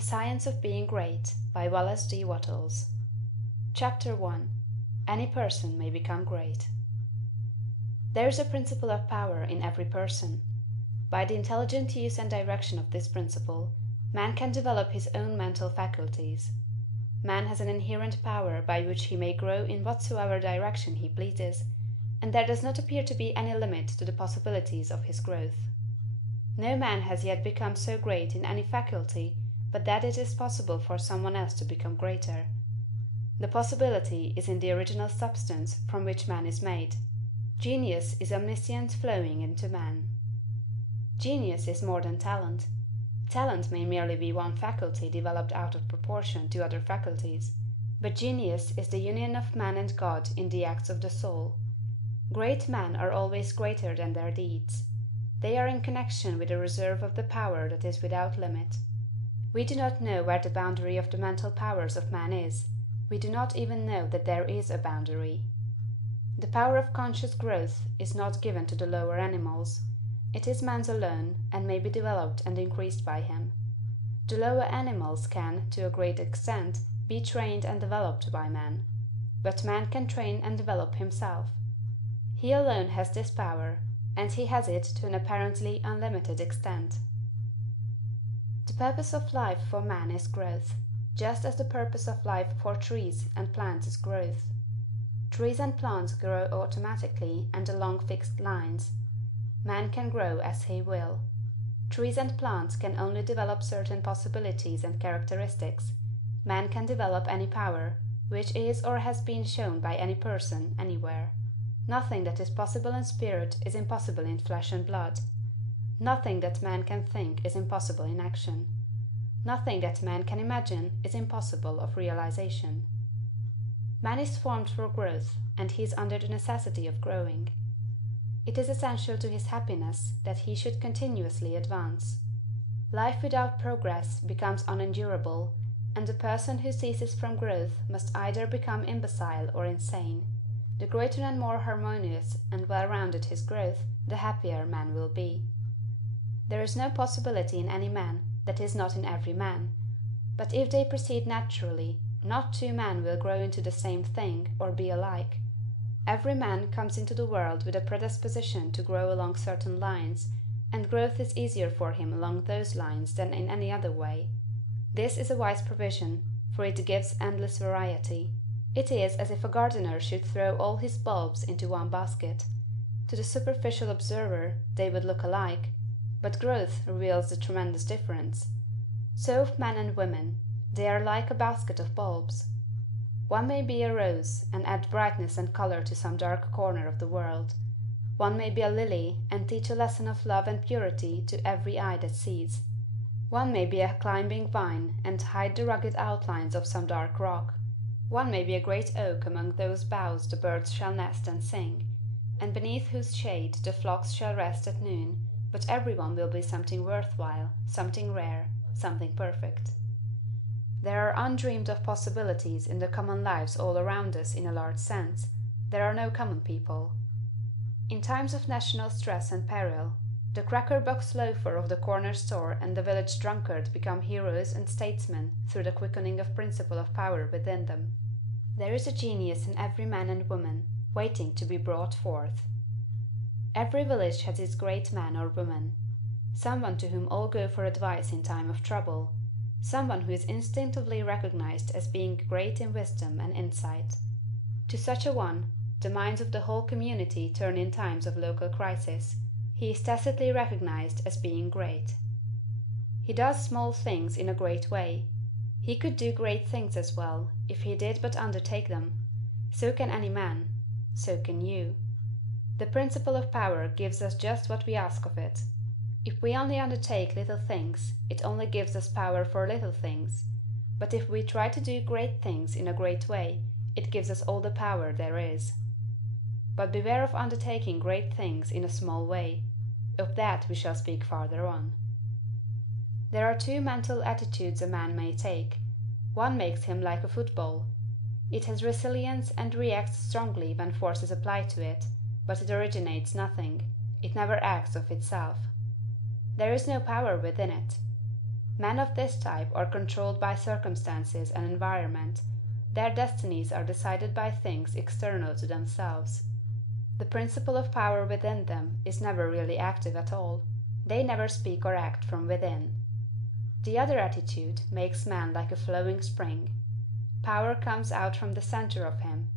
The Science of Being Great by Wallace D. Wattles. Chapter 1. Any Person May Become Great. There is a principle of power in every person. By the intelligent use and direction of this principle, man can develop his own mental faculties. Man has an inherent power by which he may grow in whatsoever direction he pleases, and there does not appear to be any limit to the possibilities of his growth. No man has yet become so great in any faculty but that it is possible for someone else to become greater. The possibility is in the original substance from which man is made. Genius is omniscience flowing into man. Genius is more than talent. Talent may merely be one faculty developed out of proportion to other faculties, but genius is the union of man and God in the acts of the soul. Great men are always greater than their deeds. They are in connection with a reserve of the power that is without limit. We do not know where the boundary of the mental powers of man is. We do not even know that there is a boundary. The power of conscious growth is not given to the lower animals. It is man's alone, and may be developed and increased by him. The lower animals can, to a great extent, be trained and developed by man. But man can train and develop himself. He alone has this power, and he has it to an apparently unlimited extent. The purpose of life for man is growth, just as the purpose of life for trees and plants is growth. Trees and plants grow automatically and along fixed lines. Man can grow as he will. Trees and plants can only develop certain possibilities and characteristics. Man can develop any power, which is or has been shown by any person, anywhere. Nothing that is possible in spirit is impossible in flesh and blood. Nothing that man can think is impossible in action. Nothing that man can imagine is impossible of realization. Man is formed for growth, and he is under the necessity of growing. It is essential to his happiness that he should continuously advance. Life without progress becomes unendurable, and the person who ceases from growth must either become imbecile or insane. The greater and more harmonious and well-rounded his growth, the happier man will be. There is no possibility in any man that is not in every man, but if they proceed naturally, not two men will grow into the same thing or be alike. Every man comes into the world with a predisposition to grow along certain lines, and growth is easier for him along those lines than in any other way. This is a wise provision, for it gives endless variety. It is as if a gardener should throw all his bulbs into one basket. To the superficial observer they would look alike, but growth reveals the tremendous difference. So of men and women, they are like a basket of bulbs. One may be a rose, and add brightness and color to some dark corner of the world. One may be a lily, and teach a lesson of love and purity to every eye that sees. One may be a climbing vine, and hide the rugged outlines of some dark rock. One may be a great oak among whose boughs the birds shall nest and sing, and beneath whose shade the flocks shall rest at noon, but every one will be something worthwhile, something rare, something perfect. There are undreamed of possibilities in the common lives all around us in a large sense. There are no common people. In times of national stress and peril, the cracker-box loafer of the corner store and the village drunkard become heroes and statesmen through the quickening of principle of power within them. There is a genius in every man and woman, waiting to be brought forth. Every village has its great man or woman, someone to whom all go for advice in time of trouble, someone who is instinctively recognized as being great in wisdom and insight. To such a one, the minds of the whole community turn in times of local crisis. He is tacitly recognized as being great. He does small things in a great way. He could do great things as well, if he did but undertake them. So can any man. So can you. The principle of power gives us just what we ask of it. If we only undertake little things, it only gives us power for little things. But if we try to do great things in a great way, it gives us all the power there is. But beware of undertaking great things in a small way. Of that we shall speak farther on. There are two mental attitudes a man may take. One makes him like a football. It has resilience and reacts strongly when force is applied to it, but it originates nothing, it never acts of itself. There is no power within it. Men of this type are controlled by circumstances and environment, their destinies are decided by things external to themselves. The principle of power within them is never really active at all, they never speak or act from within. The other attitude makes man like a flowing spring. Power comes out from the center of him.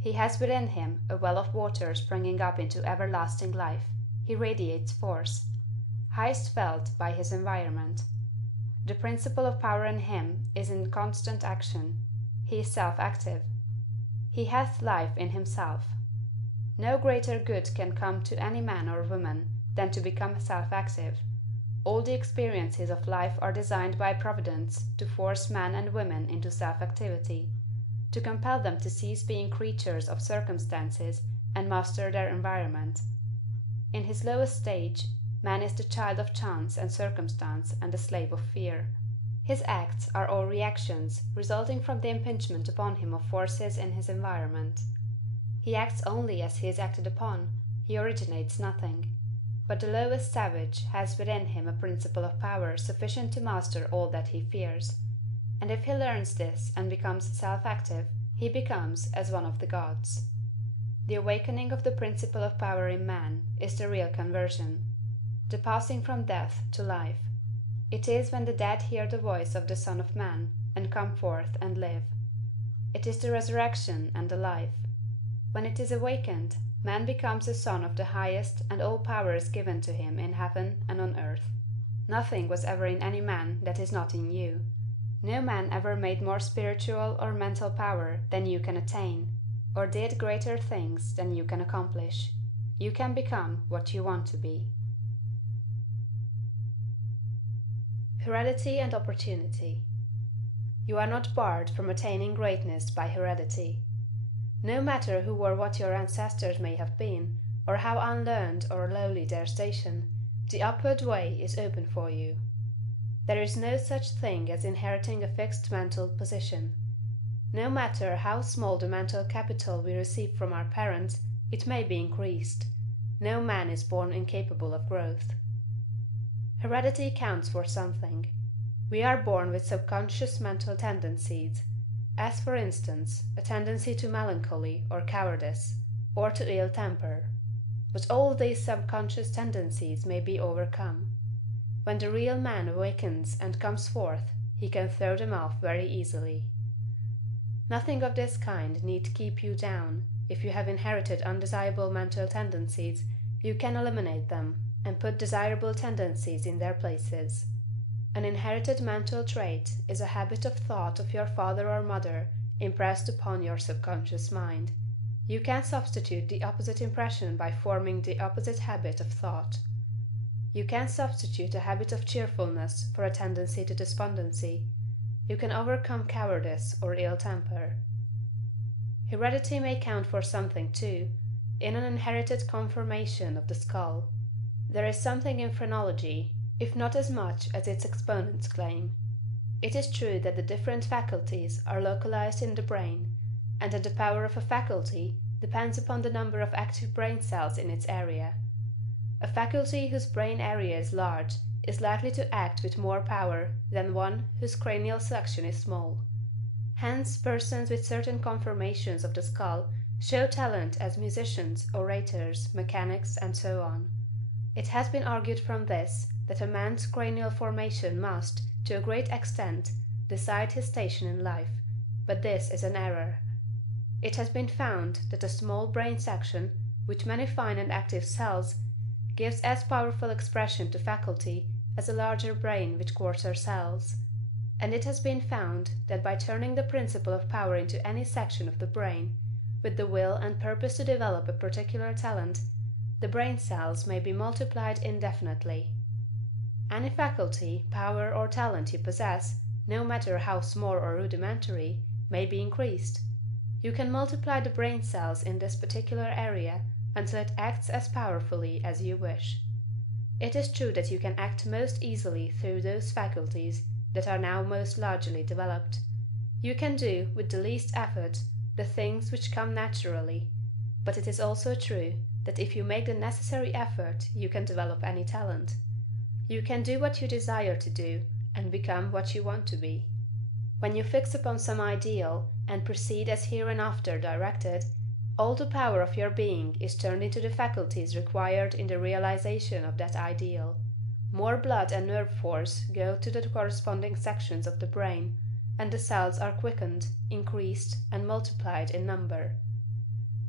He has within him a well of water springing up into everlasting life. He radiates force, highest felt by his environment. The principle of power in him is in constant action. He is self-active. He hath life in himself. No greater good can come to any man or woman than to become self-active. All the experiences of life are designed by Providence to force men and women into self-activity, to compel them to cease being creatures of circumstances and master their environment. In his lowest stage, man is the child of chance and circumstance and the slave of fear. His acts are all reactions resulting from the impingement upon him of forces in his environment. He acts only as he is acted upon, he originates nothing. But the lowest savage has within him a principle of power sufficient to master all that he fears, and if he learns this and becomes self-active, he becomes as one of the gods. The awakening of the principle of power in man is the real conversion, the passing from death to life. It is when the dead hear the voice of the Son of Man and come forth and live. It is the resurrection and the life. When it is awakened, man becomes a son of the highest, and all power is given to him in heaven and on earth. Nothing was ever in any man that is not in you. No man ever made more spiritual or mental power than you can attain, or did greater things than you can accomplish. You can become what you want to be. Heredity and opportunity. You are not barred from attaining greatness by heredity. No matter who or what your ancestors may have been, or how unlearned or lowly their station, the upward way is open for you. There is no such thing as inheriting a fixed mental position. No matter how small the mental capital we receive from our parents, it may be increased. No man is born incapable of growth. Heredity counts for something. We are born with subconscious mental tendencies, as for instance, a tendency to melancholy or cowardice, or to ill temper. But all these subconscious tendencies may be overcome. When the real man awakens and comes forth, he can throw them off very easily. Nothing of this kind need keep you down. If you have inherited undesirable mental tendencies, you can eliminate them, and put desirable tendencies in their places. An inherited mental trait is a habit of thought of your father or mother impressed upon your subconscious mind. You can substitute the opposite impression by forming the opposite habit of thought. You can substitute a habit of cheerfulness for a tendency to despondency. You can overcome cowardice or ill temper. Heredity may count for something too, in an inherited conformation of the skull. There is something in phrenology, if not as much as its exponents claim. It is true that the different faculties are localized in the brain, and that the power of a faculty depends upon the number of active brain cells in its area. A faculty whose brain area is large is likely to act with more power than one whose cranial section is small. Hence persons with certain conformations of the skull show talent as musicians, orators, mechanics, and so on. It has been argued from this that a man's cranial formation must, to a great extent, decide his station in life, but this is an error. It has been found that a small brain section, with many fine and active cells, gives as powerful expression to faculty as a larger brain with coarser cells, and it has been found that by turning the principle of power into any section of the brain, with the will and purpose to develop a particular talent, the brain cells may be multiplied indefinitely. Any faculty, power, or talent you possess, no matter how small or rudimentary, may be increased. You can multiply the brain cells in this particular area until it acts as powerfully as you wish. It is true that you can act most easily through those faculties that are now most largely developed. You can do, with the least effort, the things which come naturally, but it is also true that if you make the necessary effort you can develop any talent. You can do what you desire to do, and become what you want to be. When you fix upon some ideal, and proceed as hereinafter directed, all the power of your being is turned into the faculties required in the realization of that ideal. More blood and nerve force go to the corresponding sections of the brain, and the cells are quickened, increased, and multiplied in number.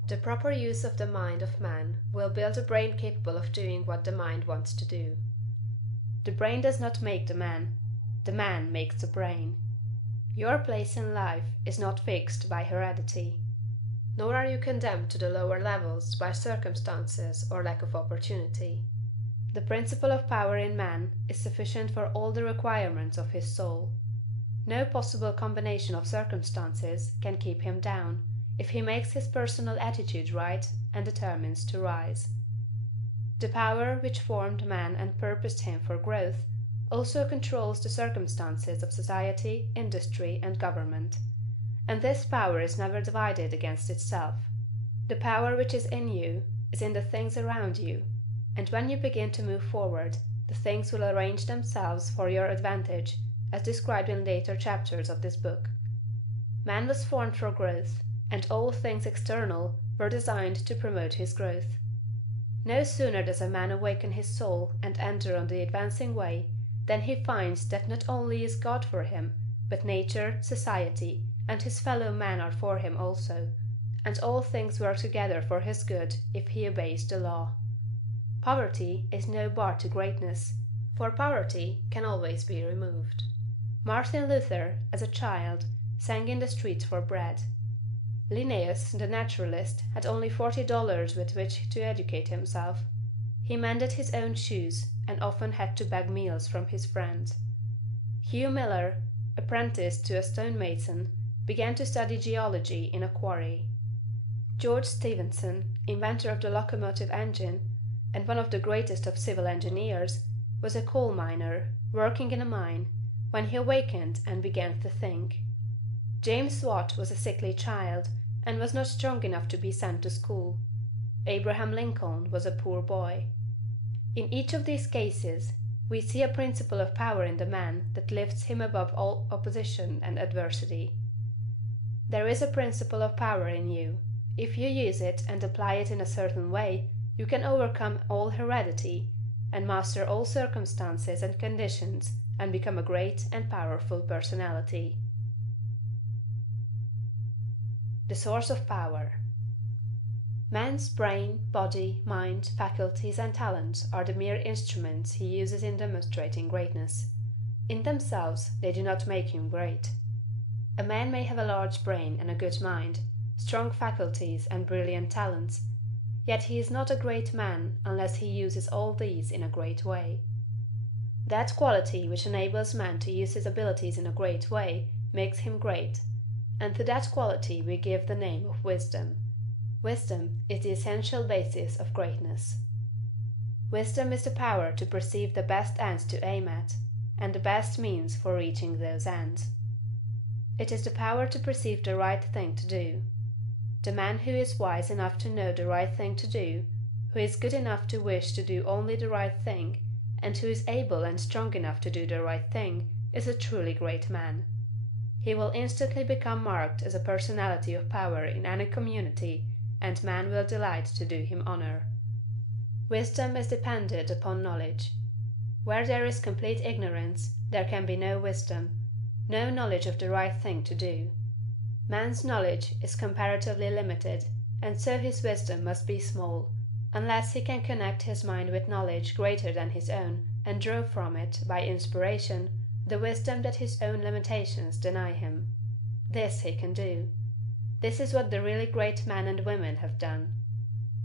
The proper use of the mind of man will build a brain capable of doing what the mind wants to do. The brain does not make the man makes the brain. Your place in life is not fixed by heredity, nor are you condemned to the lower levels by circumstances or lack of opportunity. The principle of power in man is sufficient for all the requirements of his soul. No possible combination of circumstances can keep him down, if he makes his personal attitude right and determines to rise. The power which formed man and purposed him for growth also controls the circumstances of society, industry, and government. And this power is never divided against itself. The power which is in you is in the things around you, and when you begin to move forward, the things will arrange themselves for your advantage, as described in later chapters of this book. Man was formed for growth, and all things external were designed to promote his growth. No sooner does a man awaken his soul and enter on the advancing way than he finds that not only is God for him, but nature, society, and his fellow men are for him also, and all things work together for his good if he obeys the law. Poverty is no bar to greatness, for poverty can always be removed. Martin Luther, as a child, sang in the streets for bread. Linnaeus, the naturalist, had only $40 with which to educate himself. He mended his own shoes, and often had to beg meals from his friends. Hugh Miller, apprenticed to a stonemason, began to study geology in a quarry. George Stephenson, inventor of the locomotive engine, and one of the greatest of civil engineers, was a coal miner, working in a mine, when he awakened and began to think. James Watt was a sickly child, and was not strong enough to be sent to school. Abraham Lincoln was a poor boy. In each of these cases, we see a principle of power in the man that lifts him above all opposition and adversity. There is a principle of power in you. If you use it and apply it in a certain way, you can overcome all heredity, and master all circumstances and conditions, and become a great and powerful personality. The source of power. Man's brain, body, mind, faculties, and talents are the mere instruments he uses in demonstrating greatness. In themselves, they do not make him great. A man may have a large brain and a good mind, strong faculties and brilliant talents, yet he is not a great man unless he uses all these in a great way. That quality which enables man to use his abilities in a great way makes him great, and to that quality we give the name of wisdom. Wisdom is the essential basis of greatness. Wisdom is the power to perceive the best ends to aim at, and the best means for reaching those ends. It is the power to perceive the right thing to do. The man who is wise enough to know the right thing to do, who is good enough to wish to do only the right thing, and who is able and strong enough to do the right thing, is a truly great man. He will instantly become marked as a personality of power in any community, and man will delight to do him honor. Wisdom is dependent upon knowledge. Where there is complete ignorance, there can be no wisdom, no knowledge of the right thing to do. Man's knowledge is comparatively limited, and so his wisdom must be small, unless he can connect his mind with knowledge greater than his own, and draw from it, by inspiration, the wisdom that his own limitations deny him. This he can do. This is what the really great men and women have done.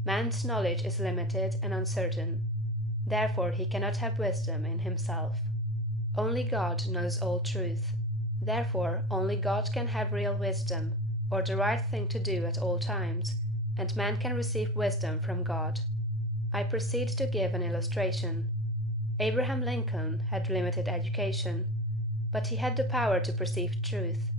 Man's knowledge is limited and uncertain. Therefore he cannot have wisdom in himself. Only God knows all truth. Therefore only God can have real wisdom, or the right thing to do at all times, and man can receive wisdom from God. I proceed to give an illustration. Abraham Lincoln had limited education, but he had the power to perceive truth.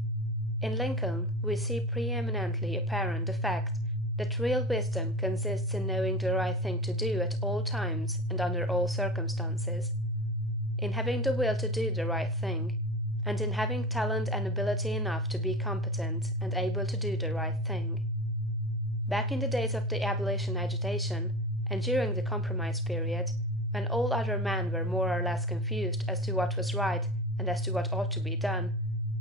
In Lincoln we see preeminently apparent the fact that real wisdom consists in knowing the right thing to do at all times and under all circumstances, in having the will to do the right thing, and in having talent and ability enough to be competent and able to do the right thing. Back in the days of the abolition agitation, and during the compromise period, when all other men were more or less confused as to what was right and as to what ought to be done,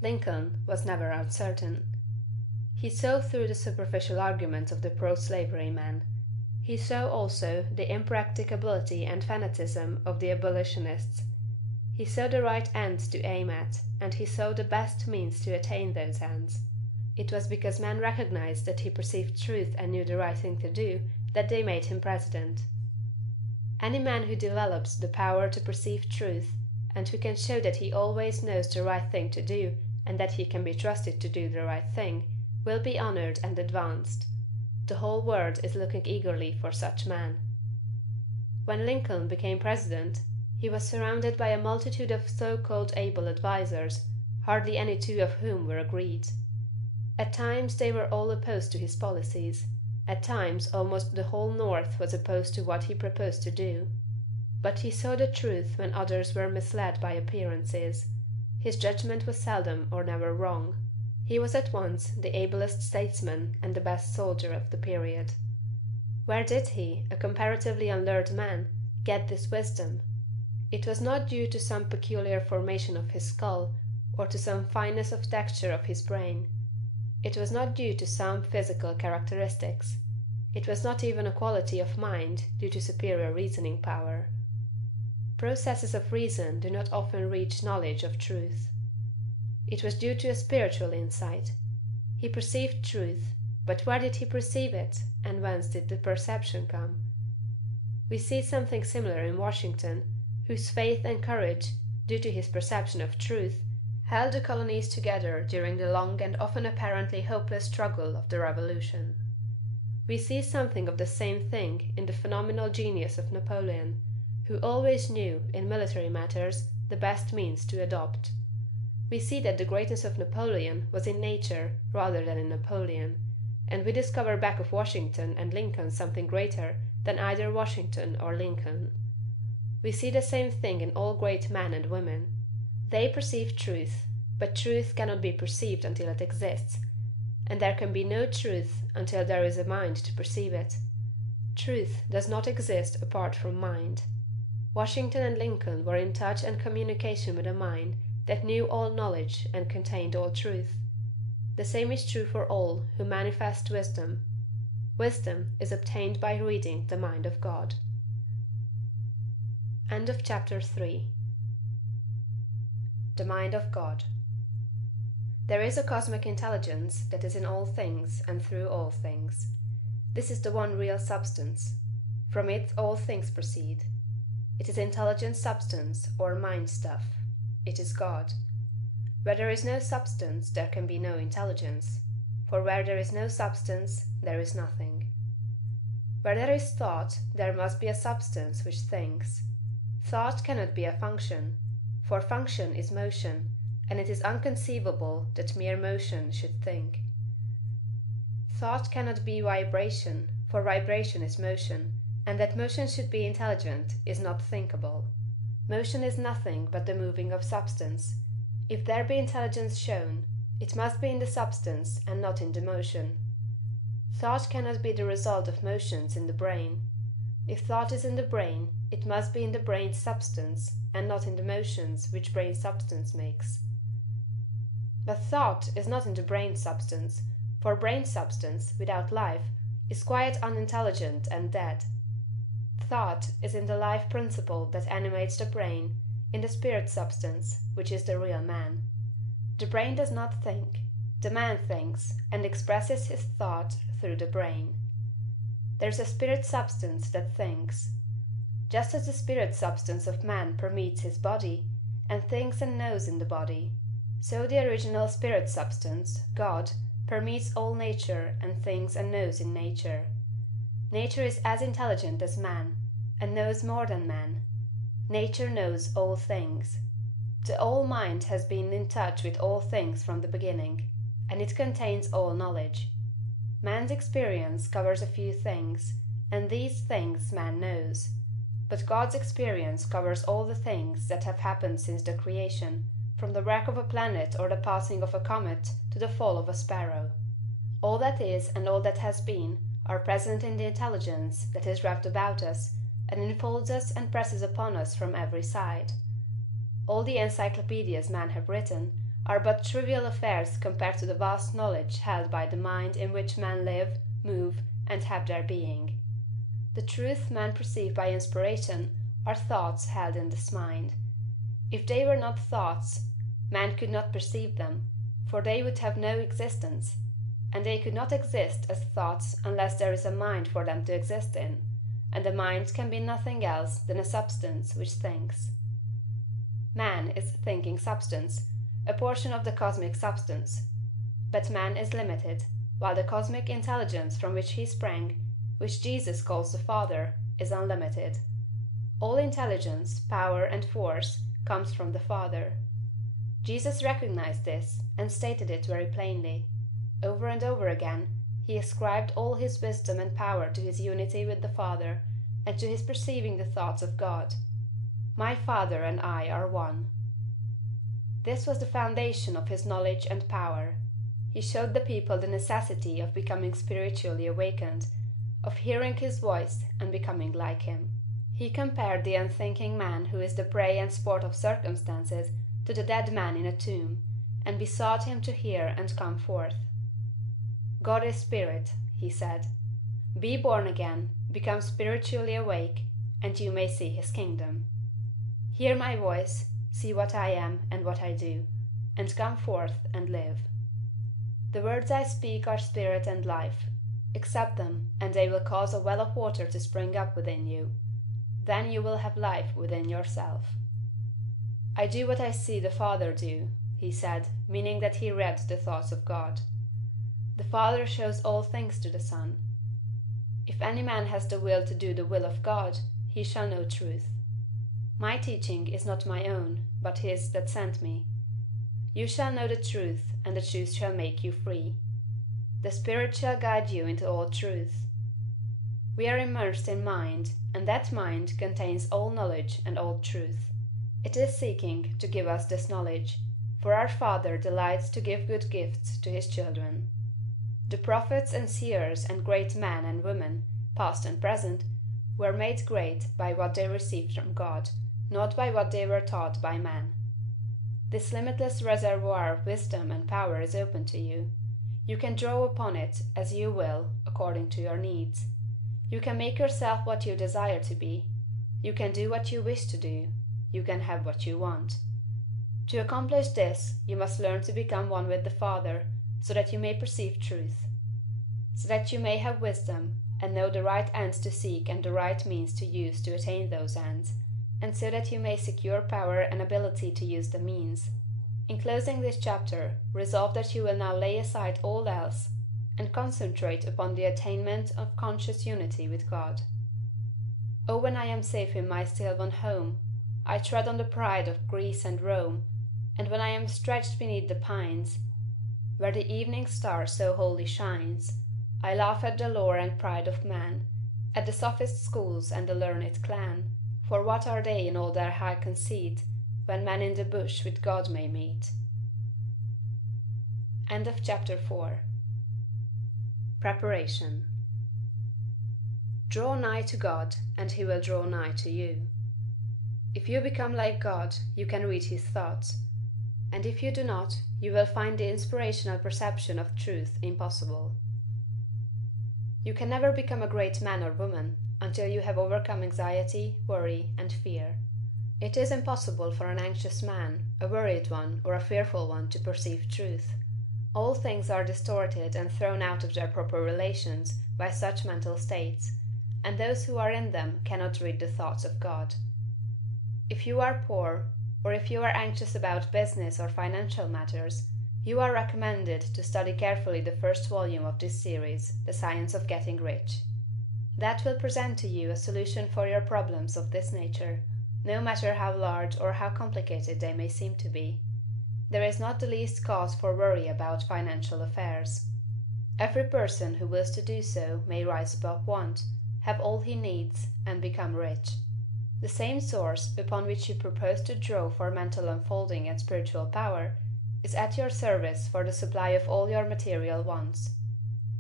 Lincoln was never uncertain. He saw through the superficial arguments of the pro-slavery men. He saw also the impracticability and fanaticism of the abolitionists. He saw the right ends to aim at, and he saw the best means to attain those ends. It was because men recognized that he perceived truth and knew the right thing to do that they made him president. Any man who develops the power to perceive truth, and who can show that he always knows the right thing to do and that he can be trusted to do the right thing, will be honored and advanced. The whole world is looking eagerly for such men. When Lincoln became president, he was surrounded by a multitude of so-called able advisers, hardly any two of whom were agreed. At times they were all opposed to his policies. At times almost the whole North was opposed to what he proposed to do. But he saw the truth when others were misled by appearances. His judgment was seldom or never wrong. He was at once the ablest statesman and the best soldier of the period. Where did he, a comparatively unlearned man, get this wisdom? It was not due to some peculiar formation of his skull, or to some fineness of texture of his brain. It was not due to some physical characteristics. It was not even a quality of mind due to superior reasoning power. Processes of reason do not often reach knowledge of truth. It was due to a spiritual insight. He perceived truth, but where did he perceive it, and whence did the perception come? We see something similar in Washington, whose faith and courage, due to his perception of truth, held the colonies together during the long and often apparently hopeless struggle of the Revolution. We see something of the same thing in the phenomenal genius of Napoleon, who always knew, in military matters, the best means to adopt. We see that the greatness of Napoleon was in nature rather than in Napoleon, and we discover back of Washington and Lincoln something greater than either Washington or Lincoln. We see the same thing in all great men and women. They perceive truth, but truth cannot be perceived until it exists, and there can be no truth until there is a mind to perceive it. Truth does not exist apart from mind. Washington and Lincoln were in touch and communication with a mind that knew all knowledge and contained all truth. The same is true for all who manifest wisdom. Wisdom is obtained by reading the mind of God. End of chapter 3. The mind of God. There is a cosmic intelligence that is in all things and through all things. This is the one real substance. From it all things proceed. It is intelligent substance or mind stuff. It is God. Where there is no substance, there can be no intelligence, for where there is no substance, there is nothing. Where there is thought, there must be a substance which thinks. Thought cannot be a function, for function is motion, and it is inconceivable that mere motion should think. Thought cannot be vibration, for vibration is motion, and that motion should be intelligent is not thinkable. Motion is nothing but the moving of substance. If there be intelligence shown, it must be in the substance and not in the motion. Thought cannot be the result of motions in the brain. If thought is in the brain, it must be in the brain's substance, and not in the motions which brain substance makes. But thought is not in the brain substance, for brain substance, without life, is quite unintelligent and dead. Thought is in the life principle that animates the brain, in the spirit substance, which is the real man. The brain does not think. The man thinks, and expresses his thought through the brain. There is a spirit substance that thinks. Just as the spirit substance of man permeates his body, and thinks and knows in the body, so the original spirit substance, God, permeates all nature and thinks and knows in nature. Nature is as intelligent as man, and knows more than man. Nature knows all things. The all mind has been in touch with all things from the beginning, and it contains all knowledge. Man's experience covers a few things, and these things man knows. But God's experience covers all the things that have happened since the creation, from the wreck of a planet or the passing of a comet to the fall of a sparrow. All that is and all that has been are present in the intelligence that is wrapped about us and enfolds us and presses upon us from every side. All the encyclopedias men have written are but trivial affairs compared to the vast knowledge held by the mind in which men live, move, and have their being. The truth men perceive by inspiration are thoughts held in this mind. If they were not thoughts, man could not perceive them, for they would have no existence, and they could not exist as thoughts unless there is a mind for them to exist in, and the mind can be nothing else than a substance which thinks. Man is thinking substance, a portion of the cosmic substance. But man is limited, while the cosmic intelligence from which he sprang, which Jesus calls the Father, is unlimited. All intelligence, power, and force comes from the Father. Jesus recognized this and stated it very plainly. Over and over again, he ascribed all his wisdom and power to his unity with the Father and to his perceiving the thoughts of God. My Father and I are one. This was the foundation of his knowledge and power. He showed the people the necessity of becoming spiritually awakened, of hearing his voice and becoming like him. He compared the unthinking man who is the prey and sport of circumstances to the dead man in a tomb, and besought him to hear and come forth. God is spirit, he said. Be born again, become spiritually awake, and you may see his kingdom. Hear my voice, see what I am and what I do, and come forth and live. The words I speak are spirit and life. Accept them, and they will cause a well of water to spring up within you. Then you will have life within yourself. I do what I see the Father do, he said, meaning that he read the thoughts of God. The Father shows all things to the Son. If any man has the will to do the will of God, he shall know truth. My teaching is not my own, but his that sent me. You shall know the truth, and the truth shall make you free. The Spirit shall guide you into all truth. We are immersed in mind, and that mind contains all knowledge and all truth. It is seeking to give us this knowledge, for our Father delights to give good gifts to his children. The prophets and seers and great men and women, past and present, were made great by what they received from God, not by what they were taught by man. This limitless reservoir of wisdom and power is open to you. You can draw upon it as you will, according to your needs. You can make yourself what you desire to be. You can do what you wish to do. You can have what you want. To accomplish this, you must learn to become one with the Father, so that you may perceive truth, so that you may have wisdom, and know the right ends to seek and the right means to use to attain those ends, and so that you may secure power and ability to use the means. In closing this chapter, resolve that you will now lay aside all else, and concentrate upon the attainment of conscious unity with God. Oh, when I am safe in my Sylvan home, I tread on the pride of Greece and Rome, and when I am stretched beneath the pines, where the evening star so wholly shines, I laugh at the lore and pride of man, at the sophist schools and the learned clan, for what are they in all their high conceit, when man in the bush with God may meet? End of chapter 4. Preparation. Draw nigh to God, and he will draw nigh to you. If you become like God, you can read his thoughts, and if you do not, you will find the inspirational perception of truth impossible. You can never become a great man or woman until you have overcome anxiety, worry, and fear. It is impossible for an anxious man, a worried one, or a fearful one to perceive truth. All things are distorted and thrown out of their proper relations by such mental states, and those who are in them cannot read the thoughts of God. If you are poor, or if you are anxious about business or financial matters, you are recommended to study carefully the first volume of this series, The Science of Getting Rich. That will present to you a solution for your problems of this nature, no matter how large or how complicated they may seem to be. There is not the least cause for worry about financial affairs. Every person who wills to do so may rise above want, have all he needs, and become rich. The same source upon which you propose to draw for mental unfolding and spiritual power is at your service for the supply of all your material wants.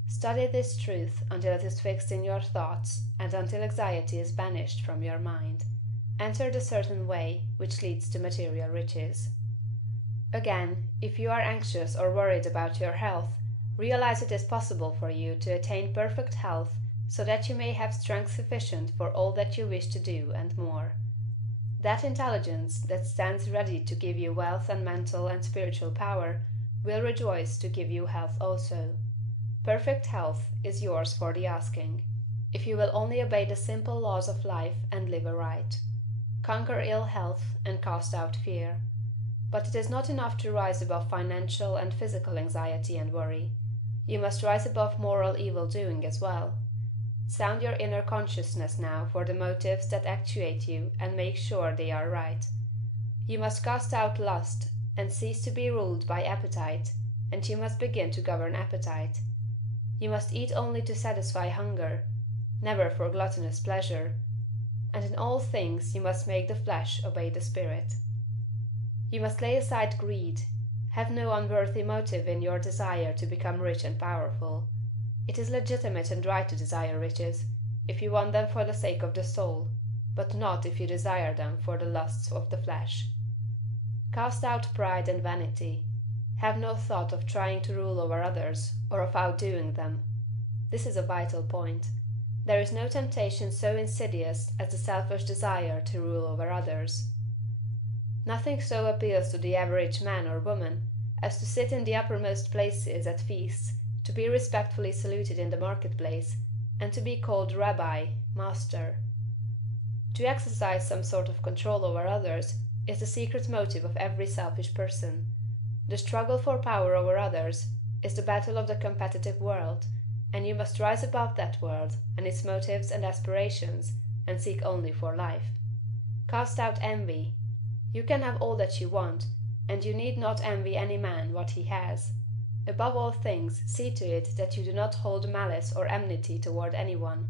Study this truth until it is fixed in your thoughts and until anxiety is banished from your mind. Enter the certain way which leads to material riches. Again, if you are anxious or worried about your health, realize it is possible for you to attain perfect health so that you may have strength sufficient for all that you wish to do and more. That intelligence that stands ready to give you wealth and mental and spiritual power will rejoice to give you health also. Perfect health is yours for the asking, if you will only obey the simple laws of life and live aright. Conquer ill health and cast out fear. But it is not enough to rise above financial and physical anxiety and worry. You must rise above moral evil-doing as well. Sound your inner consciousness now for the motives that actuate you and make sure they are right. You must cast out lust and cease to be ruled by appetite, and you must begin to govern appetite. You must eat only to satisfy hunger, never for gluttonous pleasure, and in all things you must make the flesh obey the spirit. You must lay aside greed. Have no unworthy motive in your desire to become rich and powerful. It is legitimate and right to desire riches, if you want them for the sake of the soul, but not if you desire them for the lusts of the flesh. Cast out pride and vanity. Have no thought of trying to rule over others, or of outdoing them. This is a vital point. There is no temptation so insidious as the selfish desire to rule over others. Nothing so appeals to the average man or woman as to sit in the uppermost places at feasts, to be respectfully saluted in the marketplace, and to be called rabbi, master. To exercise some sort of control over others is the secret motive of every selfish person. The struggle for power over others is the battle of the competitive world, and you must rise above that world and its motives and aspirations, and seek only for life. Cast out envy. You can have all that you want, and you need not envy any man what he has. Above all things, see to it that you do not hold malice or enmity toward anyone.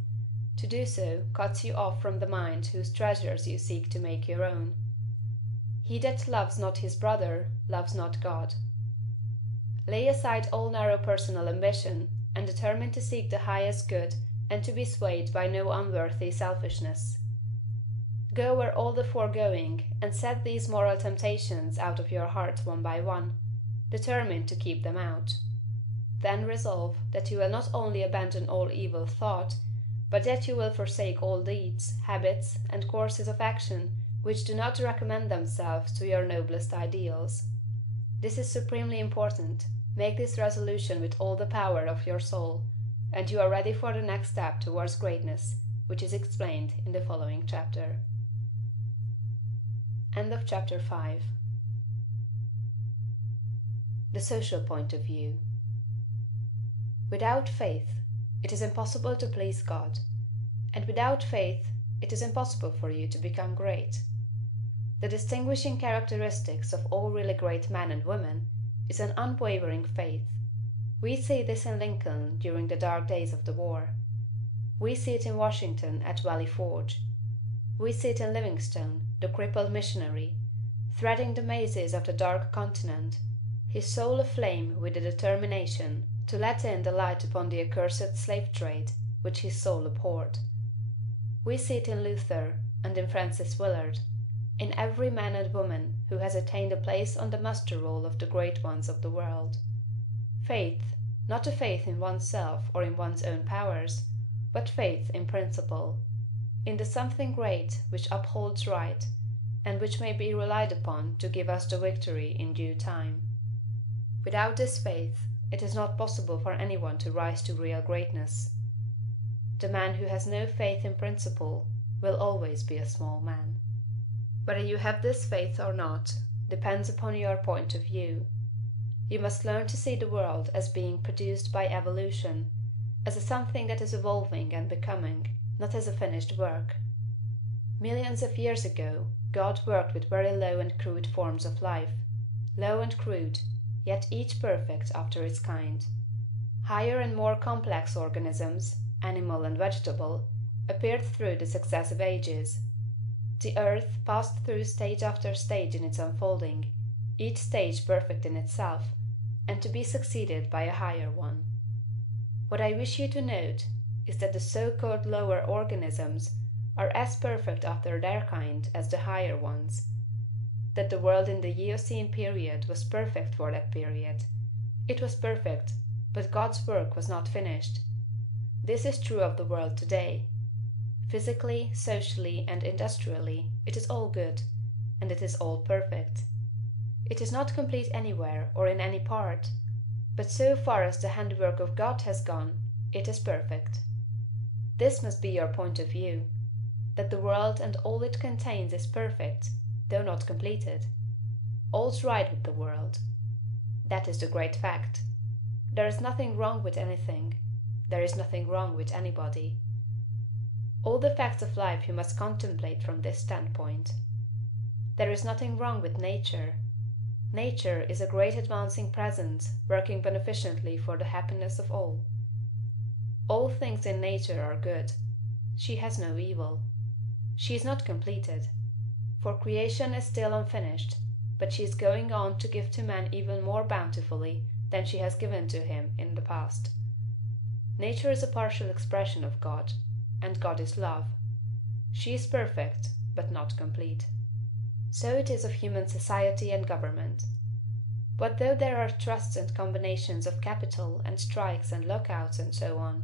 To do so cuts you off from the mind whose treasures you seek to make your own. He that loves not his brother loves not God. Lay aside all narrow personal ambition, and determine to seek the highest good and to be swayed by no unworthy selfishness. Go where all the foregoing, and set these moral temptations out of your heart one by one, determined to keep them out. Then resolve that you will not only abandon all evil thought, but that you will forsake all deeds, habits, and courses of action which do not recommend themselves to your noblest ideals. This is supremely important. Make this resolution with all the power of your soul, and you are ready for the next step towards greatness, which is explained in the following chapter. End of chapter 5. The social point of view. Without faith, it is impossible to please God, and without faith, it is impossible for you to become great. The distinguishing characteristics of all really great men and women is an unwavering faith. We see this in Lincoln during the dark days of the war. We see it in Washington at Valley Forge. We see it in Livingstone, the crippled missionary, threading the mazes of the dark continent, his soul aflame with the determination to let in the light upon the accursed slave trade which his soul abhorred. We see it in Luther and in Francis Willard, in every man and woman who has attained a place on the muster roll of the great ones of the world. Faith, not a faith in oneself or in one's own powers, but faith in principle, in the something great which upholds right, and which may be relied upon to give us the victory in due time. Without this faith, it is not possible for anyone to rise to real greatness. The man who has no faith in principle will always be a small man. Whether you have this faith or not depends upon your point of view. You must learn to see the world as being produced by evolution, as a something that is evolving and becoming, not as a finished work. Millions of years ago, God worked with very low and crude forms of life. low and crude, yet each perfect after its kind. Higher and more complex organisms, animal and vegetable, appeared through the successive ages. The earth passed through stage after stage in its unfolding, each stage perfect in itself, and to be succeeded by a higher one. What I wish you to note is that the so-called lower organisms are as perfect after their kind as the higher ones, that the world in the Eocene period was perfect for that period. It was perfect, but God's work was not finished. This is true of the world today. Physically, socially, and industrially, it is all good, and it is all perfect. It is not complete anywhere or in any part, but so far as the handiwork of God has gone, it is perfect. This must be your point of view, that the world and all it contains is perfect, though not completed. All's right with the world. That is the great fact. There is nothing wrong with anything. There is nothing wrong with anybody. All the facts of life you must contemplate from this standpoint. There is nothing wrong with nature. Nature is a great advancing presence, working beneficently for the happiness of all. All things in nature are good. She has no evil. She is not completed, for creation is still unfinished, but she is going on to give to man even more bountifully than she has given to him in the past. Nature is a partial expression of God, and God is love. She is perfect, but not complete. So it is of human society and government. What though there are trusts and combinations of capital and strikes and lockouts and so on,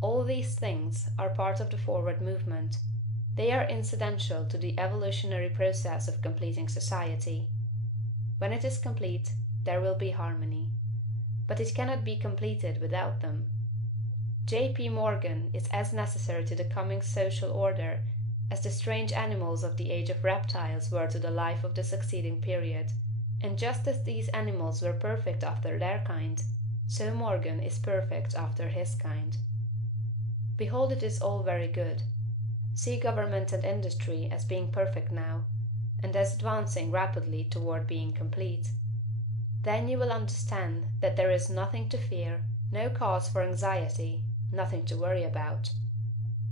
all these things are part of the forward movement. They are incidental to the evolutionary process of completing society. When it is complete, there will be harmony. But it cannot be completed without them. J.P. Morgan is as necessary to the coming social order as the strange animals of the age of reptiles were to the life of the succeeding period, and just as these animals were perfect after their kind, so Morgan is perfect after his kind. Behold, it is all very good. See government and industry as being perfect now, and as advancing rapidly toward being complete. Then you will understand that there is nothing to fear, no cause for anxiety, nothing to worry about.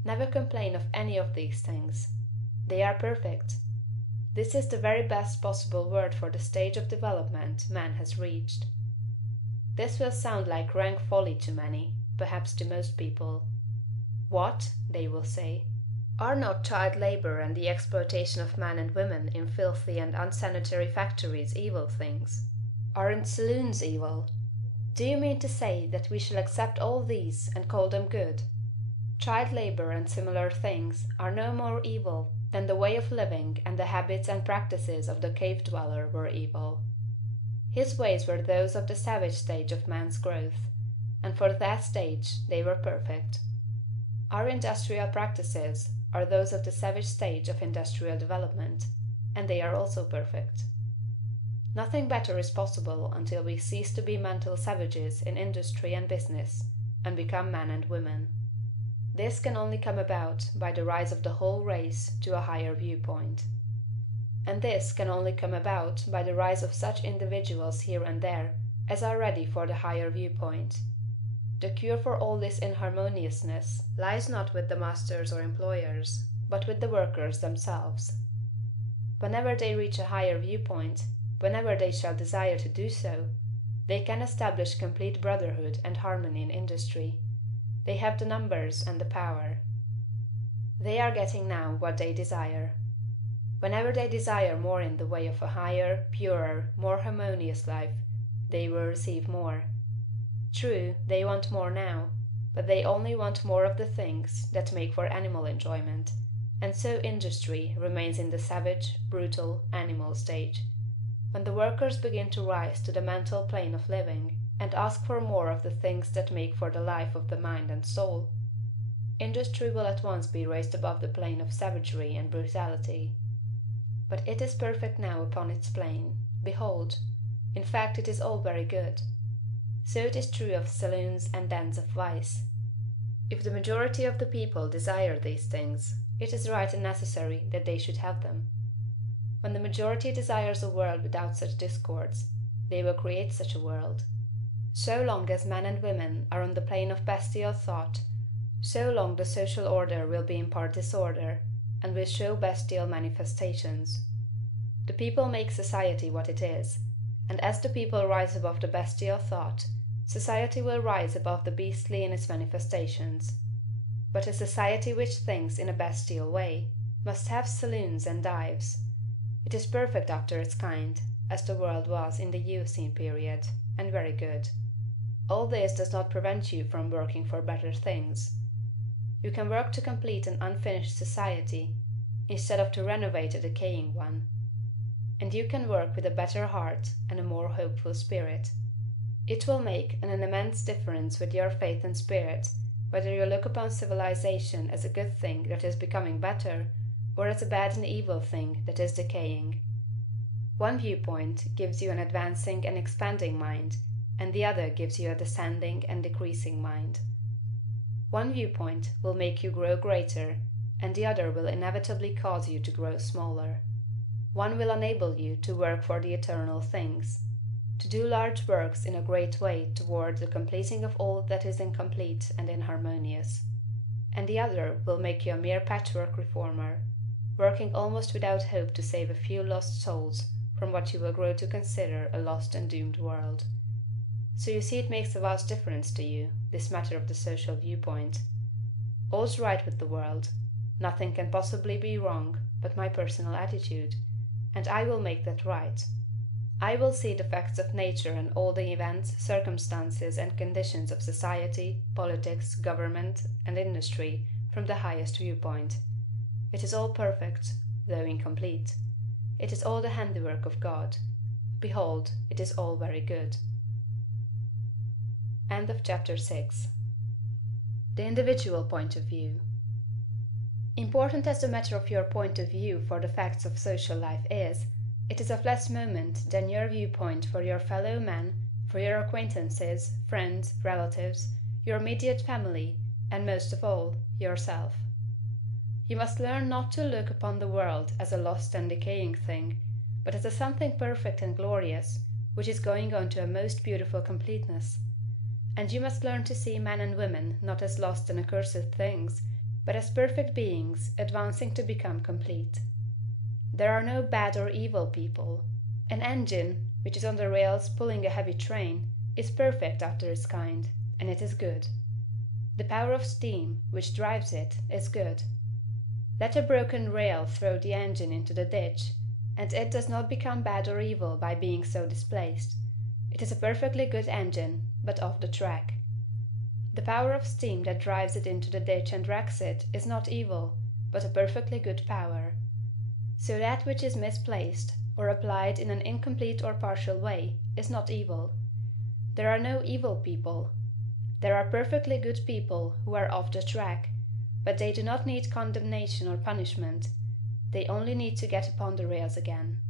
Never complain of any of these things. They are perfect. This is the very best possible word for the stage of development man has reached. This will sound like rank folly to many, perhaps to most people. What, they will say, are not child labor and the exploitation of men and women in filthy and unsanitary factories evil things? Aren't saloons evil? Do you mean to say that we shall accept all these and call them good? Child labor and similar things are no more evil than the way of living and the habits and practices of the cave dweller were evil. His ways were those of the savage stage of man's growth, and for that stage they were perfect. Our industrial practices are those of the savage stage of industrial development, and they are also perfect. Nothing better is possible until we cease to be mental savages in industry and business, and become men and women. This can only come about by the rise of the whole race to a higher viewpoint. And this can only come about by the rise of such individuals here and there as are ready for the higher viewpoint. The cure for all this inharmoniousness lies not with the masters or employers, but with the workers themselves. Whenever they reach a higher viewpoint, whenever they shall desire to do so, they can establish complete brotherhood and harmony in industry. They have the numbers and the power. They are getting now what they desire. Whenever they desire more in the way of a higher, purer, more harmonious life, they will receive more. True, they want more now, but they only want more of the things that make for animal enjoyment, and so industry remains in the savage, brutal, animal stage. When the workers begin to rise to the mental plane of living, and ask for more of the things that make for the life of the mind and soul, industry will at once be raised above the plane of savagery and brutality. But it is perfect now upon its plane. Behold, in fact it is all very good. So it is true of saloons and dens of vice. If the majority of the people desire these things, it is right and necessary that they should have them. When the majority desires a world without such discords, they will create such a world. So long as men and women are on the plane of bestial thought, so long the social order will be in part disorder, and will show bestial manifestations. The people make society what it is, and as the people rise above the bestial thought, society will rise above the beastly in its manifestations. But a society which thinks in a bestial way must have saloons and dives. It is perfect after its kind, as the world was in the Eocene period, and very good. All this does not prevent you from working for better things. You can work to complete an unfinished society, instead of to renovate a decaying one. And you can work with a better heart and a more hopeful spirit. It will make an immense difference with your faith and spirit, whether you look upon civilization as a good thing that is becoming better, or as a bad and evil thing that is decaying. One viewpoint gives you an advancing and expanding mind, and the other gives you a descending and decreasing mind. One viewpoint will make you grow greater, and the other will inevitably cause you to grow smaller. One will enable you to work for the eternal things, to do large works in a great way toward the completing of all that is incomplete and inharmonious, and the other will make you a mere patchwork reformer, working almost without hope to save a few lost souls from what you will grow to consider a lost and doomed world. So you see it makes a vast difference to you, this matter of the social viewpoint. All's right with the world. Nothing can possibly be wrong but my personal attitude, and I will make that right. I will see the facts of nature and all the events, circumstances, and conditions of society, politics, government, and industry from the highest viewpoint. It is all perfect, though incomplete. It is all the handiwork of God. Behold, it is all very good. End of chapter 6. The individual point of view. Important as the matter of your point of view for the facts of social life is, it is of less moment than your viewpoint for your fellow men, for your acquaintances, friends, relatives, your immediate family, and most of all, yourself. You must learn not to look upon the world as a lost and decaying thing, but as a something perfect and glorious, which is going on to a most beautiful completeness. And you must learn to see men and women not as lost and accursed things, but as perfect beings advancing to become complete. There are no bad or evil people. An engine, which is on the rails pulling a heavy train, is perfect after its kind, and it is good. The power of steam, which drives it, is good. Let a broken rail throw the engine into the ditch, and it does not become bad or evil by being so displaced. It is a perfectly good engine, but off the track. The power of steam that drives it into the ditch and wrecks it is not evil, but a perfectly good power. So that which is misplaced, or applied in an incomplete or partial way, is not evil. There are no evil people. There are perfectly good people who are off the track, but they do not need condemnation or punishment. They only need to get upon the rails again.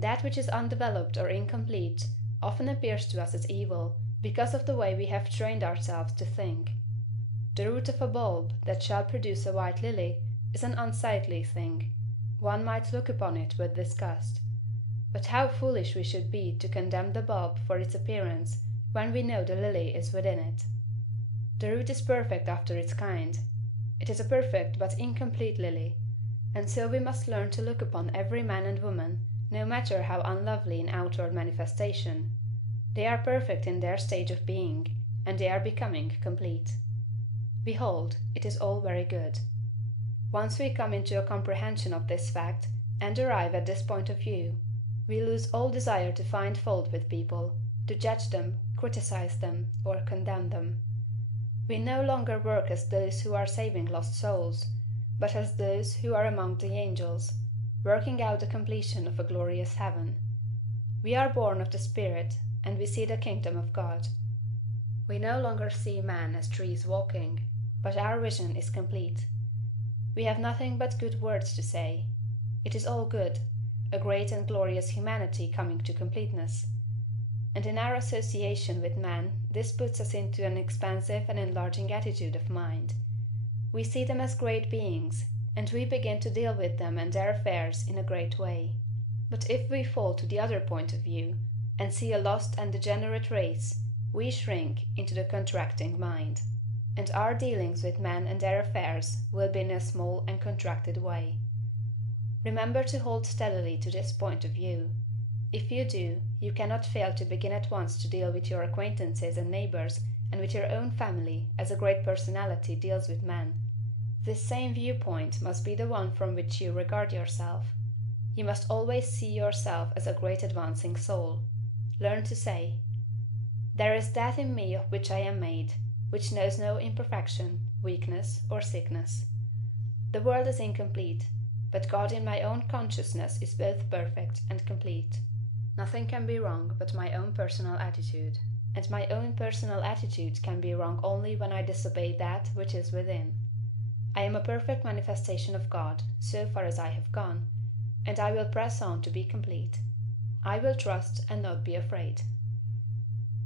That which is undeveloped or incomplete often appears to us as evil, because of the way we have trained ourselves to think. The root of a bulb that shall produce a white lily is an unsightly thing. One might look upon it with disgust. But how foolish we should be to condemn the bulb for its appearance when we know the lily is within it. The root is perfect after its kind. It is a perfect but incomplete lily, and so we must learn to look upon every man and woman, no matter how unlovely in outward manifestation. They are perfect in their stage of being, and they are becoming complete. Behold, it is all very good. Once we come into a comprehension of this fact, and arrive at this point of view, we lose all desire to find fault with people, to judge them, criticize them, or condemn them. We no longer work as those who are saving lost souls, but as those who are among the angels, working out the completion of a glorious heaven. We are born of the Spirit, and we see the kingdom of God. We no longer see man as trees walking, but our vision is complete. We have nothing but good words to say. It is all good, a great and glorious humanity coming to completeness. And in our association with man, this puts us into an expansive and enlarging attitude of mind. We see them as great beings, and we begin to deal with them and their affairs in a great way. But if we fall to the other point of view, and see a lost and degenerate race, we shrink into the contracting mind, and our dealings with men and their affairs will be in a small and contracted way. Remember to hold steadily to this point of view. If you do, you cannot fail to begin at once to deal with your acquaintances and neighbors and with your own family as a great personality deals with men. This same viewpoint must be the one from which you regard yourself. You must always see yourself as a great advancing soul. Learn to say, "There is that in me of which I am made, which knows no imperfection, weakness, or sickness. The world is incomplete, but God in my own consciousness is both perfect and complete. Nothing can be wrong but my own personal attitude, and my own personal attitude can be wrong only when I disobey that which is within. I am a perfect manifestation of God, so far as I have gone, and I will press on to be complete. I will trust and not be afraid."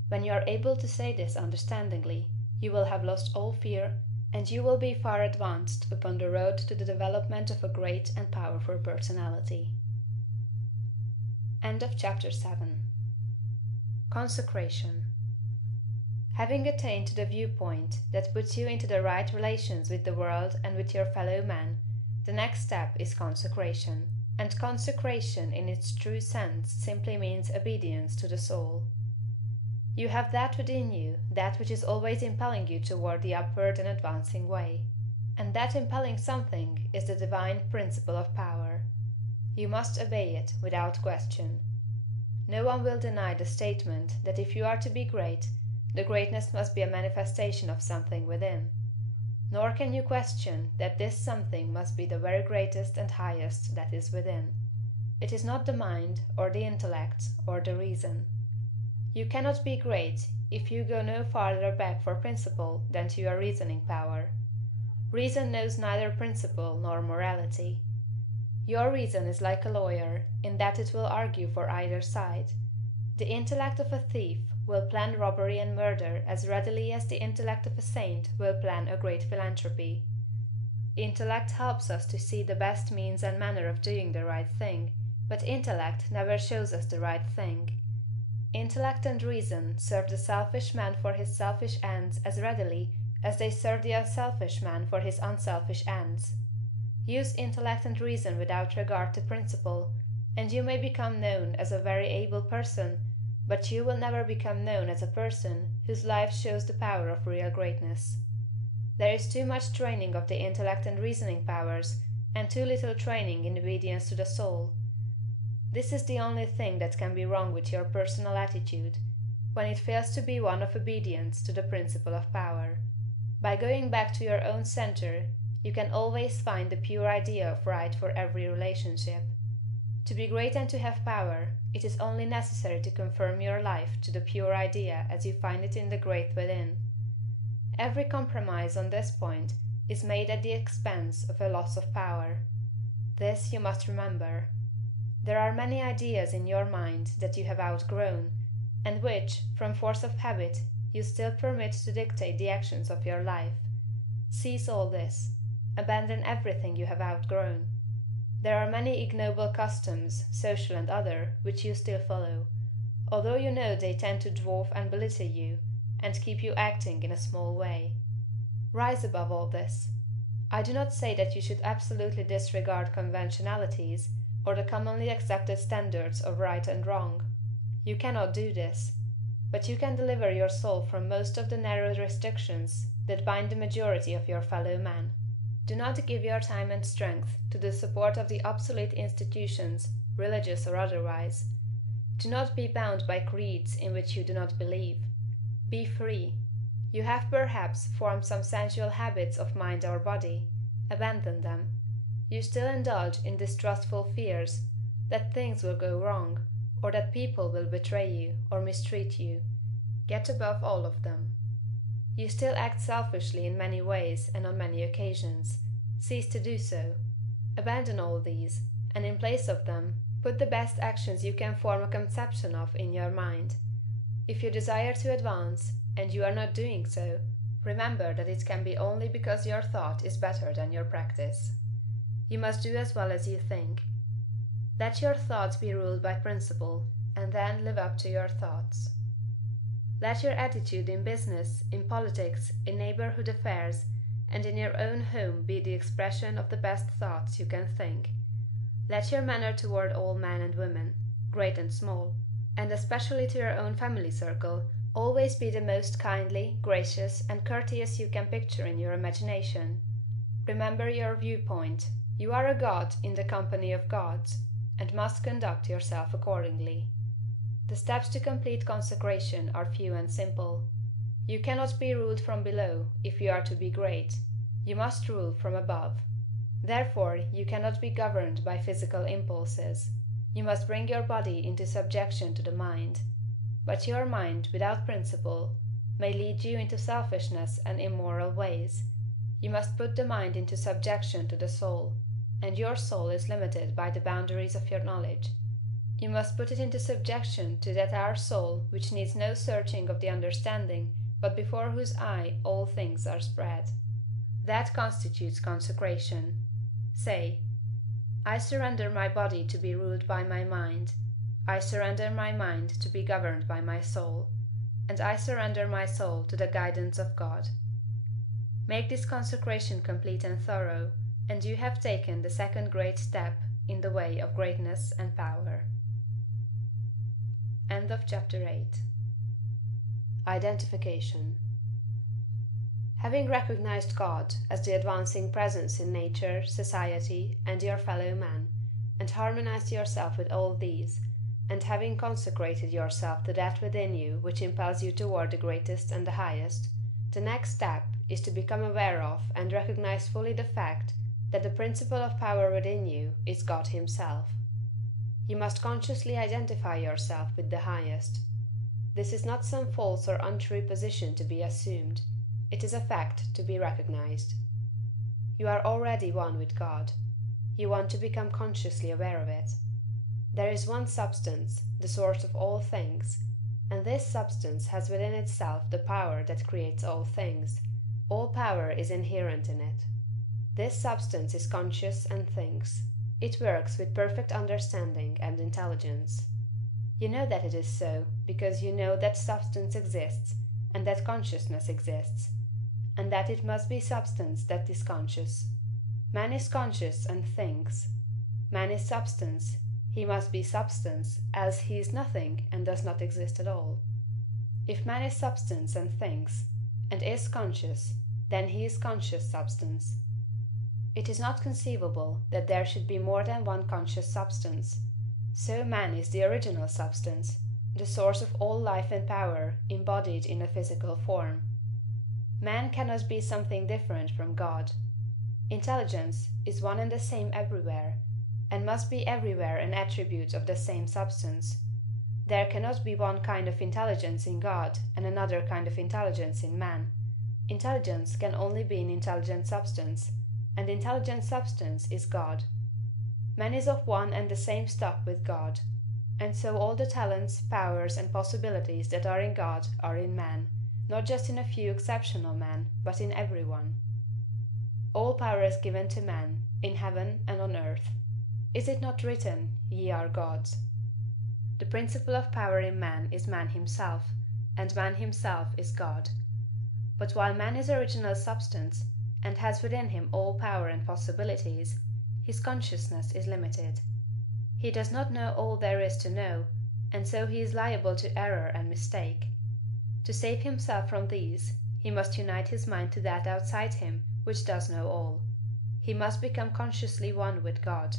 When you are able to say this understandingly, you will have lost all fear, and you will be far advanced upon the road to the development of a great and powerful personality. End of chapter 7. Consecration. Having attained to the viewpoint that puts you into the right relations with the world and with your fellow men, the next step is consecration, and consecration in its true sense simply means obedience to the soul. You have that within you, that which is always impelling you toward the upward and advancing way, and that impelling something is the divine principle of power. You must obey it without question. No one will deny the statement that if you are to be great, the greatness must be a manifestation of something within. Nor can you question that this something must be the very greatest and highest that is within. It is not the mind, or the intellect, or the reason. You cannot be great if you go no farther back for principle than to your reasoning power. Reason knows neither principle nor morality. Your reason is like a lawyer, in that it will argue for either side. The intellect of a thief will plan robbery and murder as readily as the intellect of a saint will plan a great philanthropy. Intellect helps us to see the best means and manner of doing the right thing, but intellect never shows us the right thing. Intellect and reason serve the selfish man for his selfish ends as readily as they serve the unselfish man for his unselfish ends. Use intellect and reason without regard to principle, and you may become known as a very able person, but you will never become known as a person whose life shows the power of real greatness. There is too much training of the intellect and reasoning powers, and too little training in obedience to the soul. This is the only thing that can be wrong with your personal attitude, when it fails to be one of obedience to the principle of power. By going back to your own center, you can always find the pure idea of right for every relationship. To be great and to have power, it is only necessary to confirm your life to the pure idea as you find it in the great within. Every compromise on this point is made at the expense of a loss of power. This you must remember. There are many ideas in your mind that you have outgrown, and which, from force of habit, you still permit to dictate the actions of your life. Cease all this. Abandon everything you have outgrown. There are many ignoble customs, social and other, which you still follow, although you know they tend to dwarf and belittle you, and keep you acting in a small way. Rise above all this. I do not say that you should absolutely disregard conventionalities, or the commonly accepted standards of right and wrong. You cannot do this, but you can deliver your soul from most of the narrow restrictions that bind the majority of your fellow men. Do not give your time and strength to the support of the obsolete institutions, religious or otherwise. Do not be bound by creeds in which you do not believe. Be free. You have perhaps formed some sensual habits of mind or body. Abandon them. You still indulge in distrustful fears that things will go wrong, or that people will betray you or mistreat you. Get above all of them. You still act selfishly in many ways and on many occasions. Cease to do so. Abandon all these, and in place of them, put the best actions you can form a conception of in your mind. If you desire to advance, and you are not doing so, remember that it can be only because your thought is better than your practice. You must do as well as you think. Let your thoughts be ruled by principle, and then live up to your thoughts. Let your attitude in business, in politics, in neighborhood affairs, and in your own home be the expression of the best thoughts you can think. Let your manner toward all men and women, great and small, and especially to your own family circle, always be the most kindly, gracious, and courteous you can picture in your imagination. Remember your viewpoint. You are a god in the company of gods, and must conduct yourself accordingly. The steps to complete consecration are few and simple. You cannot be ruled from below if you are to be great. You must rule from above. Therefore you cannot be governed by physical impulses. You must bring your body into subjection to the mind. But your mind, without principle, may lead you into selfishness and immoral ways. You must put the mind into subjection to the soul, and your soul is limited by the boundaries of your knowledge. You must put it into subjection to that our soul which needs no searching of the understanding, but before whose eye all things are spread. That constitutes consecration. Say, I surrender my body to be ruled by my mind. I surrender my mind to be governed by my soul, and I surrender my soul to the guidance of God. Make this consecration complete and thorough, and you have taken the second great step in the way of greatness and power. End of chapter 8. Identification. Having recognized God as the advancing presence in nature, society, and your fellow man, and harmonized yourself with all these, and having consecrated yourself to that within you which impels you toward the greatest and the highest, the next step is to become aware of and recognize fully the fact that the principle of power within you is God Himself. You must consciously identify yourself with the highest. This is not some false or untrue position to be assumed. It is a fact to be recognized. You are already one with God. You want to become consciously aware of it. There is one substance, the source of all things, and this substance has within itself the power that creates all things. All power is inherent in it. This substance is conscious and thinks. It works with perfect understanding and intelligence. You know that it is so, because you know that substance exists, and that consciousness exists, and that it must be substance that is conscious. Man is conscious and thinks. Man is substance. He must be substance, else he is nothing and does not exist at all. If man is substance and thinks, and is conscious, then he is conscious substance. It is not conceivable that there should be more than one conscious substance. So man is the original substance, the source of all life and power, embodied in a physical form. Man cannot be something different from God. Intelligence is one and the same everywhere, and must be everywhere an attribute of the same substance. There cannot be one kind of intelligence in God and another kind of intelligence in man. Intelligence can only be in intelligent substance, and intelligent substance is God. Man is of one and the same stock with God, and so all the talents, powers, and possibilities that are in God are in man, not just in a few exceptional men, but in everyone. All power is given to man, in heaven and on earth. Is it not written, Ye are gods? The principle of power in man is man himself, and man himself is God. But while man is original substance, and has within him all power and possibilities, his consciousness is limited. He does not know all there is to know, and so he is liable to error and mistake. To save himself from these, he must unite his mind to that outside him which does know all. He must become consciously one with God.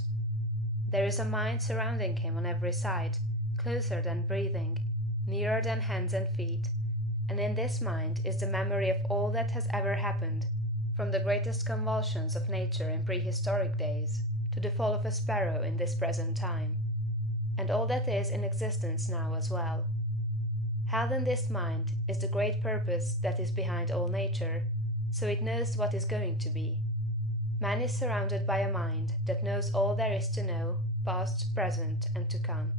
There is a mind surrounding him on every side, closer than breathing, nearer than hands and feet, and in this mind is the memory of all that has ever happened, from the greatest convulsions of nature in prehistoric days to the fall of a sparrow in this present time, and all that is in existence now as well. Held in this mind is the great purpose that is behind all nature, so it knows what is going to be. Man is surrounded by a mind that knows all there is to know, past, present, and to come.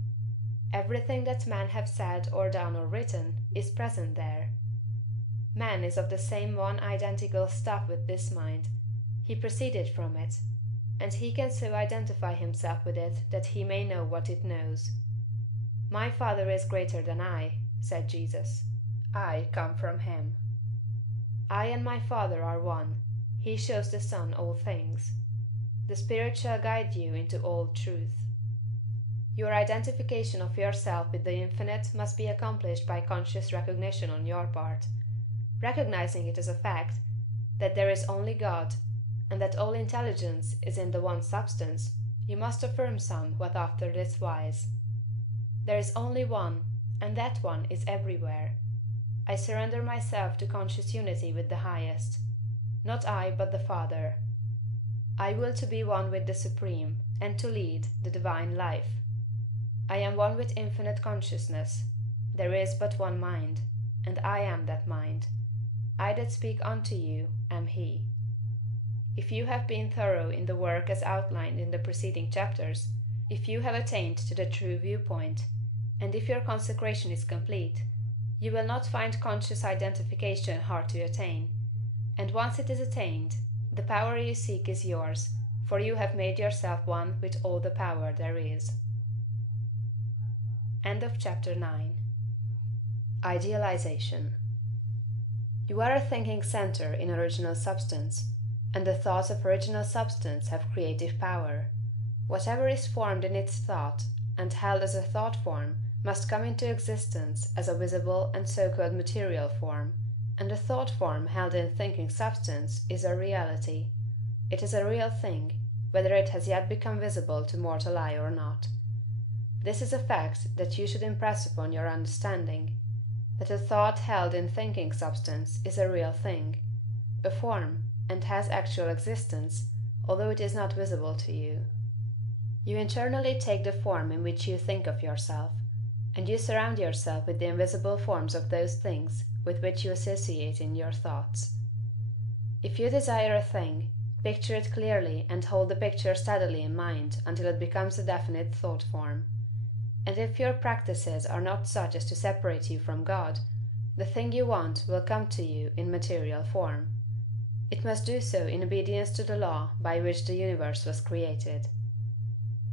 Everything that men have said or done or written is present there. Man is of the same one identical stuff with this mind. He proceeded from it. and he can so identify himself with it that he may know what it knows. "My Father is greater than I," said Jesus. "I come from him. I and my Father are one. He shows the Son all things. The Spirit shall guide you into all truth." Your identification of yourself with the infinite must be accomplished by conscious recognition on your part. Recognizing it as a fact, that there is only God, and that all intelligence is in the one substance, you must affirm somewhat after this wise: There is only one, and that one is everywhere. I surrender myself to conscious unity with the highest. Not I, but the Father. I will to be one with the Supreme, and to lead the divine life. I am one with infinite consciousness. There is but one mind, and I am that mind. I that speak unto you am He. If you have been thorough in the work as outlined in the preceding chapters, if you have attained to the true viewpoint, and if your consecration is complete, you will not find conscious identification hard to attain, and once it is attained, the power you seek is yours, for you have made yourself one with all the power there is. End of chapter 9. Idealization. You are a thinking center in original substance, and the thoughts of original substance have creative power. Whatever is formed in its thought, and held as a thought form, must come into existence as a visible and so-called material form, and a thought form held in thinking substance is a reality. It is a real thing, whether it has yet become visible to mortal eye or not. This is a fact that you should impress upon your understanding, that a thought held in thinking substance is a real thing, a form, and has actual existence, although it is not visible to you. You internally take the form in which you think of yourself, and you surround yourself with the invisible forms of those things with which you associate in your thoughts. If you desire a thing, picture it clearly and hold the picture steadily in mind until it becomes a definite thought form. And if your practices are not such as to separate you from God, the thing you want will come to you in material form. It must do so in obedience to the law by which the universe was created.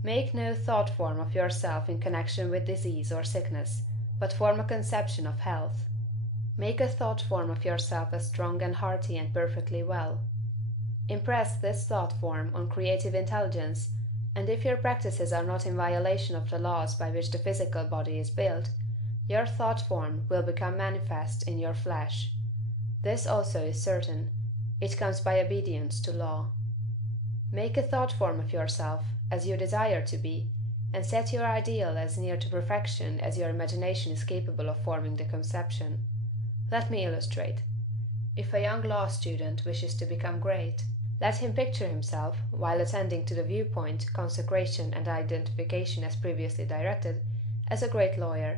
Make no thought form of yourself in connection with disease or sickness, but form a conception of health. Make a thought form of yourself as strong and hearty and perfectly well. Impress this thought form on creative intelligence, and if your practices are not in violation of the laws by which the physical body is built, your thought form will become manifest in your flesh. This also is certain: it comes by obedience to law. Make a thought form of yourself as you desire to be, and set your ideal as near to perfection as your imagination is capable of forming the conception. Let me illustrate. If a young law student wishes to become great, let him picture himself, while attending to the viewpoint, consecration, and identification as previously directed, as a great lawyer,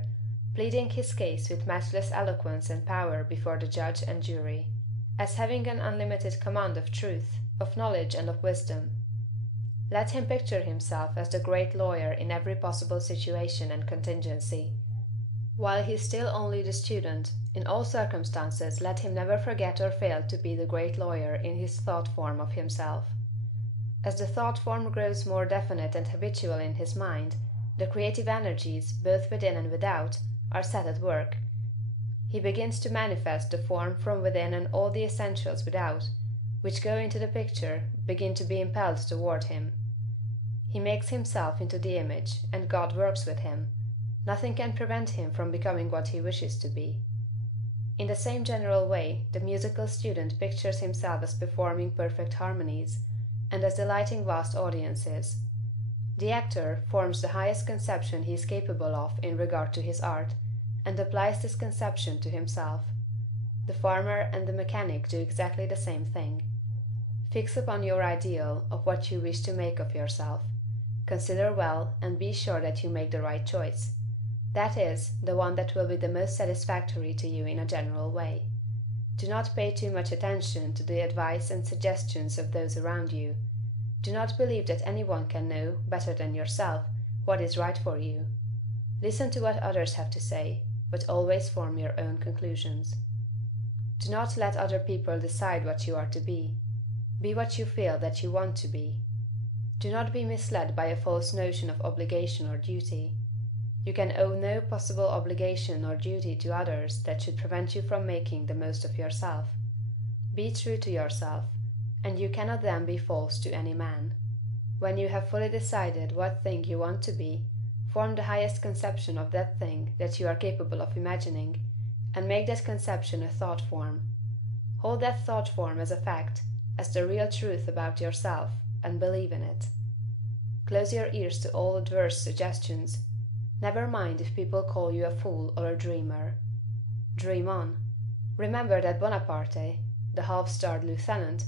pleading his case with matchless eloquence and power before the judge and jury, as having an unlimited command of truth, of knowledge, and of wisdom. Let him picture himself as the great lawyer in every possible situation and contingency. While he is still only the student, in all circumstances let him never forget or fail to be the great lawyer in his thought form of himself. As the thought form grows more definite and habitual in his mind, the creative energies, both within and without, are set at work. He begins to manifest the form from within, and all the essentials without, which go into the picture, begin to be impelled toward him. He makes himself into the image, and God works with him. Nothing can prevent him from becoming what he wishes to be. In the same general way, the musical student pictures himself as performing perfect harmonies, and as delighting vast audiences. The actor forms the highest conception he is capable of in regard to his art, and applies this conception to himself. The farmer and the mechanic do exactly the same thing. Fix upon your ideal of what you wish to make of yourself. Consider well, and be sure that you make the right choice. That is, the one that will be the most satisfactory to you in a general way. Do not pay too much attention to the advice and suggestions of those around you. Do not believe that anyone can know, better than yourself, what is right for you. Listen to what others have to say, but always form your own conclusions. Do not let other people decide what you are to be. Be what you feel that you want to be. Do not be misled by a false notion of obligation or duty. You can owe no possible obligation or duty to others that should prevent you from making the most of yourself. Be true to yourself, and you cannot then be false to any man. When you have fully decided what thing you want to be, form the highest conception of that thing that you are capable of imagining, and make that conception a thought form. Hold that thought form as a fact, as the real truth about yourself, and believe in it. Close your ears to all adverse suggestions. Never mind if people call you a fool or a dreamer. Dream on. Remember that Bonaparte, the half-starved lieutenant,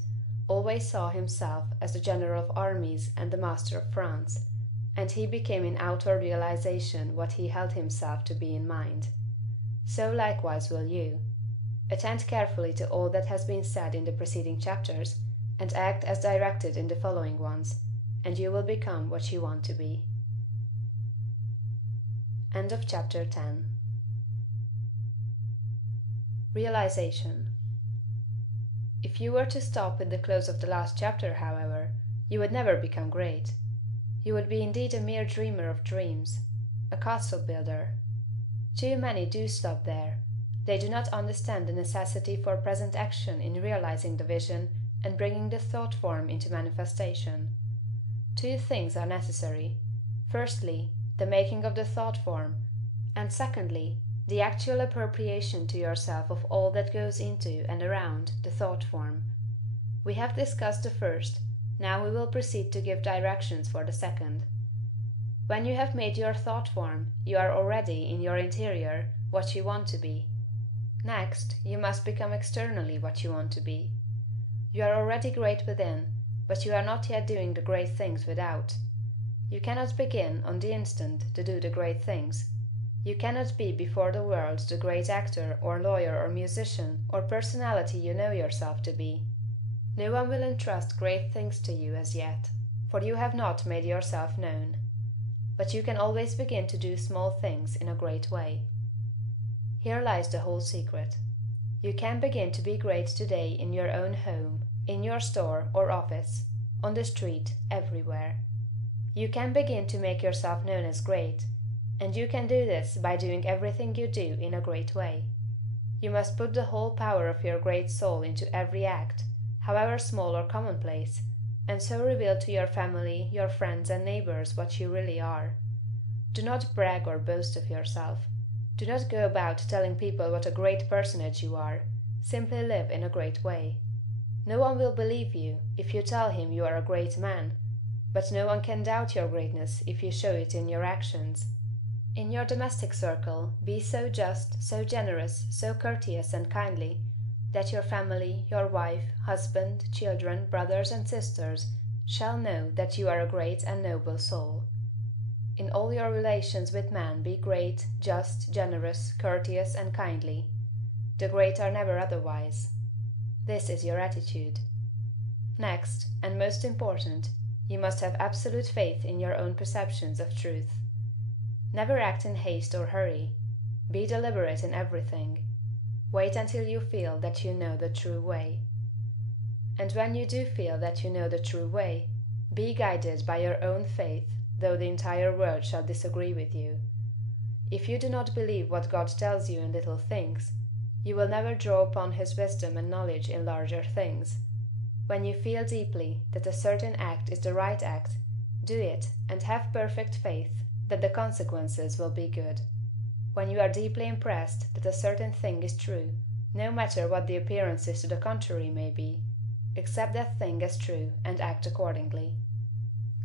always saw himself as the general of armies and the master of France, and he became in outward realization what he held himself to be in mind. So likewise will you. Attend carefully to all that has been said in the preceding chapters, and act as directed in the following ones, and you will become what you want to be. End of chapter 10. Realization. If you were to stop with the close of the last chapter, however, you would never become great. You would be indeed a mere dreamer of dreams, a castle builder. Too many do stop there. They do not understand the necessity for present action in realizing the vision and bringing the thought form into manifestation. Two things are necessary. Firstly, the making of the thought form, and secondly, the actual appropriation to yourself of all that goes into and around the thought form. We have discussed the first, now we will proceed to give directions for the second. When you have made your thought form, you are already, in your interior, what you want to be. Next, you must become externally what you want to be. You are already great within, but you are not yet doing the great things without. You cannot begin, on the instant, to do the great things. You cannot be before the world the great actor or lawyer or musician or personality you know yourself to be. No one will entrust great things to you as yet, for you have not made yourself known. But you can always begin to do small things in a great way. Here lies the whole secret. You can begin to be great today in your own home, in your store or office, on the street, everywhere. You can begin to make yourself known as great, and you can do this by doing everything you do in a great way. You must put the whole power of your great soul into every act, however small or commonplace, and so reveal to your family, your friends and neighbors what you really are. Do not brag or boast of yourself. Do not go about telling people what a great personage you are. Simply live in a great way. No one will believe you if you tell him you are a great man, but no one can doubt your greatness if you show it in your actions. In your domestic circle, be so just, so generous, so courteous and kindly, that your family, your wife, husband, children, brothers and sisters shall know that you are a great and noble soul. In all your relations with men be great, just, generous, courteous and kindly. The great are never otherwise. This is your attitude. Next, and most important, you must have absolute faith in your own perceptions of truth. Never act in haste or hurry. Be deliberate in everything. Wait until you feel that you know the true way. And when you do feel that you know the true way, be guided by your own faith, though the entire world shall disagree with you. If you do not believe what God tells you in little things, you will never draw upon his wisdom and knowledge in larger things. When you feel deeply that a certain act is the right act, do it and have perfect faith that the consequences will be good. When you are deeply impressed that a certain thing is true, no matter what the appearances to the contrary may be, accept that thing as true and act accordingly.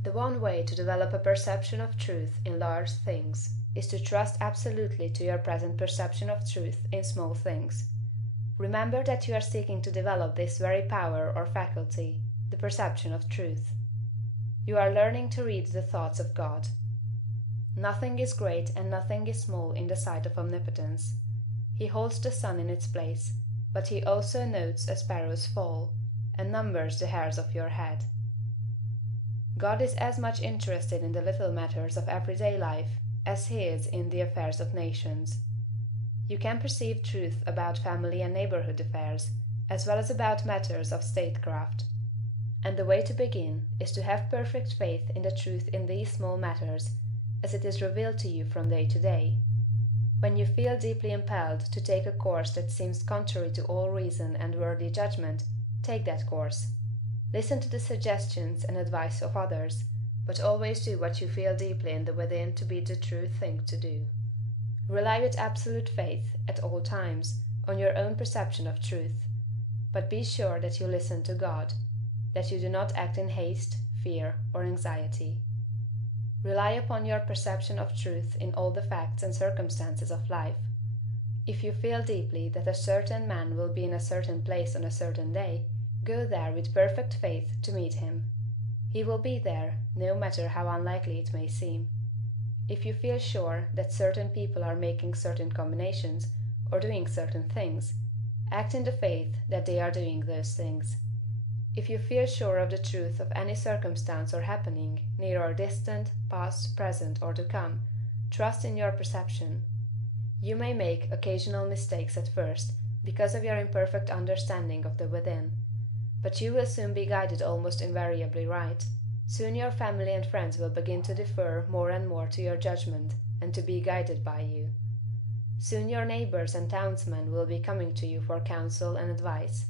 The one way to develop a perception of truth in large things is to trust absolutely to your present perception of truth in small things. Remember that you are seeking to develop this very power or faculty, the perception of truth. You are learning to read the thoughts of God. Nothing is great and nothing is small in the sight of omnipotence. He holds the sun in its place, but he also notes a sparrow's fall, and numbers the hairs of your head. God is as much interested in the little matters of everyday life as he is in the affairs of nations. You can perceive truth about family and neighborhood affairs, as well as about matters of statecraft. And the way to begin is to have perfect faith in the truth in these small matters, as it is revealed to you from day to day. When you feel deeply impelled to take a course that seems contrary to all reason and worldly judgment, take that course. Listen to the suggestions and advice of others, but always do what you feel deeply in the within to be the true thing to do. Rely with absolute faith, at all times, on your own perception of truth, but be sure that you listen to God, that you do not act in haste, fear, or anxiety. Rely upon your perception of truth in all the facts and circumstances of life. If you feel deeply that a certain man will be in a certain place on a certain day, go there with perfect faith to meet him. He will be there, no matter how unlikely it may seem. If you feel sure that certain people are making certain combinations, or doing certain things, act in the faith that they are doing those things. If you feel sure of the truth of any circumstance or happening, near or distant, past, present, or to come, trust in your perception. You may make occasional mistakes at first, because of your imperfect understanding of the within, but you will soon be guided almost invariably right. Soon your family and friends will begin to defer more and more to your judgment, and to be guided by you. Soon your neighbors and townsmen will be coming to you for counsel and advice.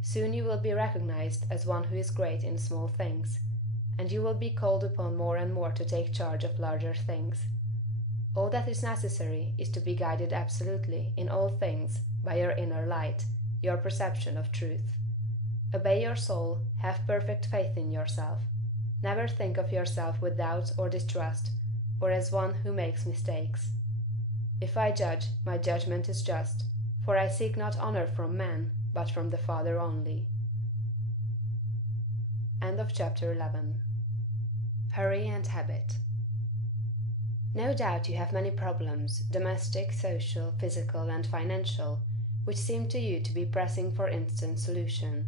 Soon you will be recognized as one who is great in small things, and you will be called upon more and more to take charge of larger things. All that is necessary is to be guided absolutely in all things by your inner light, your perception of truth. Obey your soul, have perfect faith in yourself. Never think of yourself with doubt or distrust, or as one who makes mistakes. If I judge, my judgment is just, for I seek not honor from men, but from the Father only. End of chapter 11. Hurry and Habit. No doubt you have many problems, domestic, social, physical, and financial, which seem to you to be pressing for instant solution.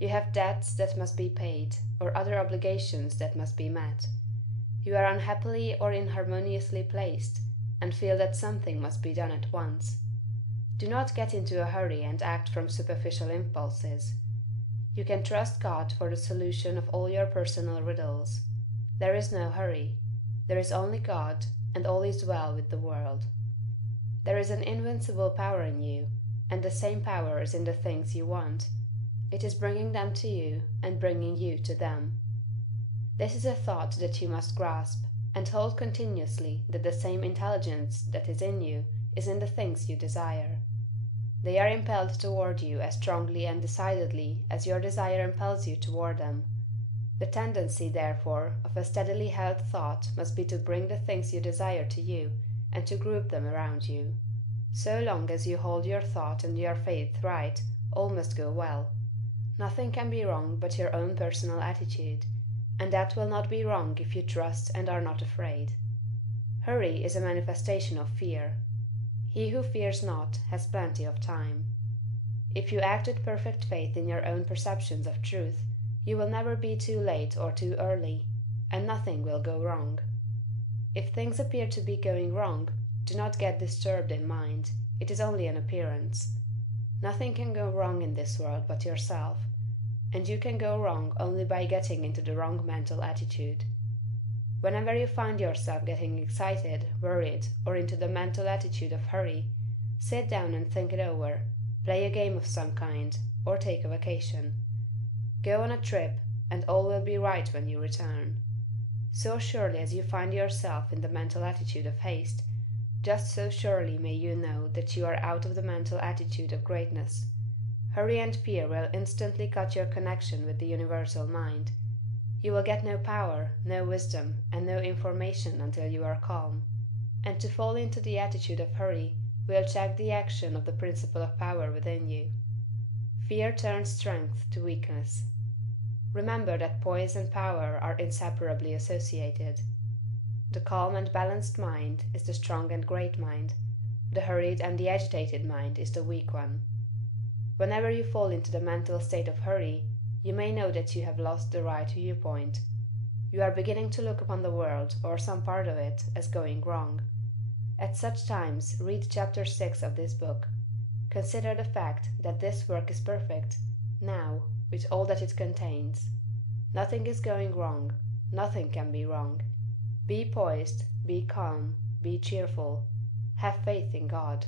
You have debts that must be paid, or other obligations that must be met. You are unhappily or inharmoniously placed, and feel that something must be done at once. Do not get into a hurry and act from superficial impulses. You can trust God for the solution of all your personal riddles. There is no hurry. There is only God, and all is well with the world. There is an invincible power in you, and the same power is in the things you want. It is bringing them to you, and bringing you to them. This is a thought that you must grasp, and hold continuously that the same intelligence that is in you is in the things you desire. They are impelled toward you as strongly and decidedly as your desire impels you toward them. The tendency, therefore, of a steadily held thought must be to bring the things you desire to you, and to group them around you. So long as you hold your thought and your faith right, all must go well. Nothing can be wrong but your own personal attitude, and that will not be wrong if you trust and are not afraid. Hurry is a manifestation of fear. He who fears not has plenty of time. If you act with perfect faith in your own perceptions of truth, you will never be too late or too early, and nothing will go wrong. If things appear to be going wrong, do not get disturbed in mind. It is only an appearance. Nothing can go wrong in this world but yourself, and you can go wrong only by getting into the wrong mental attitude. Whenever you find yourself getting excited, worried, or into the mental attitude of hurry, sit down and think it over, play a game of some kind, or take a vacation. Go on a trip, and all will be right when you return. So surely as you find yourself in the mental attitude of haste, just so surely may you know that you are out of the mental attitude of greatness. Hurry and fear will instantly cut your connection with the universal mind. You will get no power, no wisdom, and no information until you are calm. And to fall into the attitude of hurry will check the action of the principle of power within you. Fear turns strength to weakness. Remember that poise and power are inseparably associated. The calm and balanced mind is the strong and great mind. The hurried and the agitated mind is the weak one. Whenever you fall into the mental state of hurry, you may know that you have lost the right viewpoint. You are beginning to look upon the world, or some part of it, as going wrong. At such times, read chapter 6 of this book. Consider the fact that this work is perfect, now, with all that it contains. Nothing is going wrong. Nothing can be wrong. Be poised, be calm, be cheerful. Have faith in God.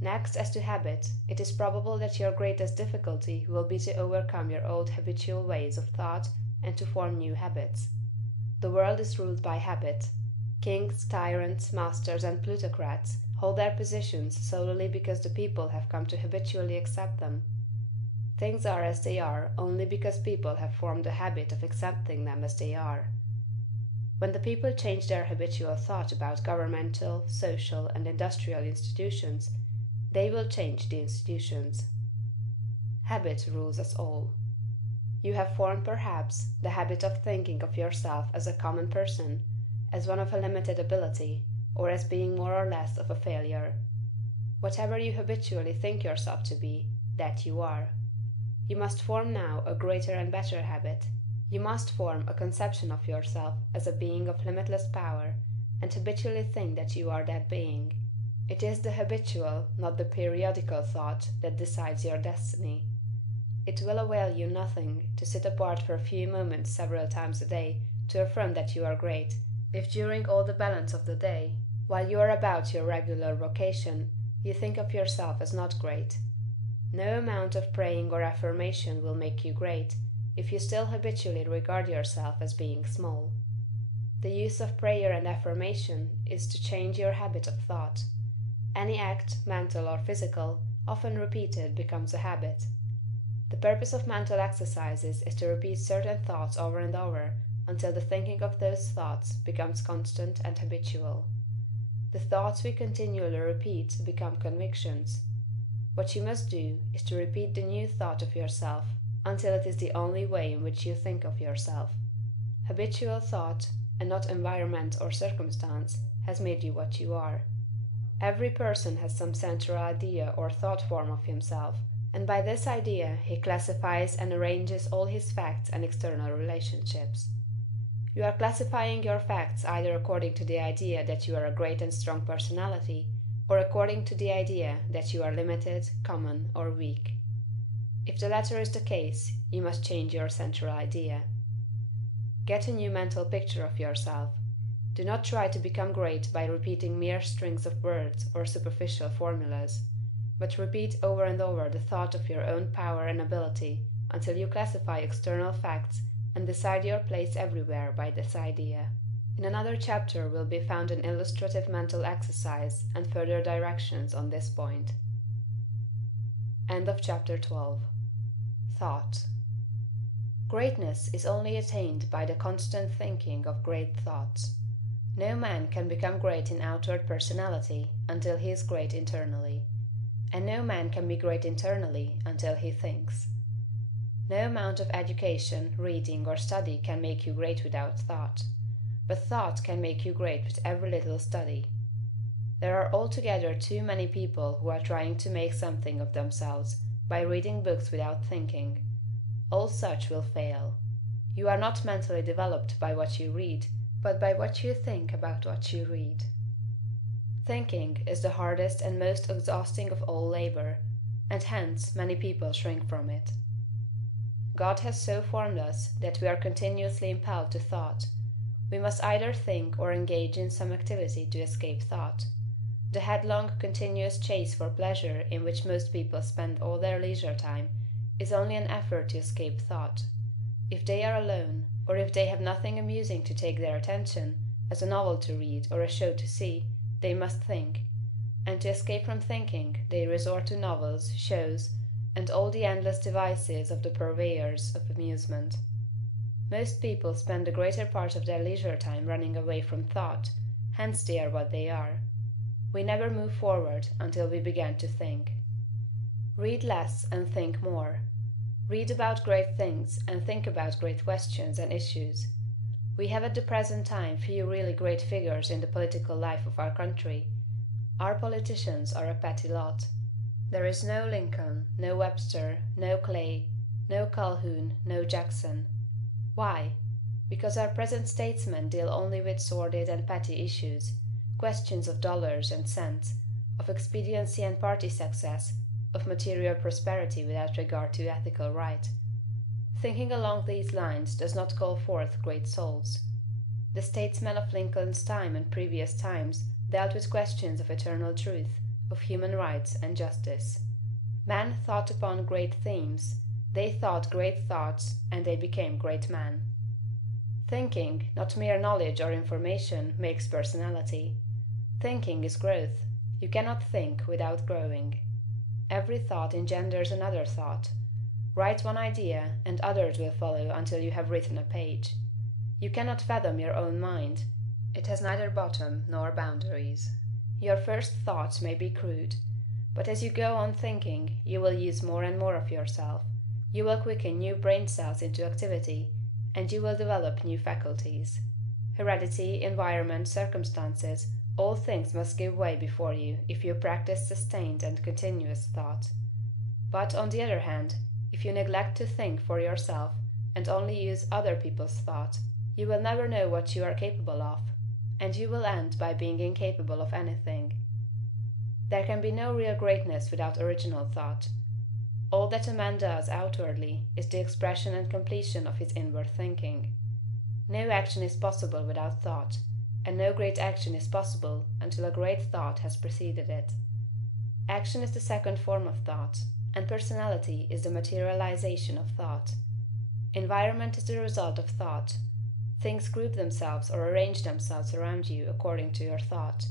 Next, as to habit, it is probable that your greatest difficulty will be to overcome your old habitual ways of thought and to form new habits. The world is ruled by habit. Kings, tyrants, masters, and plutocrats hold their positions solely because the people have come to habitually accept them. Things are as they are only because people have formed the habit of accepting them as they are. When the people change their habitual thought about governmental, social, and industrial institutions, they will change the institutions. Habit rules us all. You have formed, perhaps, the habit of thinking of yourself as a common person, as one of a limited ability, or as being more or less of a failure. Whatever you habitually think yourself to be, that you are. You must form now a greater and better habit. You must form a conception of yourself as a being of limitless power, and habitually think that you are that being. It is the habitual, not the periodical thought that decides your destiny. It will avail you nothing to sit apart for a few moments several times a day to affirm that you are great, if during all the balance of the day, while you are about your regular vocation, you think of yourself as not great. No amount of praying or affirmation will make you great, if you still habitually regard yourself as being small. The use of prayer and affirmation is to change your habit of thought. Any act, mental or physical, often repeated, becomes a habit. The purpose of mental exercises is to repeat certain thoughts over and over until the thinking of those thoughts becomes constant and habitual. The thoughts we continually repeat become convictions. What you must do is to repeat the new thought of yourself until it is the only way in which you think of yourself. Habitual thought, and not environment or circumstance, has made you what you are. Every person has some central idea or thought form of himself, and by this idea he classifies and arranges all his facts and external relationships. You are classifying your facts either according to the idea that you are a great and strong personality, or according to the idea that you are limited, common, or weak. If the latter is the case, you must change your central idea. Get a new mental picture of yourself. Do not try to become great by repeating mere strings of words or superficial formulas, but repeat over and over the thought of your own power and ability until you classify external facts and decide your place everywhere by this idea. In another chapter will be found an illustrative mental exercise and further directions on this point. End of chapter 12. Thought. Greatness is only attained by the constant thinking of great thoughts. No man can become great in outward personality until he is great internally, and no man can be great internally until he thinks. No amount of education, reading, or study can make you great without thought, but thought can make you great with every little study. There are altogether too many people who are trying to make something of themselves by reading books without thinking. All such will fail. You are not mentally developed by what you read, but by what you think about what you read. Thinking is the hardest and most exhausting of all labor, and hence many people shrink from it. God has so formed us that we are continuously impelled to thought. We must either think or engage in some activity to escape thought. The headlong, continuous chase for pleasure in which most people spend all their leisure time is only an effort to escape thought. If they are alone, or if they have nothing amusing to take their attention, as a novel to read or a show to see, they must think, and to escape from thinking they resort to novels, shows, and all the endless devices of the purveyors of amusement. Most people spend the greater part of their leisure time running away from thought, hence they are what they are. We never move forward until we begin to think. Read less and think more. Read about great things and think about great questions and issues. We have at the present time few really great figures in the political life of our country. Our politicians are a petty lot. There is no Lincoln, no Webster, no Clay, no Calhoun, no Jackson. Why? Because our present statesmen deal only with sordid and petty issues, questions of dollars and cents, of expediency and party success, of material prosperity without regard to ethical right. Thinking along these lines does not call forth great souls. The statesmen of Lincoln's time and previous times dealt with questions of eternal truth, of human rights and justice. Men thought upon great themes, they thought great thoughts, and they became great men. Thinking, not mere knowledge or information, makes personality. Thinking is growth. You cannot think without growing. Every thought engenders another thought. Write one idea, and others will follow until you have written a page. You cannot fathom your own mind. It has neither bottom nor boundaries. Your first thoughts may be crude, but as you go on thinking, you will use more and more of yourself. You will quicken new brain cells into activity, and you will develop new faculties. Heredity, environment, circumstances, all things must give way before you if you practice sustained and continuous thought. But, on the other hand, if you neglect to think for yourself and only use other people's thought, you will never know what you are capable of, and you will end by being incapable of anything. There can be no real greatness without original thought. All that a man does outwardly is the expression and completion of his inward thinking. No action is possible without thought, and no great action is possible until a great thought has preceded it. Action is the second form of thought, and personality is the materialization of thought. Environment is the result of thought. Things group themselves or arrange themselves around you according to your thought.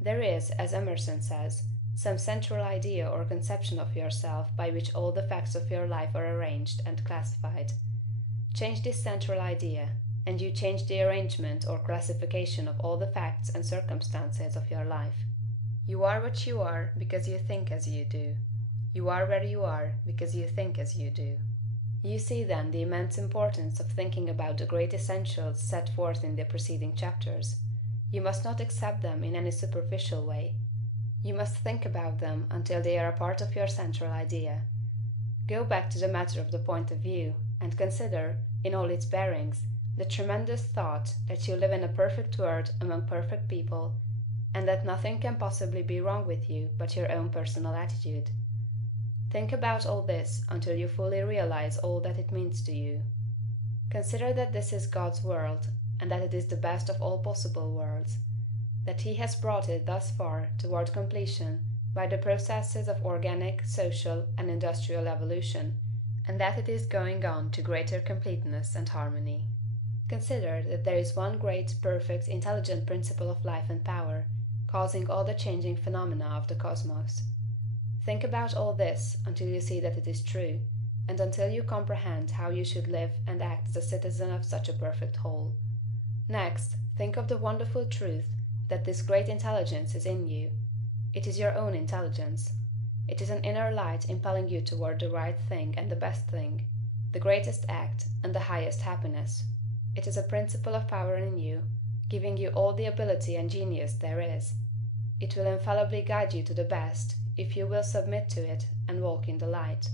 There is, as Emerson says, some central idea or conception of yourself by which all the facts of your life are arranged and classified. Change this central idea, and you change the arrangement or classification of all the facts and circumstances of your life. You are what you are because you think as you do. You are where you are because you think as you do. You see then the immense importance of thinking about the great essentials set forth in the preceding chapters. You must not accept them in any superficial way. You must think about them until they are a part of your central idea. Go back to the matter of the point of view, and consider, in all its bearings, the tremendous thought that you live in a perfect world among perfect people, and that nothing can possibly be wrong with you but your own personal attitude. Think about all this until you fully realize all that it means to you. Consider that this is God's world, and that it is the best of all possible worlds, that He has brought it thus far toward completion by the processes of organic, social, and industrial evolution, and that it is going on to greater completeness and harmony. Consider that there is one great, perfect, intelligent principle of life and power, causing all the changing phenomena of the cosmos. Think about all this until you see that it is true, and until you comprehend how you should live and act as a citizen of such a perfect whole. Next, think of the wonderful truth that this great intelligence is in you. It is your own intelligence. It is an inner light impelling you toward the right thing and the best thing, the greatest act and the highest happiness. It is a principle of power in you, giving you all the ability and genius there is. It will infallibly guide you to the best, if you will submit to it and walk in the light.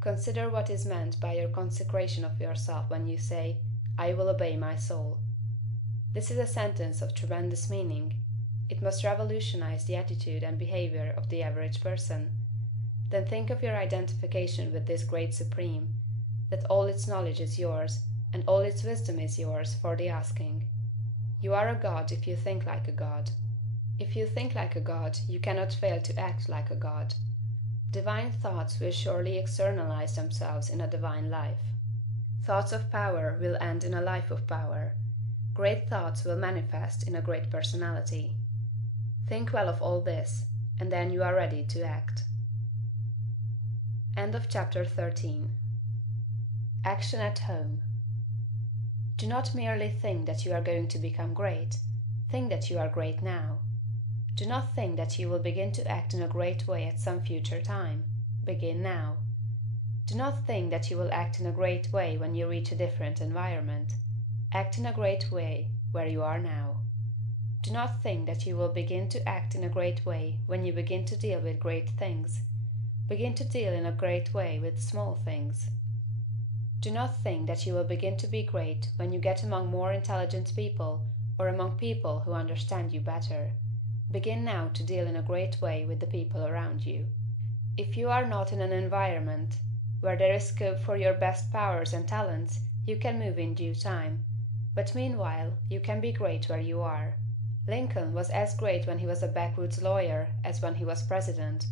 Consider what is meant by your consecration of yourself when you say, "I will obey my soul." This is a sentence of tremendous meaning. It must revolutionize the attitude and behavior of the average person. Then think of your identification with this great Supreme, that all its knowledge is yours, and all its wisdom is yours for the asking. You are a god if you think like a god. If you think like a god, you cannot fail to act like a god. Divine thoughts will surely externalize themselves in a divine life. Thoughts of power will end in a life of power. Great thoughts will manifest in a great personality. Think well of all this, and then you are ready to act. End of chapter 13. Action at home. Do not merely think that you are going to become great. Think that you are great now. Do not think that you will begin to act in a great way at some future time. Begin now. Do not think that you will act in a great way when you reach a different environment. Act in a great way where you are now. Do not think that you will begin to act in a great way when you begin to deal with great things. Begin to deal in a great way with small things. Do not think that you will begin to be great when you get among more intelligent people or among people who understand you better. Begin now to deal in a great way with the people around you. If you are not in an environment where there is scope for your best powers and talents, you can move in due time, but meanwhile you can be great where you are. Lincoln was as great when he was a backwoods lawyer as when he was president.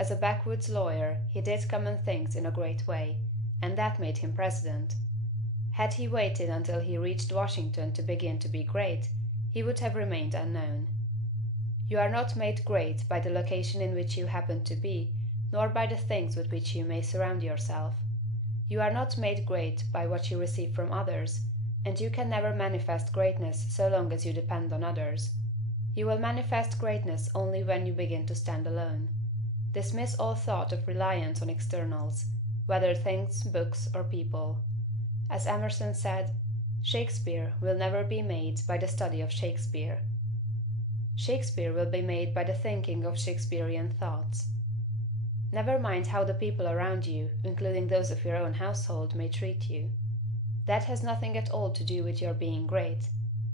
As a backwoods lawyer he did common things in a great way, and that made him president. Had he waited until he reached Washington to begin to be great, he would have remained unknown. You are not made great by the location in which you happen to be, nor by the things with which you may surround yourself. You are not made great by what you receive from others, and you can never manifest greatness so long as you depend on others. You will manifest greatness only when you begin to stand alone. Dismiss all thought of reliance on externals, whether things, books, or people. As Emerson said, Shakespeare will never be made by the study of Shakespeare. Shakespeare will be made by the thinking of Shakespearean thoughts. Never mind how the people around you, including those of your own household, may treat you. That has nothing at all to do with your being great.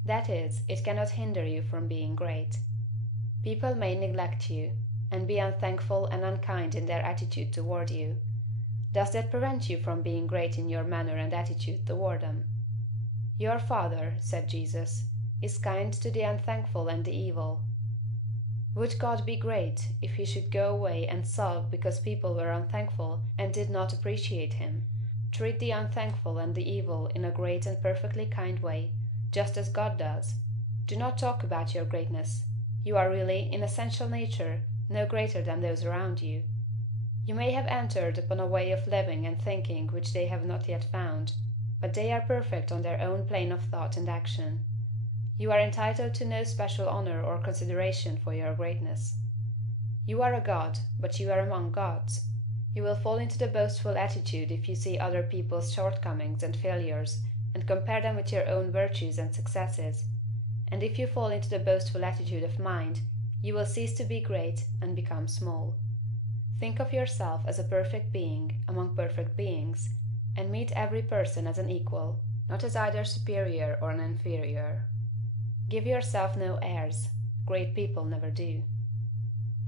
That is, it cannot hinder you from being great. People may neglect you, and be unthankful and unkind in their attitude toward you. Does that prevent you from being great in your manner and attitude toward them? Your Father, said Jesus, is kind to the unthankful and the evil. Would God be great if he should go away and sulk because people were unthankful and did not appreciate him? Treat the unthankful and the evil in a great and perfectly kind way, just as God does. Do not talk about your greatness. You are really, in essential nature, no greater than those around you. You may have entered upon a way of living and thinking which they have not yet found, but they are perfect on their own plane of thought and action. You are entitled to no special honor or consideration for your greatness. You are a god, but you are among gods. You will fall into the boastful attitude if you see other people's shortcomings and failures and compare them with your own virtues and successes. And if you fall into the boastful attitude of mind, you will cease to be great and become small. Think of yourself as a perfect being among perfect beings, and meet every person as an equal, not as either superior or an inferior. Give yourself no airs. Great people never do.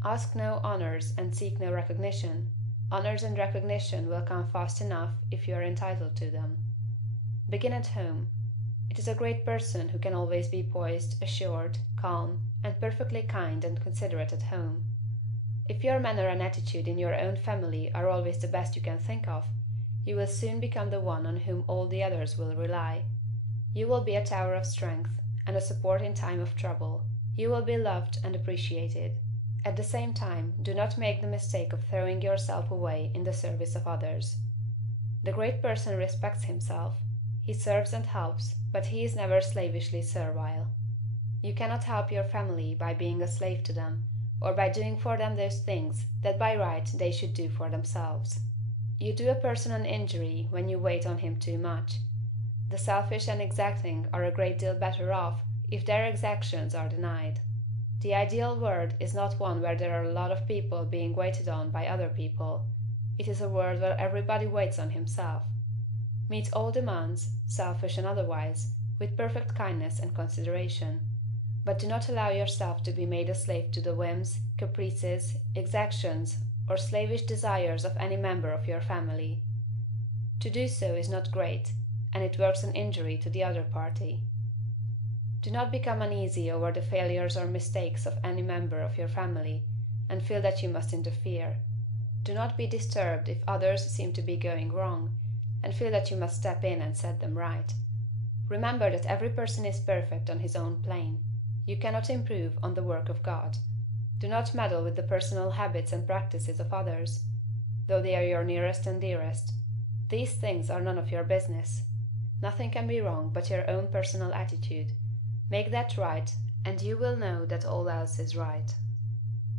Ask no honors and seek no recognition. Honors and recognition will come fast enough if you are entitled to them. Begin at home. It is a great person who can always be poised, assured, calm, and perfectly kind and considerate at home. If your manner and attitude in your own family are always the best you can think of, you will soon become the one on whom all the others will rely. You will be a tower of strength, and a support in time of trouble. You will be loved and appreciated. At the same time, do not make the mistake of throwing yourself away in the service of others. The great person respects himself. He serves and helps, but he is never slavishly servile. You cannot help your family by being a slave to them, or by doing for them those things that by right they should do for themselves. You do a person an injury when you wait on him too much. The selfish and exacting are a great deal better off if their exactions are denied. The ideal world is not one where there are a lot of people being waited on by other people. It is a world where everybody waits on himself. Meet all demands, selfish and otherwise, with perfect kindness and consideration. But do not allow yourself to be made a slave to the whims, caprices, exactions, or slavish desires of any member of your family. To do so is not great, and it works an injury to the other party. Do not become uneasy over the failures or mistakes of any member of your family, and feel that you must interfere. Do not be disturbed if others seem to be going wrong, and feel that you must step in and set them right. Remember that every person is perfect on his own plane. You cannot improve on the work of God. Do not meddle with the personal habits and practices of others, though they are your nearest and dearest. These things are none of your business. Nothing can be wrong but your own personal attitude. Make that right, and you will know that all else is right.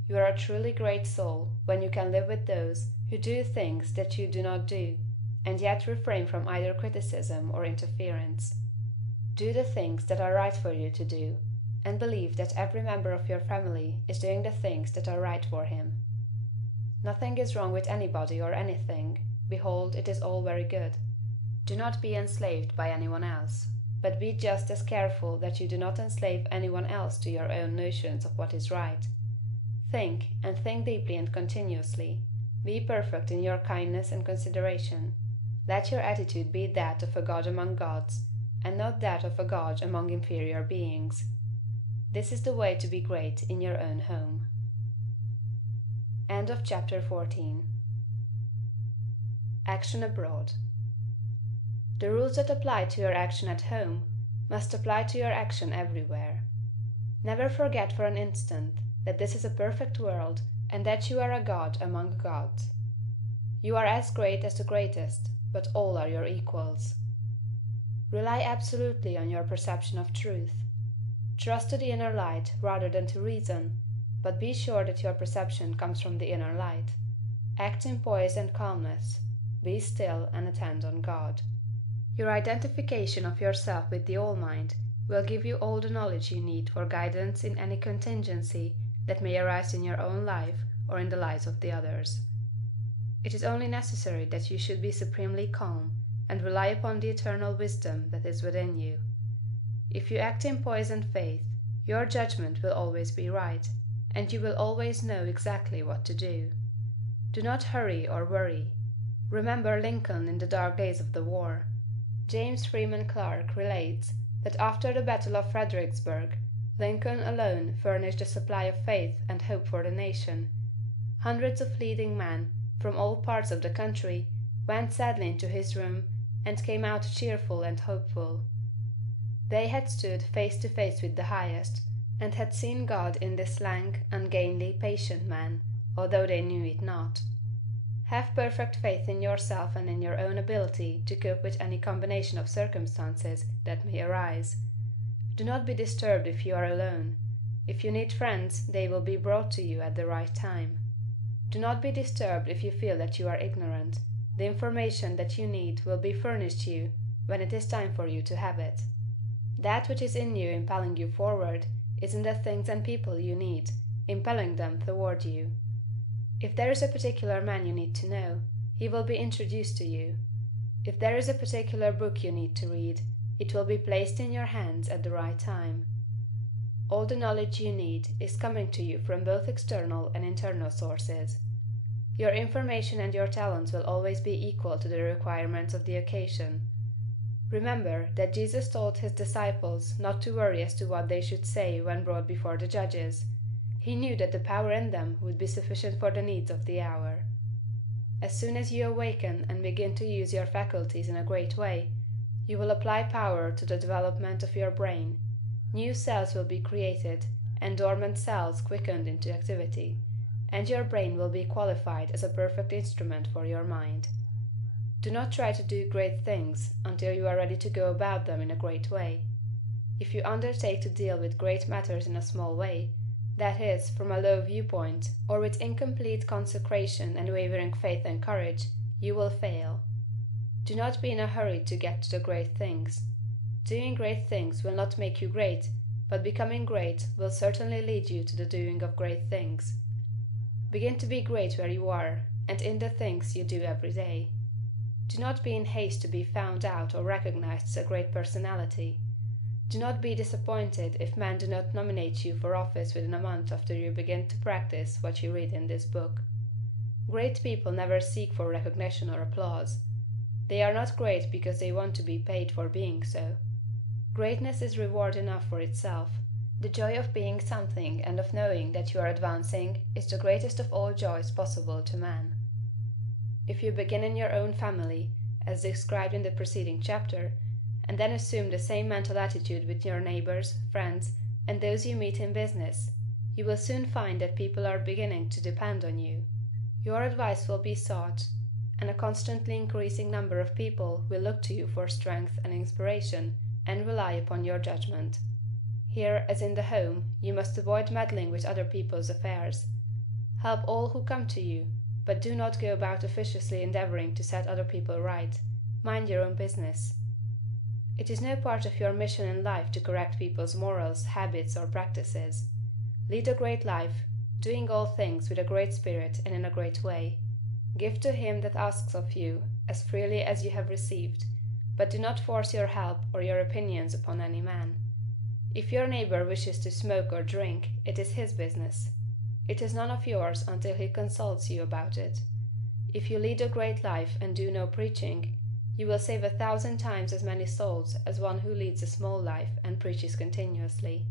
You are a truly great soul when you can live with those who do things that you do not do, and yet refrain from either criticism or interference. Do the things that are right for you to do, and believe that every member of your family is doing the things that are right for him. Nothing is wrong with anybody or anything. Behold, it is all very good. Do not be enslaved by anyone else, but be just as careful that you do not enslave anyone else to your own notions of what is right. Think, and think deeply and continuously. Be perfect in your kindness and consideration. Let your attitude be that of a god among gods, and not that of a god among inferior beings. This is the way to be great in your own home. End of chapter 14. Action abroad. The rules that apply to your action at home must apply to your action everywhere. Never forget for an instant that this is a perfect world and that you are a god among gods. You are as great as the greatest, but all are your equals. Rely absolutely on your perception of truth. Trust to the inner light rather than to reason, but be sure that your perception comes from the inner light. Act in poise and calmness. Be still and attend on God. Your identification of yourself with the All-Mind will give you all the knowledge you need for guidance in any contingency that may arise in your own life or in the lives of the others. It is only necessary that you should be supremely calm and rely upon the eternal wisdom that is within you. If you act in poise and faith, your judgment will always be right, and you will always know exactly what to do. Do not hurry or worry. Remember Lincoln in the dark days of the war. James Freeman Clarke relates that after the Battle of Fredericksburg, Lincoln alone furnished a supply of faith and hope for the nation. Hundreds of leading men from all parts of the country went sadly into his room and came out cheerful and hopeful. They had stood face to face with the Highest, and had seen God in this lank, ungainly, patient man, although they knew it not. Have perfect faith in yourself and in your own ability to cope with any combination of circumstances that may arise. Do not be disturbed if you are alone. If you need friends, they will be brought to you at the right time. Do not be disturbed if you feel that you are ignorant. The information that you need will be furnished you when it is time for you to have it. That which is in you impelling you forward is in the things and people you need, impelling them toward you. If there is a particular man you need to know, he will be introduced to you. If there is a particular book you need to read, it will be placed in your hands at the right time. All the knowledge you need is coming to you from both external and internal sources. Your information and your talents will always be equal to the requirements of the occasion. Remember that Jesus told his disciples not to worry as to what they should say when brought before the judges. He knew that the power in them would be sufficient for the needs of the hour. As soon as you awaken and begin to use your faculties in a great way, you will apply power to the development of your brain. New cells will be created, and dormant cells quickened into activity, and your brain will be qualified as a perfect instrument for your mind. Do not try to do great things until you are ready to go about them in a great way. If you undertake to deal with great matters in a small way, that is, from a low viewpoint, or with incomplete consecration and wavering faith and courage, you will fail. Do not be in a hurry to get to the great things. Doing great things will not make you great, but becoming great will certainly lead you to the doing of great things. Begin to be great where you are, and in the things you do every day. Do not be in haste to be found out or recognized as a great personality. Do not be disappointed if men do not nominate you for office within a month after you begin to practice what you read in this book. Great people never seek for recognition or applause. They are not great because they want to be paid for being so. Greatness is reward enough for itself. The joy of being something and of knowing that you are advancing is the greatest of all joys possible to man. If you begin in your own family, as described in the preceding chapter, and then assume the same mental attitude with your neighbors, friends, and those you meet in business, you will soon find that people are beginning to depend on you. Your advice will be sought, and a constantly increasing number of people will look to you for strength and inspiration, and rely upon your judgment. Here, as in the home, you must avoid meddling with other people's affairs. Help all who come to you, but do not go about officiously endeavoring to set other people right. Mind your own business. It is no part of your mission in life to correct people's morals, habits, or practices. Lead a great life, doing all things with a great spirit and in a great way. Give to him that asks of you as freely as you have received, but do not force your help or your opinions upon any man. If your neighbor wishes to smoke or drink, it is his business. It is none of yours until he consults you about it. If you lead a great life and do no preaching, you will save 1,000 times as many souls as one who leads a small life and preaches continuously.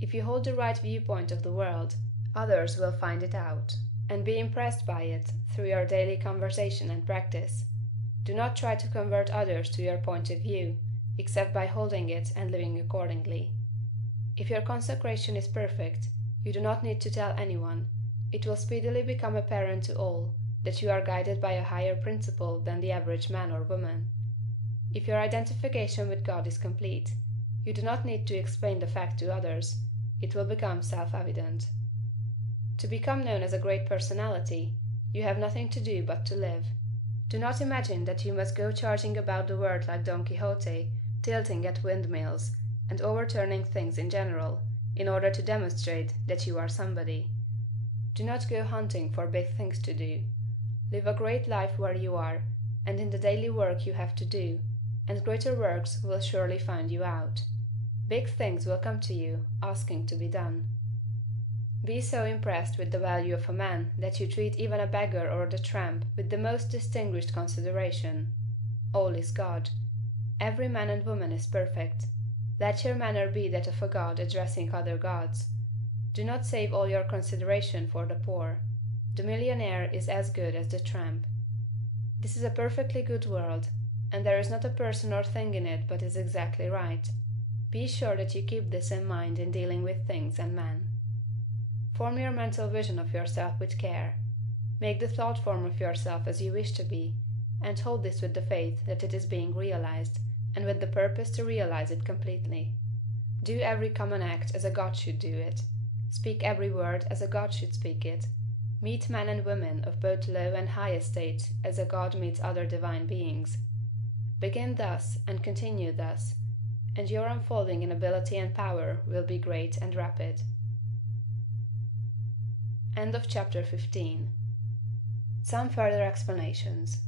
If you hold the right viewpoint of the world, others will find it out, and be impressed by it through your daily conversation and practice. Do not try to convert others to your point of view, except by holding it and living accordingly. If your consecration is perfect, you do not need to tell anyone. It will speedily become apparent to all that you are guided by a higher principle than the average man or woman. If your identification with God is complete, you do not need to explain the fact to others. It will become self-evident. To become known as a great personality, you have nothing to do but to live. Do not imagine that you must go charging about the world like Don Quixote, tilting at windmills, and overturning things in general, in order to demonstrate that you are somebody. Do not go hunting for big things to do. Live a great life where you are, and in the daily work you have to do, and greater works will surely find you out. Big things will come to you, asking to be done. Be so impressed with the value of a man that you treat even a beggar or the tramp with the most distinguished consideration. All is God. Every man and woman is perfect. Let your manner be that of a god addressing other gods. Do not save all your consideration for the poor. The millionaire is as good as the tramp. This is a perfectly good world, and there is not a person or thing in it but is exactly right. Be sure that you keep this in mind in dealing with things and men. Form your mental vision of yourself with care. Make the thought form of yourself as you wish to be, and hold this with the faith that it is being realized, and with the purpose to realize it completely. Do every common act as a god should do it. Speak every word as a god should speak it. Meet men and women of both low and high estate as a god meets other divine beings. Begin thus and continue thus, and your unfolding in ability and power will be great and rapid. End of chapter 15. Some further explanations.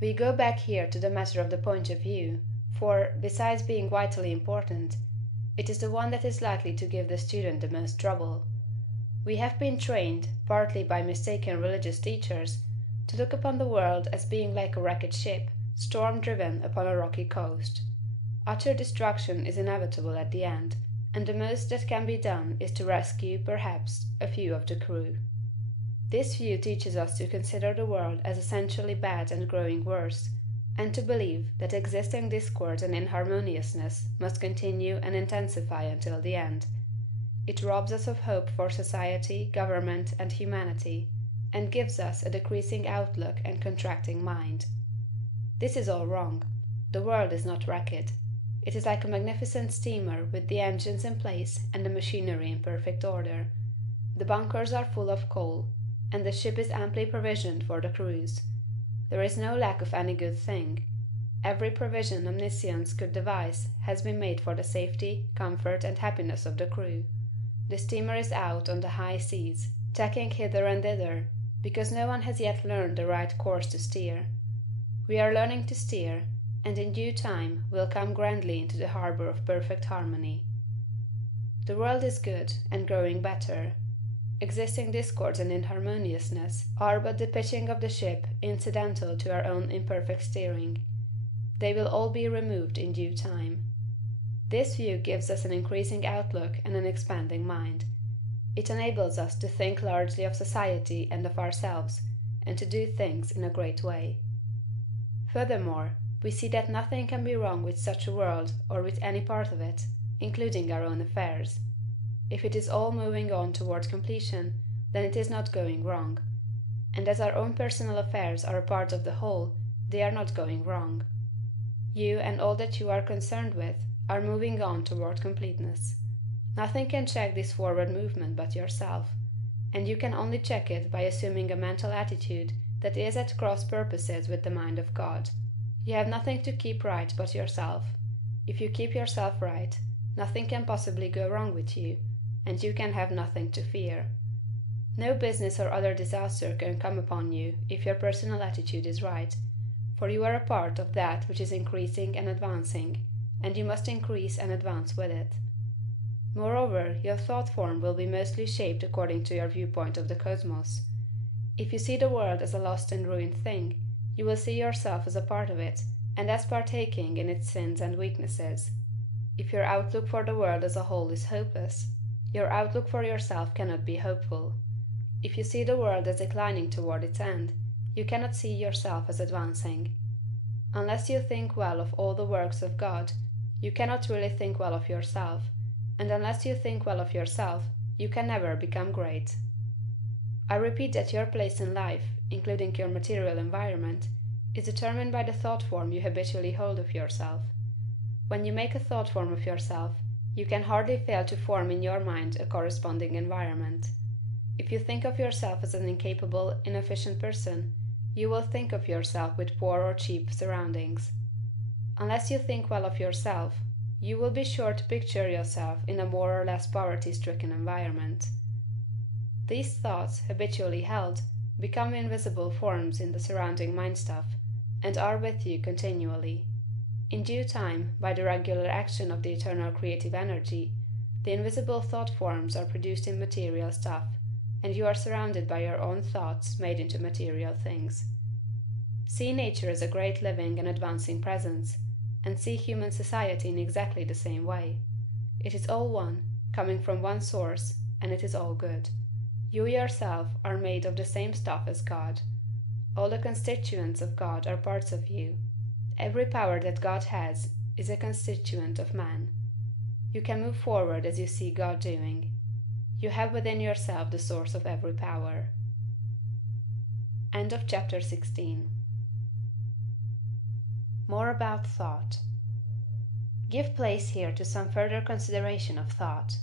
We go back here to the matter of the point of view, for, besides being vitally important, it is the one that is likely to give the student the most trouble. We have been trained, partly by mistaken religious teachers, to look upon the world as being like a wrecked ship, storm-driven upon a rocky coast. Utter destruction is inevitable at the end, and the most that can be done is to rescue, perhaps, a few of the crew. This view teaches us to consider the world as essentially bad and growing worse, and to believe that existing discord and inharmoniousness must continue and intensify until the end. It robs us of hope for society, government, and humanity, and gives us a decreasing outlook and contracting mind. This is all wrong. The world is not wrecked. It is like a magnificent steamer with the engines in place and the machinery in perfect order. The bunkers are full of coal, and the ship is amply provisioned for the cruise. There is no lack of any good thing. Every provision omniscience could devise has been made for the safety, comfort, and happiness of the crew. The steamer is out on the high seas, tacking hither and thither, because no one has yet learned the right course to steer. We are learning to steer, and in due time will come grandly into the harbor of perfect harmony. The world is good, and growing better. Existing discords and inharmoniousness are but the pitching of the ship incidental to our own imperfect steering. They will all be removed in due time. This view gives us an increasing outlook and an expanding mind. It enables us to think largely of society and of ourselves, and to do things in a great way. Furthermore, we see that nothing can be wrong with such a world or with any part of it, including our own affairs. If it is all moving on toward completion, then it is not going wrong. And as our own personal affairs are a part of the whole, they are not going wrong. You and all that you are concerned with are moving on toward completeness. Nothing can check this forward movement but yourself, and you can only check it by assuming a mental attitude that is at cross purposes with the mind of God. You have nothing to keep right but yourself. If you keep yourself right, nothing can possibly go wrong with you, and you can have nothing to fear. No business or other disaster can come upon you if your personal attitude is right, for you are a part of that which is increasing and advancing, and you must increase and advance with it. Moreover, your thought form will be mostly shaped according to your viewpoint of the cosmos. If you see the world as a lost and ruined thing, you will see yourself as a part of it, and as partaking in its sins and weaknesses. If your outlook for the world as a whole is hopeless, your outlook for yourself cannot be hopeful. If you see the world as declining toward its end, you cannot see yourself as advancing. Unless you think well of all the works of God, you cannot really think well of yourself, and unless you think well of yourself, you can never become great. I repeat that your place in life, including your material environment, is determined by the thought form you habitually hold of yourself. When you make a thought form of yourself, you can hardly fail to form in your mind a corresponding environment. If you think of yourself as an incapable, inefficient person, you will think of yourself with poor or cheap surroundings. Unless you think well of yourself, you will be sure to picture yourself in a more or less poverty-stricken environment. These thoughts, habitually held, become invisible forms in the surrounding mind stuff, and are with you continually. In due time, by the regular action of the eternal creative energy, the invisible thought forms are produced in material stuff, and you are surrounded by your own thoughts made into material things. See nature as a great living and advancing presence, and see human society in exactly the same way. It is all one, coming from one source, and it is all good. You yourself are made of the same stuff as God. All the constituents of God are parts of you. Every power that God has is a constituent of man. You can move forward as you see God doing. You have within yourself the source of every power. End of chapter 16. More about thought. Give place here to some further consideration of thought.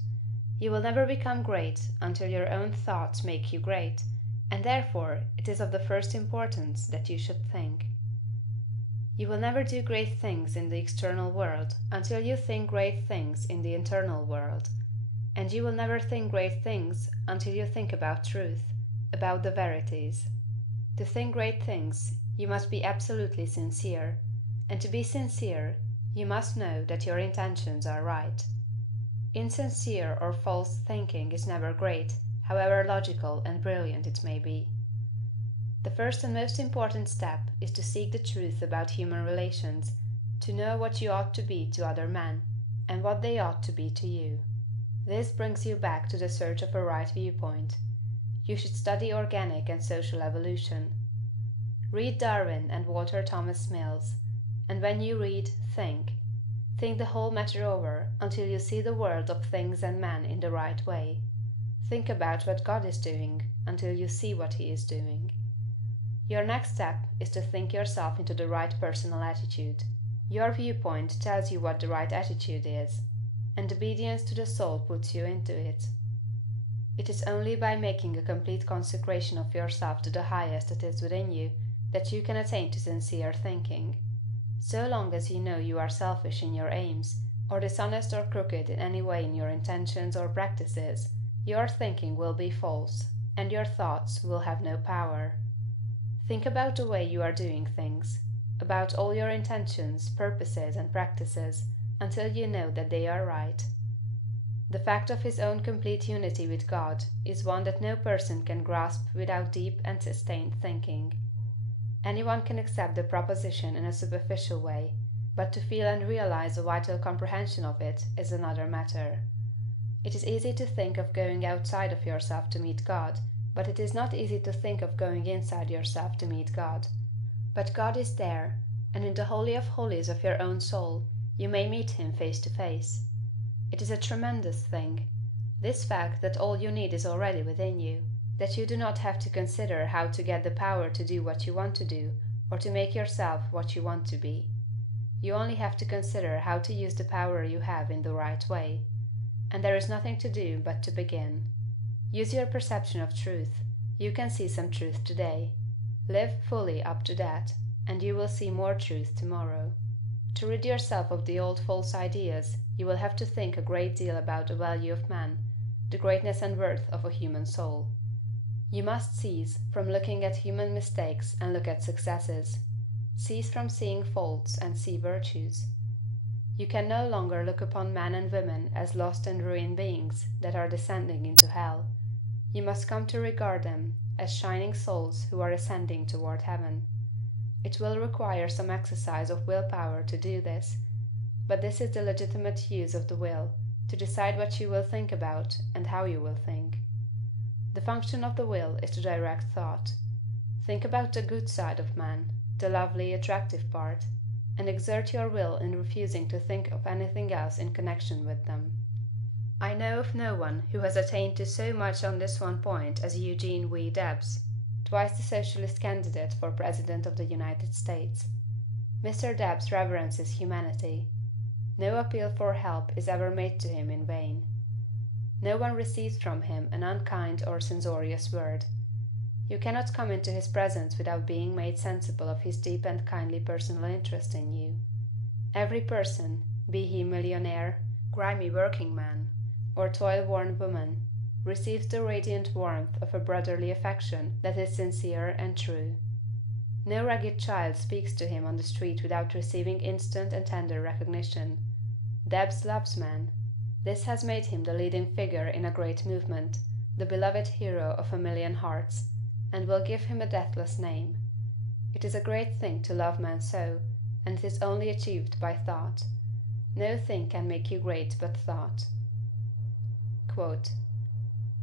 You will never become great until your own thoughts make you great, and therefore it is of the first importance that you should think. You will never do great things in the external world until you think great things in the internal world, and you will never think great things until you think about truth, about the verities. To think great things, you must be absolutely sincere, and to be sincere, you must know that your intentions are right. Insincere or false thinking is never great, however logical and brilliant it may be. The first and most important step is to seek the truth about human relations, to know what you ought to be to other men, and what they ought to be to you. This brings you back to the search of a right viewpoint. You should study organic and social evolution. Read Darwin and Walter Thomas Mills, and when you read, think. Think the whole matter over until you see the world of things and men in the right way. Think about what God is doing until you see what He is doing. Your next step is to think yourself into the right personal attitude. Your viewpoint tells you what the right attitude is, and obedience to the soul puts you into it. It is only by making a complete consecration of yourself to the highest that is within you that you can attain to sincere thinking. So long as you know you are selfish in your aims, or dishonest or crooked in any way in your intentions or practices, your thinking will be false, and your thoughts will have no power. Think about the way you are doing things, about all your intentions, purposes, and practices, until you know that they are right. The fact of his own complete unity with God is one that no person can grasp without deep and sustained thinking. Anyone can accept the proposition in a superficial way, but to feel and realize a vital comprehension of it is another matter. It is easy to think of going outside of yourself to meet God, but it is not easy to think of going inside yourself to meet God. But God is there, and in the Holy of Holies of your own soul, you may meet Him face to face. It is a tremendous thing, this fact that all you need is already within you, that you do not have to consider how to get the power to do what you want to do, or to make yourself what you want to be. You only have to consider how to use the power you have in the right way. And there is nothing to do but to begin. Use your perception of truth. You can see some truth today. Live fully up to that, and you will see more truth tomorrow. To rid yourself of the old false ideas, you will have to think a great deal about the value of man, the greatness and worth of a human soul. You must cease from looking at human mistakes and look at successes. Cease from seeing faults and see virtues. You can no longer look upon men and women as lost and ruined beings that are descending into hell. You must come to regard them as shining souls who are ascending toward heaven. It will require some exercise of will power to do this, but this is the legitimate use of the will, to decide what you will think about and how you will think. The function of the will is to direct thought. Think about the good side of man, the lovely, attractive part, and exert your will in refusing to think of anything else in connection with them. I know of no one who has attained to so much on this one point as Eugene V. Debs, twice the Socialist candidate for President of the United States. Mr. Debs reverences humanity. No appeal for help is ever made to him in vain. No one receives from him an unkind or censorious word. You cannot come into his presence without being made sensible of his deep and kindly personal interest in you. Every person, be he millionaire, grimy working man, or toil-worn woman, receives the radiant warmth of a brotherly affection that is sincere and true. No ragged child speaks to him on the street without receiving instant and tender recognition. Debs loves man. This has made him the leading figure in a great movement, the beloved hero of a million hearts, and will give him a deathless name. It is a great thing to love man so, and it is only achieved by thought. No thing can make you great but thought. Quote,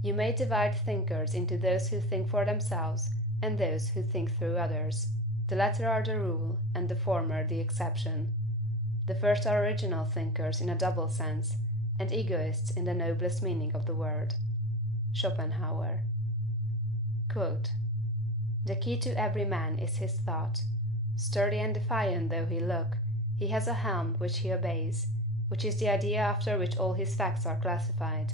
"You may divide thinkers into those who think for themselves and those who think through others. The latter are the rule, and the former the exception. The first are original thinkers in a double sense, and egoists in the noblest meaning of the word." Schopenhauer. Quote, "The key to every man is his thought. Sturdy and defiant though he look, he has a helm which he obeys, which is the idea after which all his facts are classified.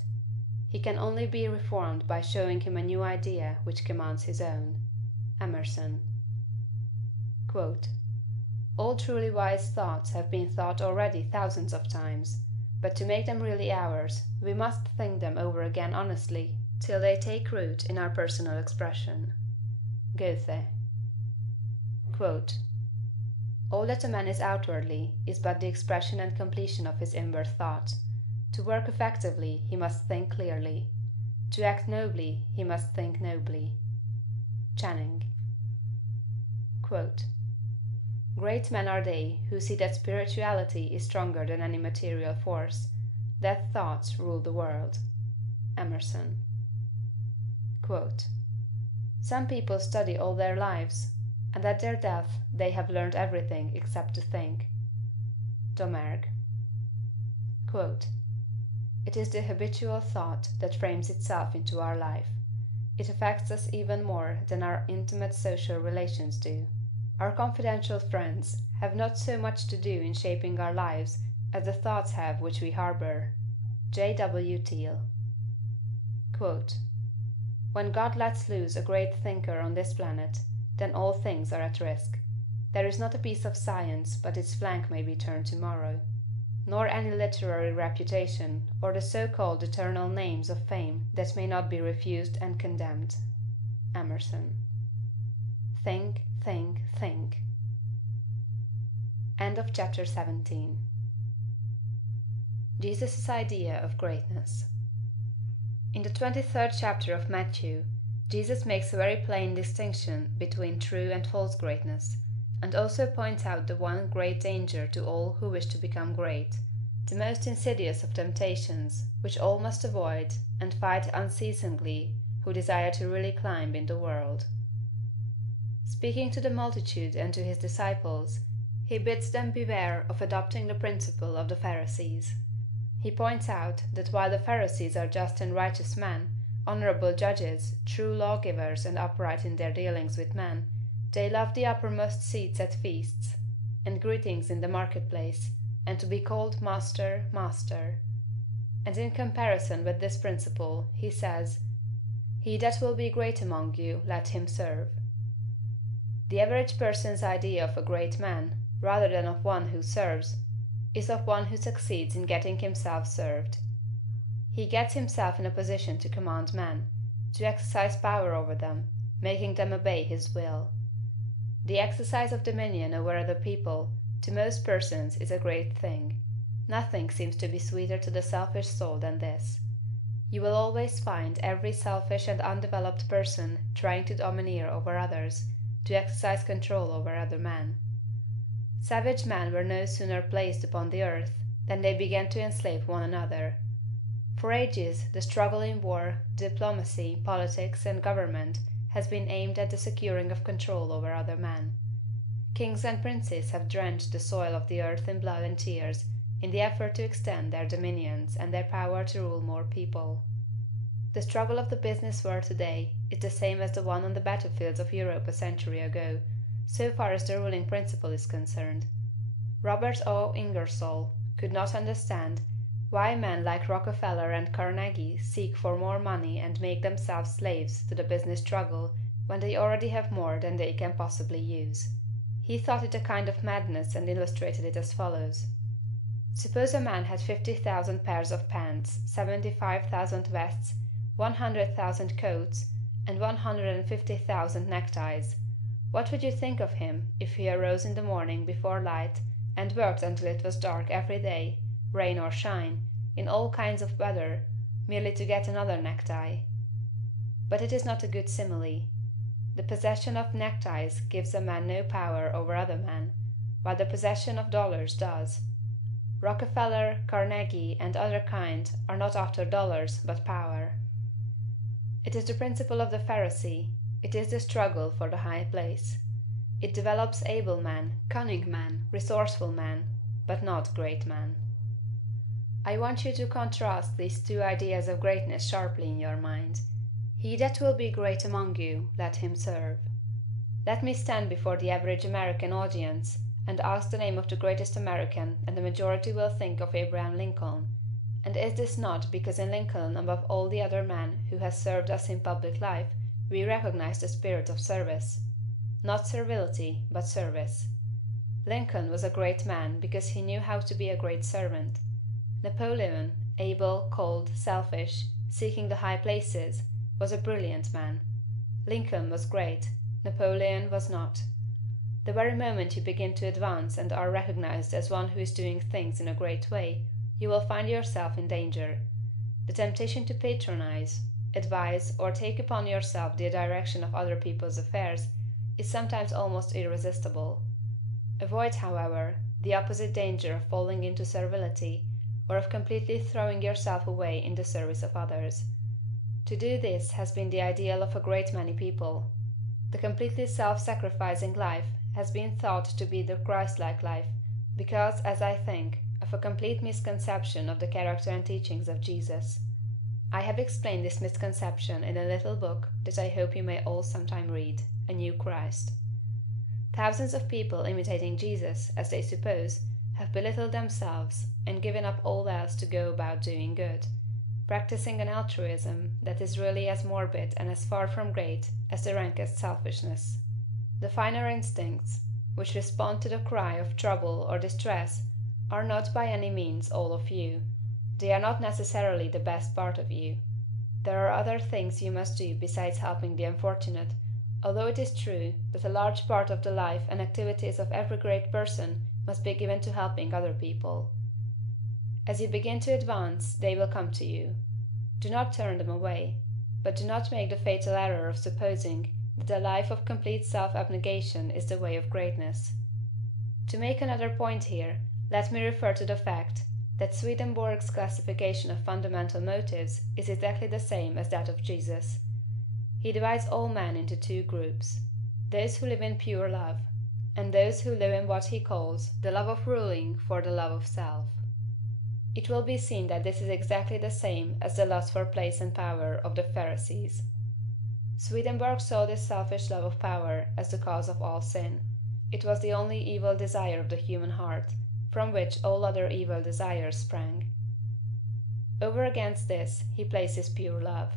He can only be reformed by showing him a new idea which commands his own." Emerson. Quote, "All truly wise thoughts have been thought already thousands of times, but to make them really ours, we must think them over again honestly, till they take root in our personal expression." Goethe. Quote, "All that a man is outwardly is but the expression and completion of his inward thought. To work effectively, he must think clearly. To act nobly, he must think nobly." Channing. Quote, "Great men are they who see that spirituality is stronger than any material force, that thoughts rule the world." Emerson. Quote, "Some people study all their lives, and at their death they have learned everything except to think." Domergue. Quote, "It is the habitual thought that frames itself into our life. It affects us even more than our intimate social relations do. Our confidential friends have not so much to do in shaping our lives as the thoughts have which we harbor." J. W. Thiel. Quote, "When God lets loose a great thinker on this planet, then all things are at risk. There is not a piece of science but its flank may be turned tomorrow, nor any literary reputation or the so-called eternal names of fame that may not be refused and condemned." Emerson. Think, think, think. End of chapter 17. Jesus' idea of greatness. In the 23rd chapter of Matthew, Jesus makes a very plain distinction between true and false greatness, and also points out the one great danger to all who wish to become great, the most insidious of temptations, which all must avoid and fight unceasingly who desire to really climb in the world. Speaking to the multitude and to his disciples, he bids them beware of adopting the principle of the Pharisees. He points out that while the Pharisees are just and righteous men, honorable judges, true lawgivers, and upright in their dealings with men, they love the uppermost seats at feasts, and greetings in the marketplace, and to be called Master, Master. And in comparison with this principle, he says, "He that will be great among you, let him serve." The average person's idea of a great man, rather than of one who serves, is of one who succeeds in getting himself served. He gets himself in a position to command men, to exercise power over them, making them obey his will. The exercise of dominion over other people, to most persons, is a great thing. Nothing seems to be sweeter to the selfish soul than this. You will always find every selfish and undeveloped person trying to domineer over others, to exercise control over other men. Savage men were no sooner placed upon the earth than they began to enslave one another. For ages the struggle in war, diplomacy, politics, and government has been aimed at the securing of control over other men. Kings and princes have drenched the soil of the earth in blood and tears in the effort to extend their dominions and their power to rule more people. The struggle of the business world today is the same as the one on the battlefields of Europe a century ago, so far as the ruling principle is concerned. Robert O. Ingersoll could not understand why men like Rockefeller and Carnegie seek for more money and make themselves slaves to the business struggle when they already have more than they can possibly use. He thought it a kind of madness and illustrated it as follows. Suppose a man had 50,000 pairs of pants, 75,000 vests, 100,000 coats, and 150,000 neckties. What would you think of him if he arose in the morning before light and worked until it was dark every day, rain or shine, in all kinds of weather, merely to get another necktie? But it is not a good simile. The possession of neckties gives a man no power over other men, while the possession of dollars does. Rockefeller, Carnegie, and other kind are not after dollars but power. It is the principle of the Pharisee. It is the struggle for the high place. It develops able men, cunning men, resourceful men, but not great men. I want you to contrast these two ideas of greatness sharply in your mind. He that will be great among you, let him serve. Let me stand before the average American audience and ask the name of the greatest American, and the majority will think of Abraham Lincoln. And is this not because in Lincoln, above all the other men who has served us in public life, we recognize the spirit of service? Not servility, but service. Lincoln was a great man because he knew how to be a great servant. Napoleon, able, cold, selfish, seeking the high places, was a brilliant man. Lincoln was great, Napoleon was not. The very moment you begin to advance and are recognized as one who is doing things in a great way, you will find yourself in danger. The temptation to patronize, advise, or take upon yourself the direction of other people's affairs is sometimes almost irresistible. Avoid, however, the opposite danger of falling into servility, or of completely throwing yourself away in the service of others. To do this has been the ideal of a great many people. The completely self-sacrificing life has been thought to be the Christ-like life, because, as I think, of a complete misconception of the character and teachings of Jesus. I have explained this misconception in a little book that I hope you may all sometime read, A New Christ. Thousands of people imitating Jesus, as they suppose, have belittled themselves and given up all else to go about doing good, practicing an altruism that is really as morbid and as far from great as the rankest selfishness. The finer instincts, which respond to the cry of trouble or distress, are not by any means all of you. They are not necessarily the best part of you. There are other things you must do besides helping the unfortunate, although it is true that a large part of the life and activities of every great person must be given to helping other people. As you begin to advance, they will come to you. Do not turn them away, but do not make the fatal error of supposing that a life of complete self-abnegation is the way of greatness. To make another point here, let me refer to the fact that Swedenborg's classification of fundamental motives is exactly the same as that of Jesus. He divides all men into two groups: those who live in pure love, and those who live in what he calls the love of ruling for the love of self. It will be seen that this is exactly the same as the lust for place and power of the Pharisees. Swedenborg saw this selfish love of power as the cause of all sin. It was the only evil desire of the human heart, from which all other evil desires sprang. Over against this he places pure love.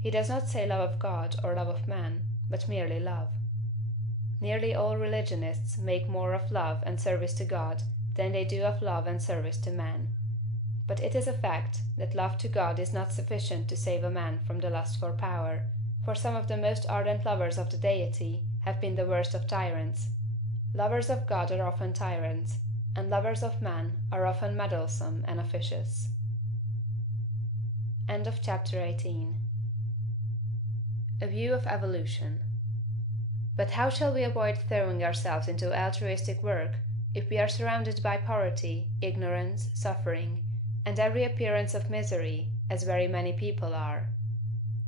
He does not say love of God or love of man, but merely love. Nearly all religionists make more of love and service to God than they do of love and service to man. But it is a fact that love to God is not sufficient to save a man from the lust for power, for some of the most ardent lovers of the Deity have been the worst of tyrants. Lovers of God are often tyrants, and lovers of man are often meddlesome and officious. End of chapter 18. A view of evolution. But how shall we avoid throwing ourselves into altruistic work if we are surrounded by poverty, ignorance, suffering, and every appearance of misery, as very many people are?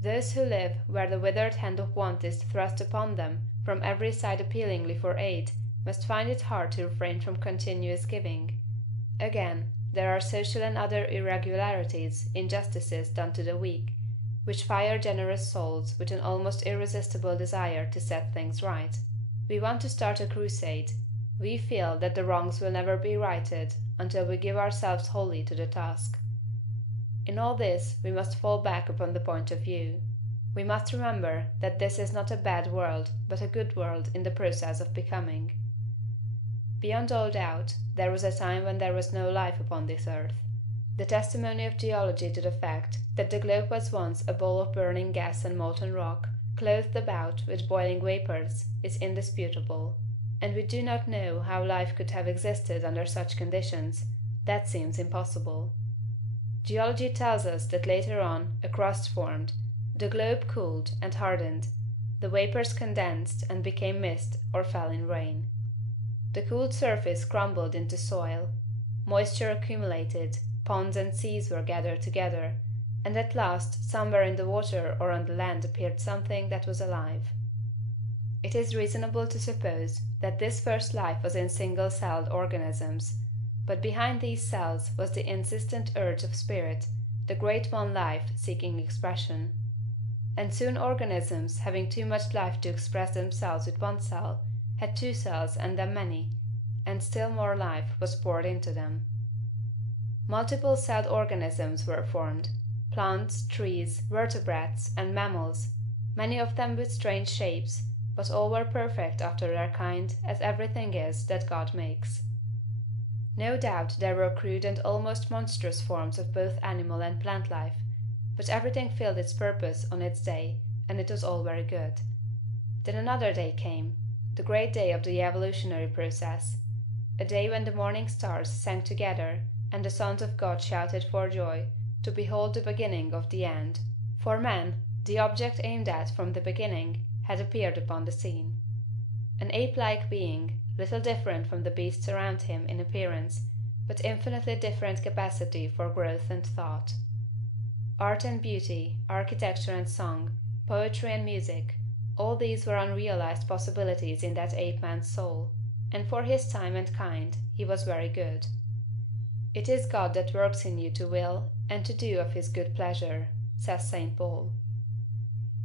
Those who live where the withered hand of want is thrust upon them from every side appealingly for aid must find it hard to refrain from continuous giving. Again, there are social and other irregularities, injustices done to the weak, which fire generous souls with an almost irresistible desire to set things right. We want to start a crusade. We feel that the wrongs will never be righted until we give ourselves wholly to the task. In all this we must fall back upon the point of view. We must remember that this is not a bad world, but a good world in the process of becoming. Beyond all doubt, there was a time when there was no life upon this earth. The testimony of geology to the fact that the globe was once a bowl of burning gas and molten rock, clothed about with boiling vapors, is indisputable, and we do not know how life could have existed under such conditions. That seems impossible. Geology tells us that later on a crust formed, the globe cooled and hardened, the vapors condensed and became mist or fell in rain. The cooled surface crumbled into soil, moisture accumulated, ponds and seas were gathered together, and at last somewhere in the water or on the land appeared something that was alive. It is reasonable to suppose that this first life was in single-celled organisms, but behind these cells was the insistent urge of spirit, the great one life seeking expression. And soon organisms, having too much life to express themselves with one cell, had two cells and then many, and still more life was poured into them. Multiple-celled organisms were formed, plants, trees, vertebrates, and mammals, many of them with strange shapes, but all were perfect after their kind, as everything is that God makes. No doubt there were crude and almost monstrous forms of both animal and plant life, but everything filled its purpose on its day, and it was all very good. Then another day came, the great day of the evolutionary process, a day when the morning stars sang together, and the sons of God shouted for joy to behold the beginning of the end. For man, the object aimed at from the beginning, had appeared upon the scene. An ape-like being, little different from the beasts around him in appearance, but infinitely different capacity for growth and thought. Art and beauty, architecture and song, poetry and music, all these were unrealized possibilities in that ape-man's soul, and for his time and kind he was very good. It is God that works in you to will and to do of his good pleasure, says St. Paul.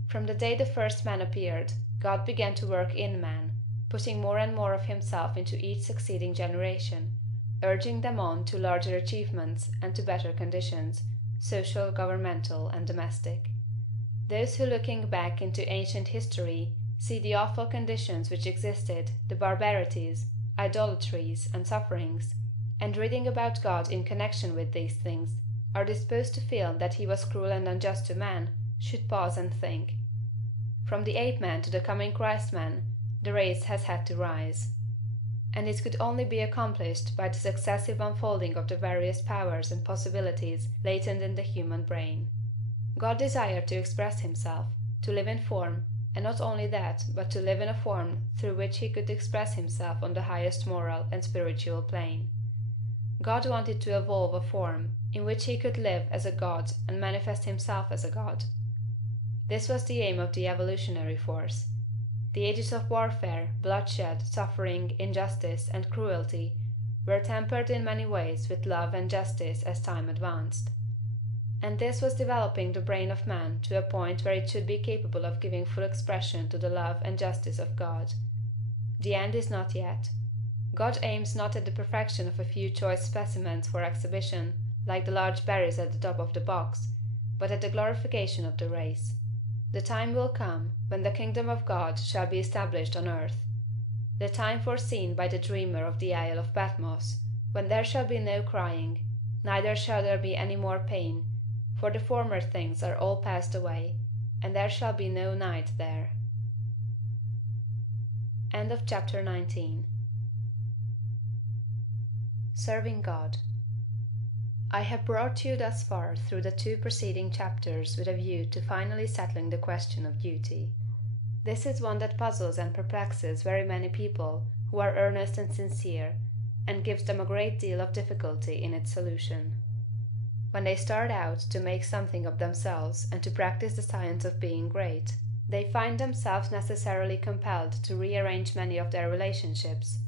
From the day the first man appeared, God began to work in man, putting more and more of himself into each succeeding generation, urging them on to larger achievements and to better conditions, social, governmental, and domestic. Those who, looking back into ancient history, see the awful conditions which existed, the barbarities, idolatries, and sufferings, and reading about God in connection with these things, are disposed to feel that he was cruel and unjust to man, should pause and think. From the ape-man to the coming Christ-man, the race has had to rise. And it could only be accomplished by the successive unfolding of the various powers and possibilities latent in the human brain. God desired to express himself, to live in form, and not only that, but to live in a form through which he could express himself on the highest moral and spiritual plane. God wanted to evolve a form in which he could live as a god and manifest himself as a god. This was the aim of the evolutionary force. The ages of warfare, bloodshed, suffering, injustice, and cruelty were tempered in many ways with love and justice as time advanced. And this was developing the brain of man to a point where it should be capable of giving full expression to the love and justice of God. The end is not yet. God aims not at the perfection of a few choice specimens for exhibition, like the large berries at the top of the box, but at the glorification of the race. The time will come when the kingdom of God shall be established on earth, the time foreseen by the dreamer of the Isle of Patmos, when there shall be no crying, neither shall there be any more pain, for the former things are all passed away, and there shall be no night there. End of chapter 19. Serving God. I have brought you thus far through the two preceding chapters with a view to finally settling the question of duty. This is one that puzzles and perplexes very many people who are earnest and sincere, and gives them a great deal of difficulty in its solution. When they start out to make something of themselves and to practice the science of being great, they find themselves necessarily compelled to rearrange many of their relationships.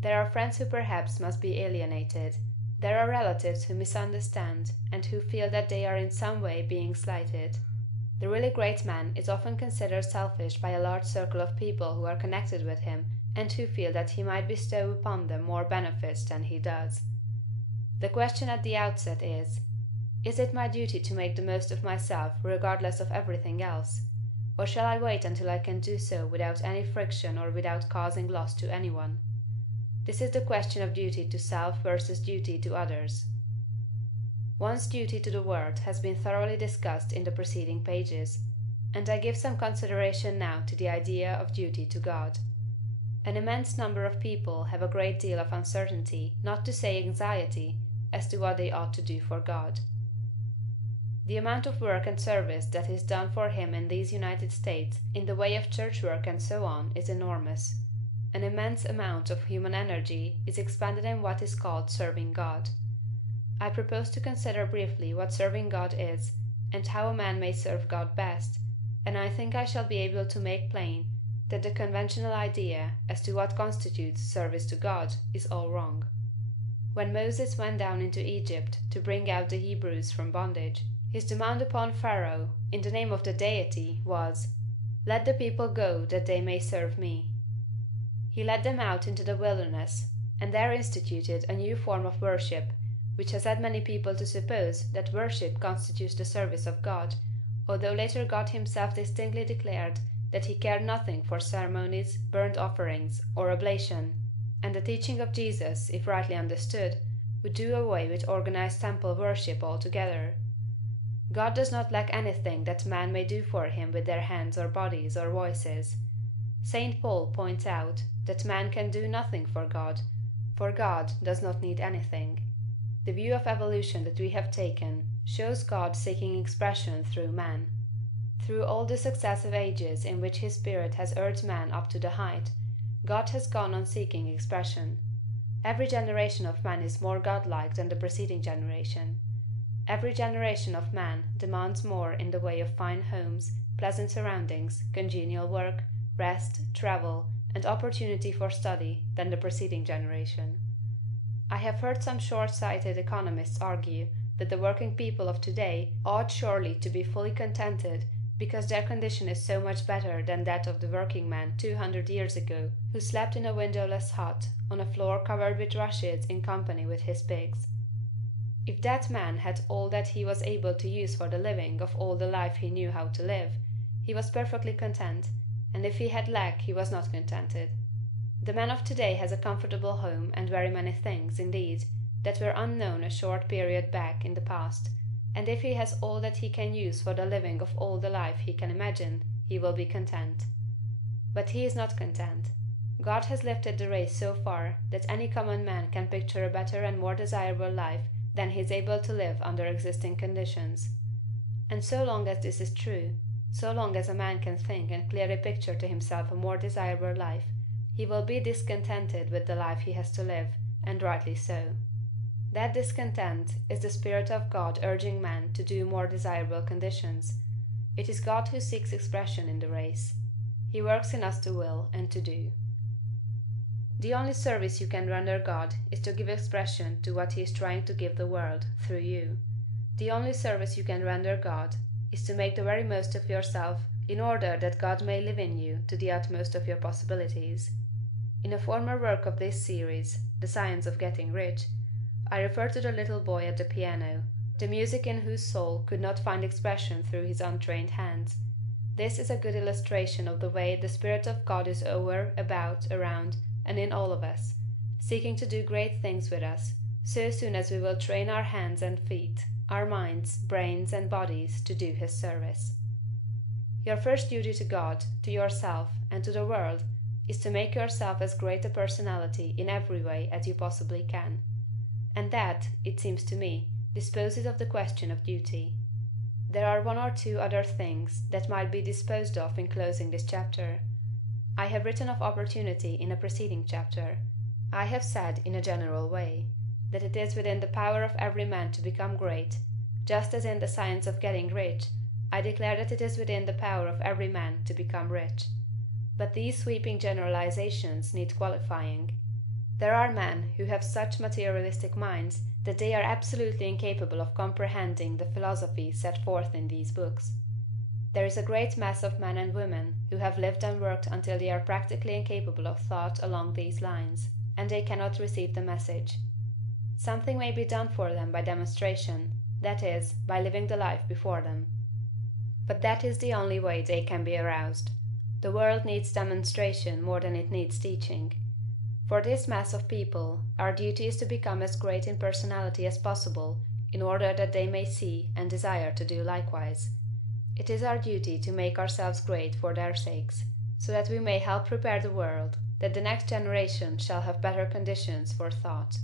There are friends who perhaps must be alienated. There are relatives who misunderstand and who feel that they are in some way being slighted. The really great man is often considered selfish by a large circle of people who are connected with him and who feel that he might bestow upon them more benefits than he does. The question at the outset is it my duty to make the most of myself regardless of everything else? Or shall I wait until I can do so without any friction or without causing loss to anyone? This is the question of duty to self versus duty to others. One's duty to the world has been thoroughly discussed in the preceding pages, and I give some consideration now to the idea of duty to God. An immense number of people have a great deal of uncertainty, not to say anxiety, as to what they ought to do for God. The amount of work and service that is done for him in these United States in the way of church work and so on is enormous. An immense amount of human energy is expended in what is called serving God. I propose to consider briefly what serving God is, and how a man may serve God best, and I think I shall be able to make plain that the conventional idea as to what constitutes service to God is all wrong. When Moses went down into Egypt to bring out the Hebrews from bondage, his demand upon Pharaoh, in the name of the deity, was, "Let the people go that they may serve me." He led them out into the wilderness, and there instituted a new form of worship, which has led many people to suppose that worship constitutes the service of God, although later God himself distinctly declared that he cared nothing for ceremonies, burnt offerings, or oblation, and the teaching of Jesus, if rightly understood, would do away with organized temple worship altogether. God does not lack anything that man may do for him with their hands or bodies or voices. St. Paul points out that man can do nothing for God does not need anything. The view of evolution that we have taken shows God seeking expression through man. Through all the successive ages in which his spirit has urged man up to the height, God has gone on seeking expression. Every generation of man is more godlike than the preceding generation. Every generation of man demands more in the way of fine homes, pleasant surroundings, congenial work, rest, travel, and opportunity for study than the preceding generation. I have heard some short-sighted economists argue that the working people of today ought surely to be fully contented because their condition is so much better than that of the working man 200 years ago, who slept in a windowless hut on a floor covered with rushes in company with his pigs. If that man had all that he was able to use for the living of all the life he knew how to live, he was perfectly content, and if he had lack he was not contented. The man of today has a comfortable home and very many things, indeed, that were unknown a short period back in the past, and if he has all that he can use for the living of all the life he can imagine, he will be content. But he is not content. God has lifted the race so far that any common man can picture a better and more desirable life than he is able to live under existing conditions. And so long as this is true, so long as a man can think and clearly picture to himself a more desirable life, he will be discontented with the life he has to live, and rightly so. That discontent is the Spirit of God urging man to do more desirable conditions. It is God who seeks expression in the race. He works in us to will and to do. The only service you can render God is to give expression to what he is trying to give the world through you. The only service you can render God is to make the very most of yourself in order that God may live in you to the utmost of your possibilities. In a former work of this series, The Science of Getting Rich, I refer to the little boy at the piano, the music in whose soul could not find expression through his untrained hands. This is a good illustration of the way the Spirit of God is over, about, around, and in all of us, seeking to do great things with us, so soon as we will train our hands and feet, our minds, brains, and bodies to do his service. Your first duty to God, to yourself, and to the world is to make yourself as great a personality in every way as you possibly can. And that, it seems to me, disposes of the question of duty. There are one or two other things that might be disposed of in closing this chapter. I have written of opportunity in a preceding chapter. I have said, in a general way, that it is within the power of every man to become great, just as in the science of getting rich, I declare that it is within the power of every man to become rich. But these sweeping generalizations need qualifying. There are men who have such materialistic minds that they are absolutely incapable of comprehending the philosophy set forth in these books. There is a great mass of men and women who have lived and worked until they are practically incapable of thought along these lines, and they cannot receive the message. Something may be done for them by demonstration, that is, by living the life before them. But that is the only way they can be aroused. The world needs demonstration more than it needs teaching. For this mass of people, our duty is to become as great in personality as possible, in order that they may see and desire to do likewise. It is our duty to make ourselves great for their sakes, so that we may help prepare the world, that the next generation shall have better conditions for thought.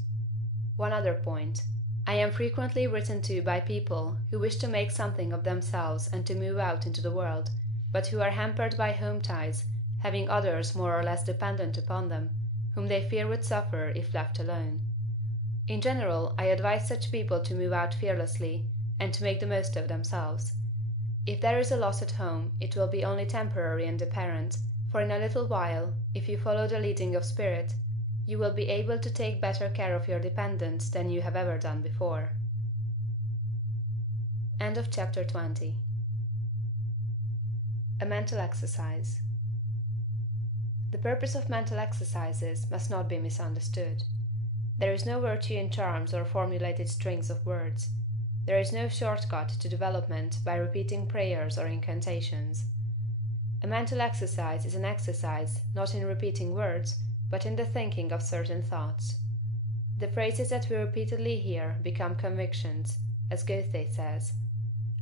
One other point. I am frequently written to by people who wish to make something of themselves and to move out into the world, but who are hampered by home ties, having others more or less dependent upon them, whom they fear would suffer if left alone. In general, I advise such people to move out fearlessly, and to make the most of themselves. If there is a loss at home, it will be only temporary and apparent, for in a little while, if you follow the leading of spirit, you will be able to take better care of your dependents than you have ever done before. End of chapter 20. A mental exercise. The purpose of mental exercises must not be misunderstood. There is no virtue in charms or formulated strings of words. There is no shortcut to development by repeating prayers or incantations. A mental exercise is an exercise not in repeating words, but in the thinking of certain thoughts. The phrases that we repeatedly hear become convictions, as Goethe says,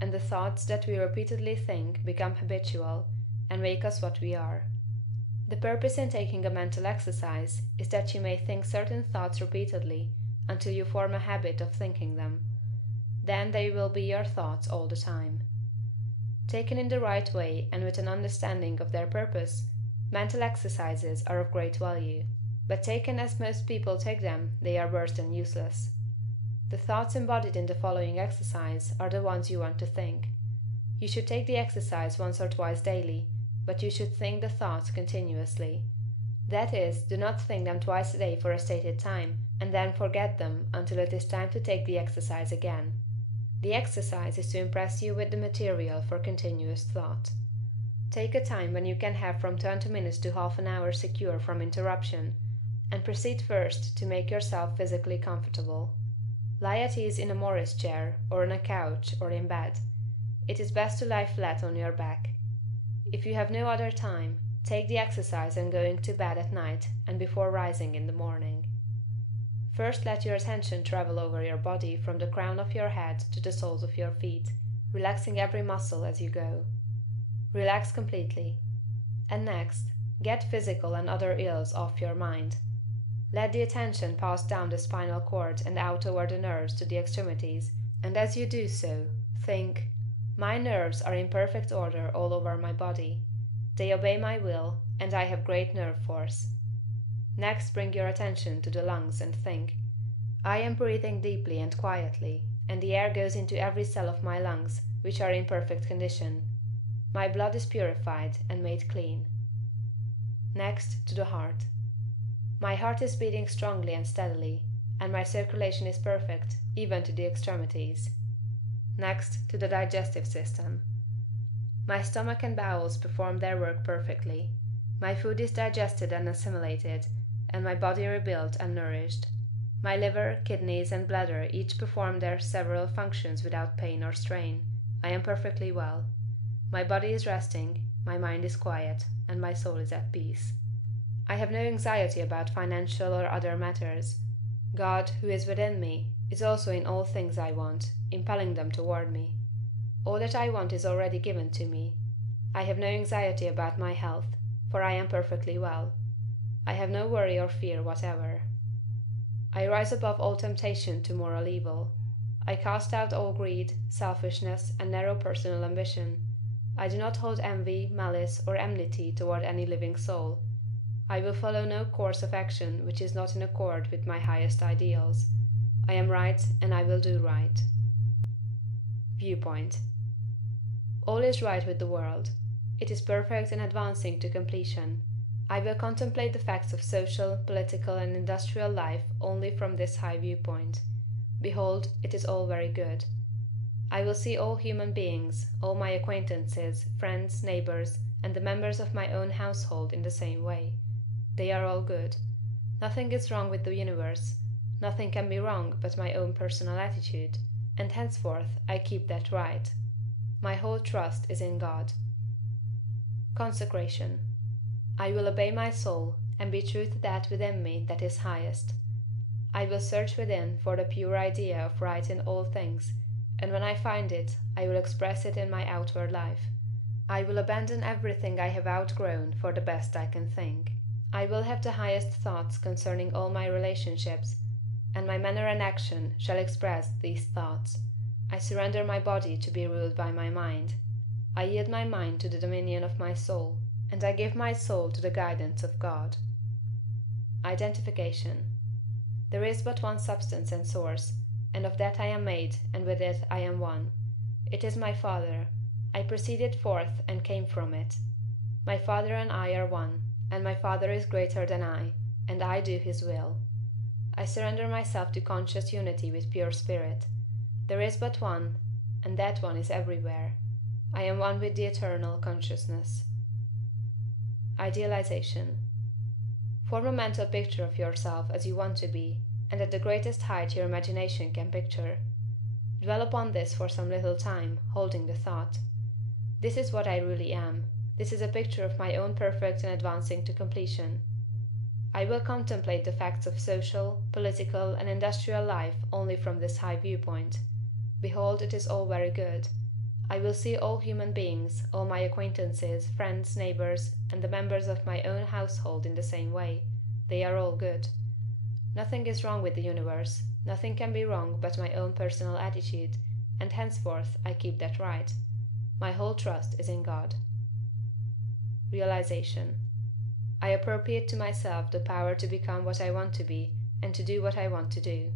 and the thoughts that we repeatedly think become habitual, and make us what we are. The purpose in taking a mental exercise is that you may think certain thoughts repeatedly until you form a habit of thinking them. Then they will be your thoughts all the time. Taken in the right way and with an understanding of their purpose, mental exercises are of great value, but taken as most people take them, they are worse than useless. The thoughts embodied in the following exercise are the ones you want to think. You should take the exercise once or twice daily, but you should think the thoughts continuously. That is, do not think them twice a day for a stated time, and then forget them until it is time to take the exercise again. The exercise is to impress you with the material for continuous thought. Take a time when you can have from 20 minutes to half an hour secure from interruption, and proceed first to make yourself physically comfortable. Lie at ease in a Morris chair, or on a couch, or in bed. It is best to lie flat on your back. If you have no other time, take the exercise on going to bed at night and before rising in the morning. First let your attention travel over your body from the crown of your head to the soles of your feet, relaxing every muscle as you go. Relax completely. And next, get physical and other ills off your mind. Let the attention pass down the spinal cord and out over the nerves to the extremities, and as you do so, think, "My nerves are in perfect order all over my body. They obey my will, and I have great nerve force." Next bring your attention to the lungs and think, "I am breathing deeply and quietly, and the air goes into every cell of my lungs, which are in perfect condition. My blood is purified and made clean." Next to the heart. "My heart is beating strongly and steadily, and my circulation is perfect, even to the extremities." Next to the digestive system. "My stomach and bowels perform their work perfectly. My food is digested and assimilated, and my body rebuilt and nourished. My liver, kidneys, and bladder each perform their several functions without pain or strain. I am perfectly well. My body is resting, my mind is quiet, and my soul is at peace. I have no anxiety about financial or other matters. God, who is within me, is also in all things I want, impelling them toward me. All that I want is already given to me. I have no anxiety about my health, for I am perfectly well. I have no worry or fear whatever. I rise above all temptation to moral evil. I cast out all greed, selfishness, and narrow personal ambition. I do not hold envy, malice, or enmity toward any living soul. I will follow no course of action which is not in accord with my highest ideals. I am right, and I will do right. Viewpoint. All is right with the world. It is perfect and advancing to completion. I will contemplate the facts of social, political, and industrial life only from this high viewpoint. Behold, it is all very good. I will see all human beings, all my acquaintances, friends, neighbors, and the members of my own household in the same way. They are all good. Nothing is wrong with the universe. Nothing can be wrong but my own personal attitude, and henceforth I keep that right. My whole trust is in God. Consecration. I will obey my soul, and be true to that within me that is highest. I will search within for the pure idea of right in all things, and when I find it, I will express it in my outward life. I will abandon everything I have outgrown for the best I can think. I will have the highest thoughts concerning all my relationships, and my manner and action shall express these thoughts. I surrender my body to be ruled by my mind. I yield my mind to the dominion of my soul, and I give my soul to the guidance of God. Identification. There is but one substance and source, and of that I am made, and with it I am one. It is my Father. I proceeded forth and came from it. My Father and I are one, and my Father is greater than I, and I do his will. I surrender myself to conscious unity with pure spirit. There is but one, and that one is everywhere. I am one with the eternal consciousness. Idealization. Form a mental picture of yourself as you want to be, and at the greatest height your imagination can picture. Dwell upon this for some little time, holding the thought. This is what I really am. This is a picture of my own perfect and advancing to completion. I will contemplate the facts of social, political, and industrial life only from this high viewpoint. Behold, it is all very good. I will see all human beings, all my acquaintances, friends, neighbors, and the members of my own household in the same way. They are all good. Nothing is wrong with the universe. Nothing can be wrong but my own personal attitude, and henceforth I keep that right. My whole trust is in God. Realization. I appropriate to myself the power to become what I want to be, and to do what I want to do.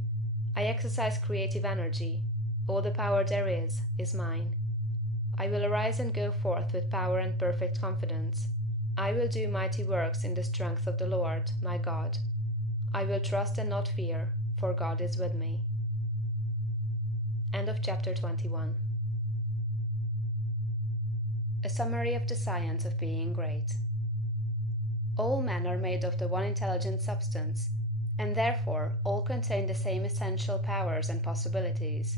I exercise creative energy. All the power there is mine. I will arise and go forth with power and perfect confidence. I will do mighty works in the strength of the Lord, my God. I will trust and not fear, for God is with me. End of chapter 21. A summary of the science of being great. All men are made of the one intelligent substance, and therefore all contain the same essential powers and possibilities.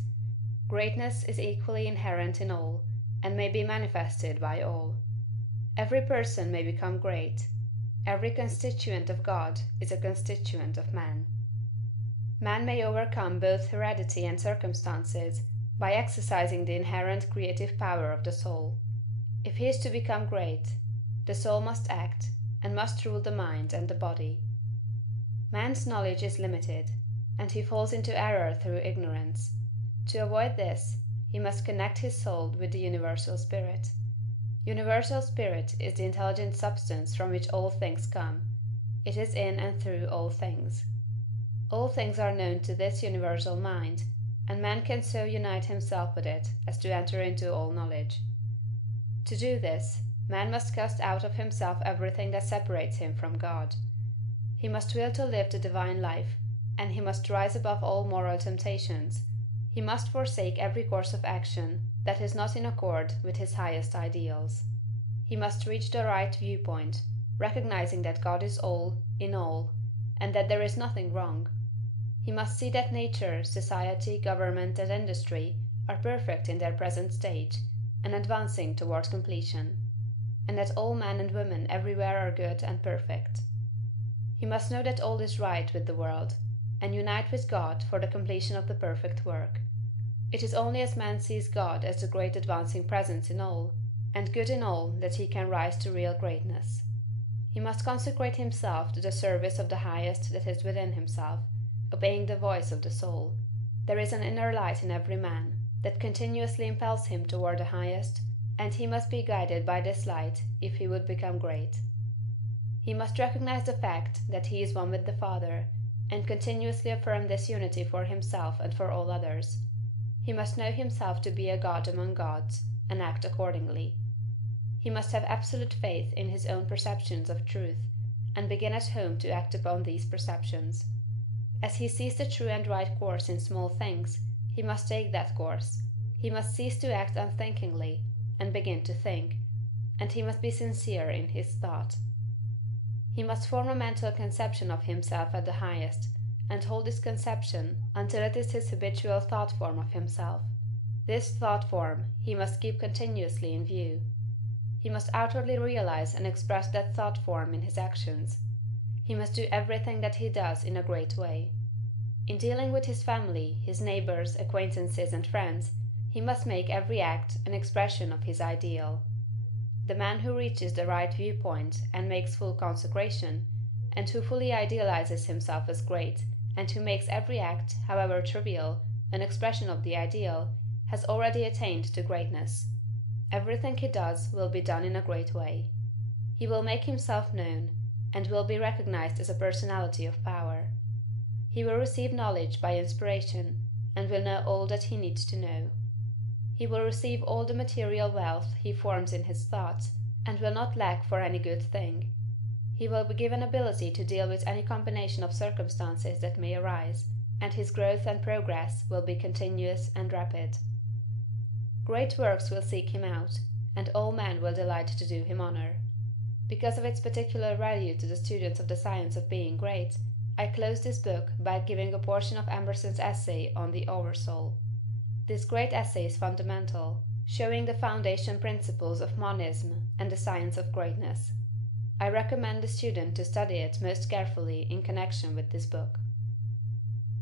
Greatness is equally inherent in all, and may be manifested by all. Every person may become great. Every constituent of God is a constituent of man. Man may overcome both heredity and circumstances by exercising the inherent creative power of the soul. If he is to become great, the soul must act, and must rule the mind and the body. Man's knowledge is limited, and he falls into error through ignorance. To avoid this, he must connect his soul with the universal spirit. Universal spirit is the intelligent substance from which all things come. It is in and through all things. All things are known to this universal mind, and man can so unite himself with it as to enter into all knowledge. To do this, man must cast out of himself everything that separates him from God. He must will to live the divine life, and he must rise above all moral temptations. He must forsake every course of action that is not in accord with his highest ideals. He must reach the right viewpoint, recognizing that God is all, in all, and that there is nothing wrong. He must see that nature, society, government, and industry are perfect in their present stage, and advancing toward completion, and that all men and women everywhere are good and perfect. He must know that all is right with the world, and unite with God for the completion of the perfect work. It is only as man sees God as the great advancing presence in all, and good in all, that he can rise to real greatness. He must consecrate himself to the service of the highest that is within himself, obeying the voice of the soul. There is an inner light in every man, that continuously impels him toward the highest, and he must be guided by this light if he would become great. He must recognize the fact that he is one with the Father, and continuously affirm this unity for himself and for all others. He must know himself to be a god among gods, and act accordingly. He must have absolute faith in his own perceptions of truth, and begin at home to act upon these perceptions. As he sees the true and right course in small things, he must take that course. He must cease to act unthinkingly, and begin to think, and he must be sincere in his thought. He must form a mental conception of himself at the highest, and hold this conception until it is his habitual thought form of himself. This thought form he must keep continuously in view. He must outwardly realize and express that thought form in his actions. He must do everything that he does in a great way. In dealing with his family, his neighbors, acquaintances, and friends, he must make every act an expression of his ideal. The man who reaches the right viewpoint and makes full consecration, and who fully idealizes himself as great, and who makes every act, however trivial, an expression of the ideal, has already attained to greatness. Everything he does will be done in a great way. He will make himself known, and will be recognized as a personality of power. He will receive knowledge by inspiration, and will know all that he needs to know. He will receive all the material wealth he forms in his thoughts, and will not lack for any good thing. He will be given ability to deal with any combination of circumstances that may arise, and his growth and progress will be continuous and rapid. Great works will seek him out, and all men will delight to do him honor. Because of its particular value to the students of the science of being great, I close this book by giving a portion of Emerson's essay on the Oversoul. This great essay is fundamental, showing the foundation principles of monism and the science of greatness. I recommend the student to study it most carefully in connection with this book.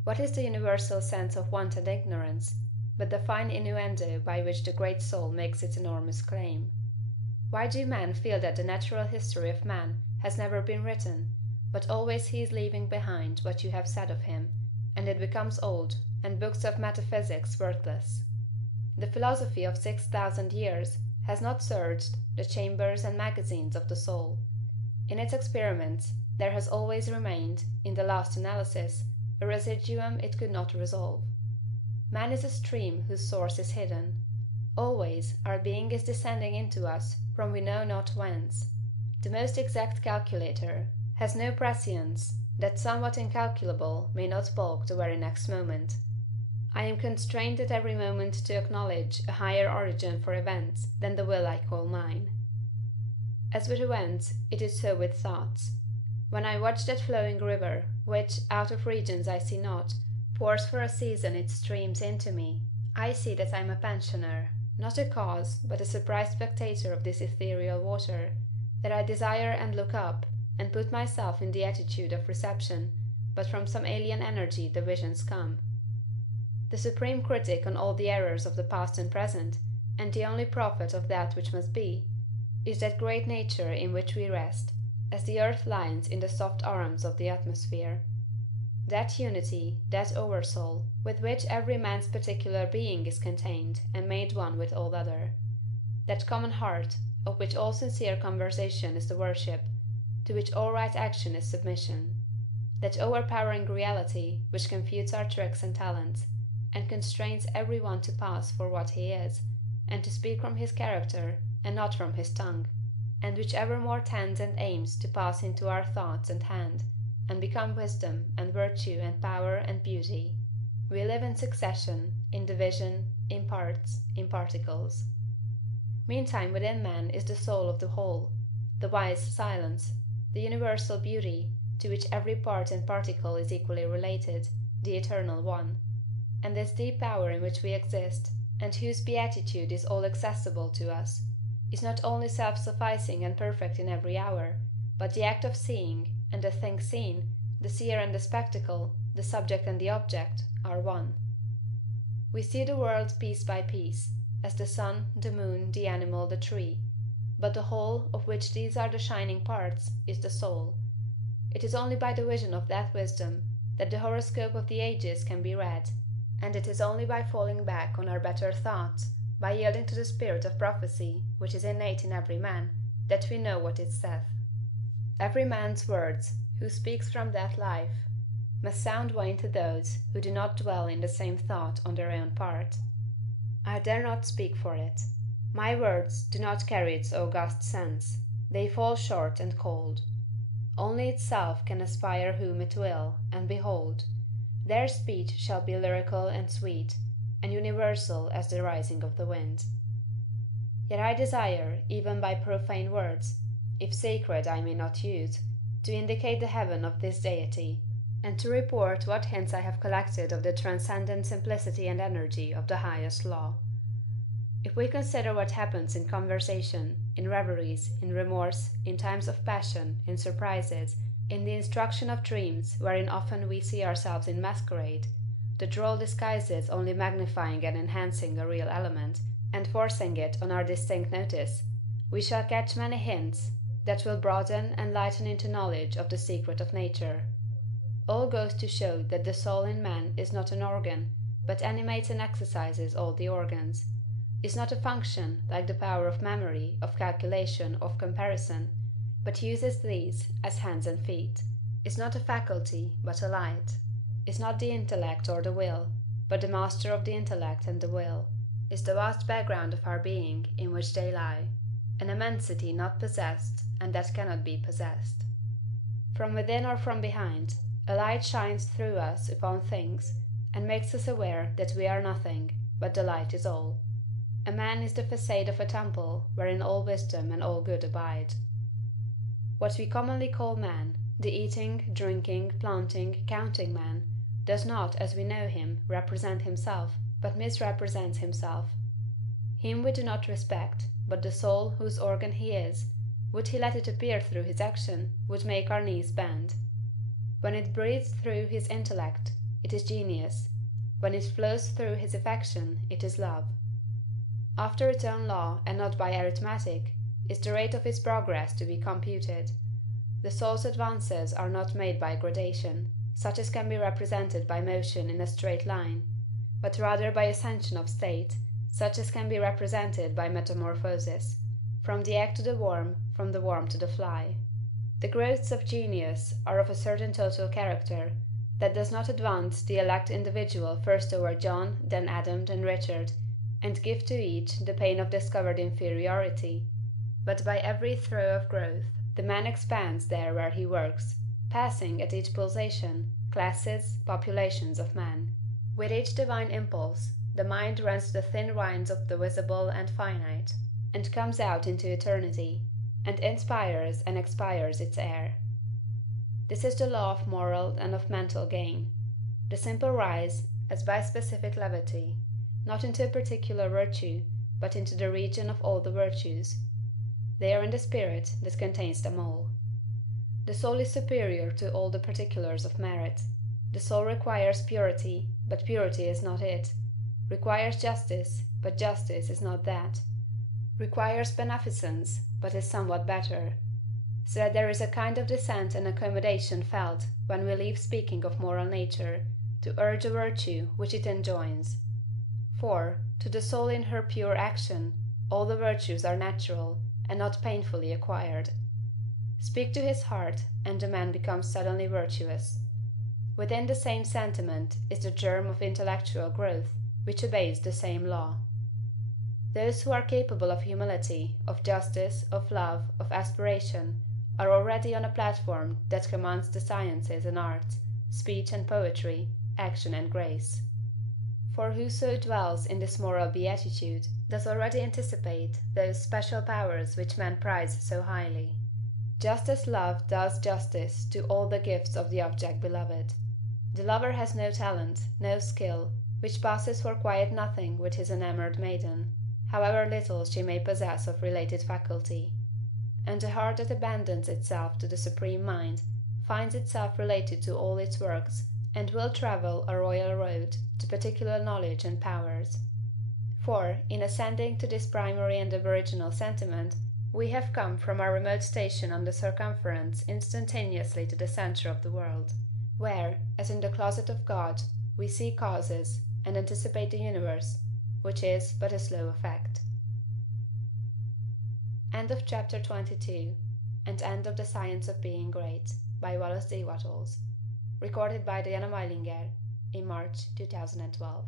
What is the universal sense of want and ignorance, but the fine innuendo by which the great soul makes its enormous claim? Why do men feel that the natural history of man has never been written, but always he is leaving behind what you have said of him, and it becomes old, and books of metaphysics worthless? The philosophy of 6,000 years has not searched the chambers and magazines of the soul. In its experiments, there has always remained, in the last analysis, a residuum it could not resolve. Man is a stream whose source is hidden. Always our being is descending into us from we know not whence. The most exact calculator has no prescience that somewhat incalculable may not balk the very next moment. I am constrained at every moment to acknowledge a higher origin for events than the will I call mine. As with events, it is so with thoughts. When I watch that flowing river, which, out of regions I see not, pours for a season its streams into me, I see that I am a pensioner, not a cause, but a surprised spectator of this ethereal water, that I desire and look up, and put myself in the attitude of reception, but from some alien energy the visions come. The supreme critic on all the errors of the past and present, and the only prophet of that which must be, is that great nature in which we rest, as the earth lies in the soft arms of the atmosphere. That unity, that oversoul, with which every man's particular being is contained and made one with all other. That common heart, of which all sincere conversation is the worship, to which all right action is submission. That overpowering reality, which confutes our tricks and talents, and constrains every one to pass for what he is, and to speak from his character, and not from his tongue, and which evermore tends and aims to pass into our thoughts and hand, and become wisdom, and virtue, and power, and beauty. We live in succession, in division, in parts, in particles. Meantime within man is the soul of the whole, the wise silence, the universal beauty, to which every part and particle is equally related, the eternal one. And this deep power in which we exist, and whose beatitude is all accessible to us, is not only self-sufficing and perfect in every hour, but the act of seeing, and the thing seen, the seer and the spectacle, the subject and the object, are one. We see the world piece by piece, as the sun, the moon, the animal, the tree, but the whole, of which these are the shining parts, is the soul. It is only by the vision of that wisdom that the horoscope of the ages can be read, and it is only by falling back on our better thoughts, by yielding to the spirit of prophecy which is innate in every man, that we know what it saith. Every man's words, who speaks from that life, must sound vain to those who do not dwell in the same thought on their own part. I dare not speak for it. My words do not carry its august sense, they fall short and cold. Only itself can aspire whom it will, and behold, their speech shall be lyrical and sweet, and universal as the rising of the wind. Yet I desire, even by profane words, if sacred I may not use, to indicate the heaven of this deity, and to report what hints I have collected of the transcendent simplicity and energy of the highest law. If we consider what happens in conversation, in reveries, in remorse, in times of passion, in surprises, in the instruction of dreams wherein often we see ourselves in masquerade, the droll disguises only magnifying and enhancing a real element, and forcing it on our distinct notice, we shall catch many hints that will broaden and lighten into knowledge of the secret of nature. All goes to show that the soul in man is not an organ, but animates and exercises all the organs, is not a function, like the power of memory, of calculation, of comparison, but uses these as hands and feet, is not a faculty, but a light, is not the intellect or the will, but the master of the intellect and the will, is the vast background of our being in which they lie, an immensity not possessed, and that cannot be possessed. From within or from behind, a light shines through us upon things, and makes us aware that we are nothing, but the light is all. A man is the facade of a temple, wherein all wisdom and all good abide. What we commonly call man, the eating, drinking, planting, counting man, does not, as we know him, represent himself, but misrepresents himself. Him we do not respect, but the soul whose organ he is, would he let it appear through his action, would make our knees bend. When it breathes through his intellect, it is genius; when it flows through his affection, it is love. After its own law, and not by arithmetic, is the rate of its progress to be computed. The soul's advances are not made by gradation, such as can be represented by motion in a straight line, but rather by ascension of state, such as can be represented by metamorphosis, from the egg to the worm, from the worm to the fly. The growths of genius are of a certain total character, that does not advance the elect individual first over John, then Adam, then Richard, and give to each the pain of discovered inferiority, but by every throe of growth the man expands there where he works, passing at each pulsation classes, populations of men. With each divine impulse the mind rents the thin rinds of the visible and finite, and comes out into eternity, and inspires and expires its air. This is the law of moral and of mental gain. The simple rise, as by specific levity, not into a particular virtue, but into the region of all the virtues. They are in the spirit that contains them all. The soul is superior to all the particulars of merit. The soul requires purity, but purity is not it; requires justice, but justice is not that; requires beneficence, but is somewhat better; so that there is a kind of dissent and accommodation felt when we leave speaking of moral nature, to urge a virtue which it enjoins. For, to the soul in her pure action, all the virtues are natural, and not painfully acquired. Speak to his heart, and the man becomes suddenly virtuous. Within the same sentiment is the germ of intellectual growth, which obeys the same law. Those who are capable of humility, of justice, of love, of aspiration, are already on a platform that commands the sciences and arts, speech and poetry, action and grace. For whoso dwells in this moral beatitude does already anticipate those special powers which men prize so highly. Just as love does justice to all the gifts of the object beloved. The lover has no talent, no skill, which passes for quiet nothing with his enamored maiden, however little she may possess of related faculty; and the heart that abandons itself to the Supreme Mind finds itself related to all its works, and will travel a royal road to particular knowledge and powers. For, in ascending to this primary and aboriginal sentiment, we have come from our remote station on the circumference instantaneously to the centre of the world, where, as in the closet of God, we see causes, and anticipate the universe, which is but a slow effect. End of chapter 22, and end of The Science of Being Great, by Wallace D. Wattles. Recorded by Diana Meilinger in March 2012.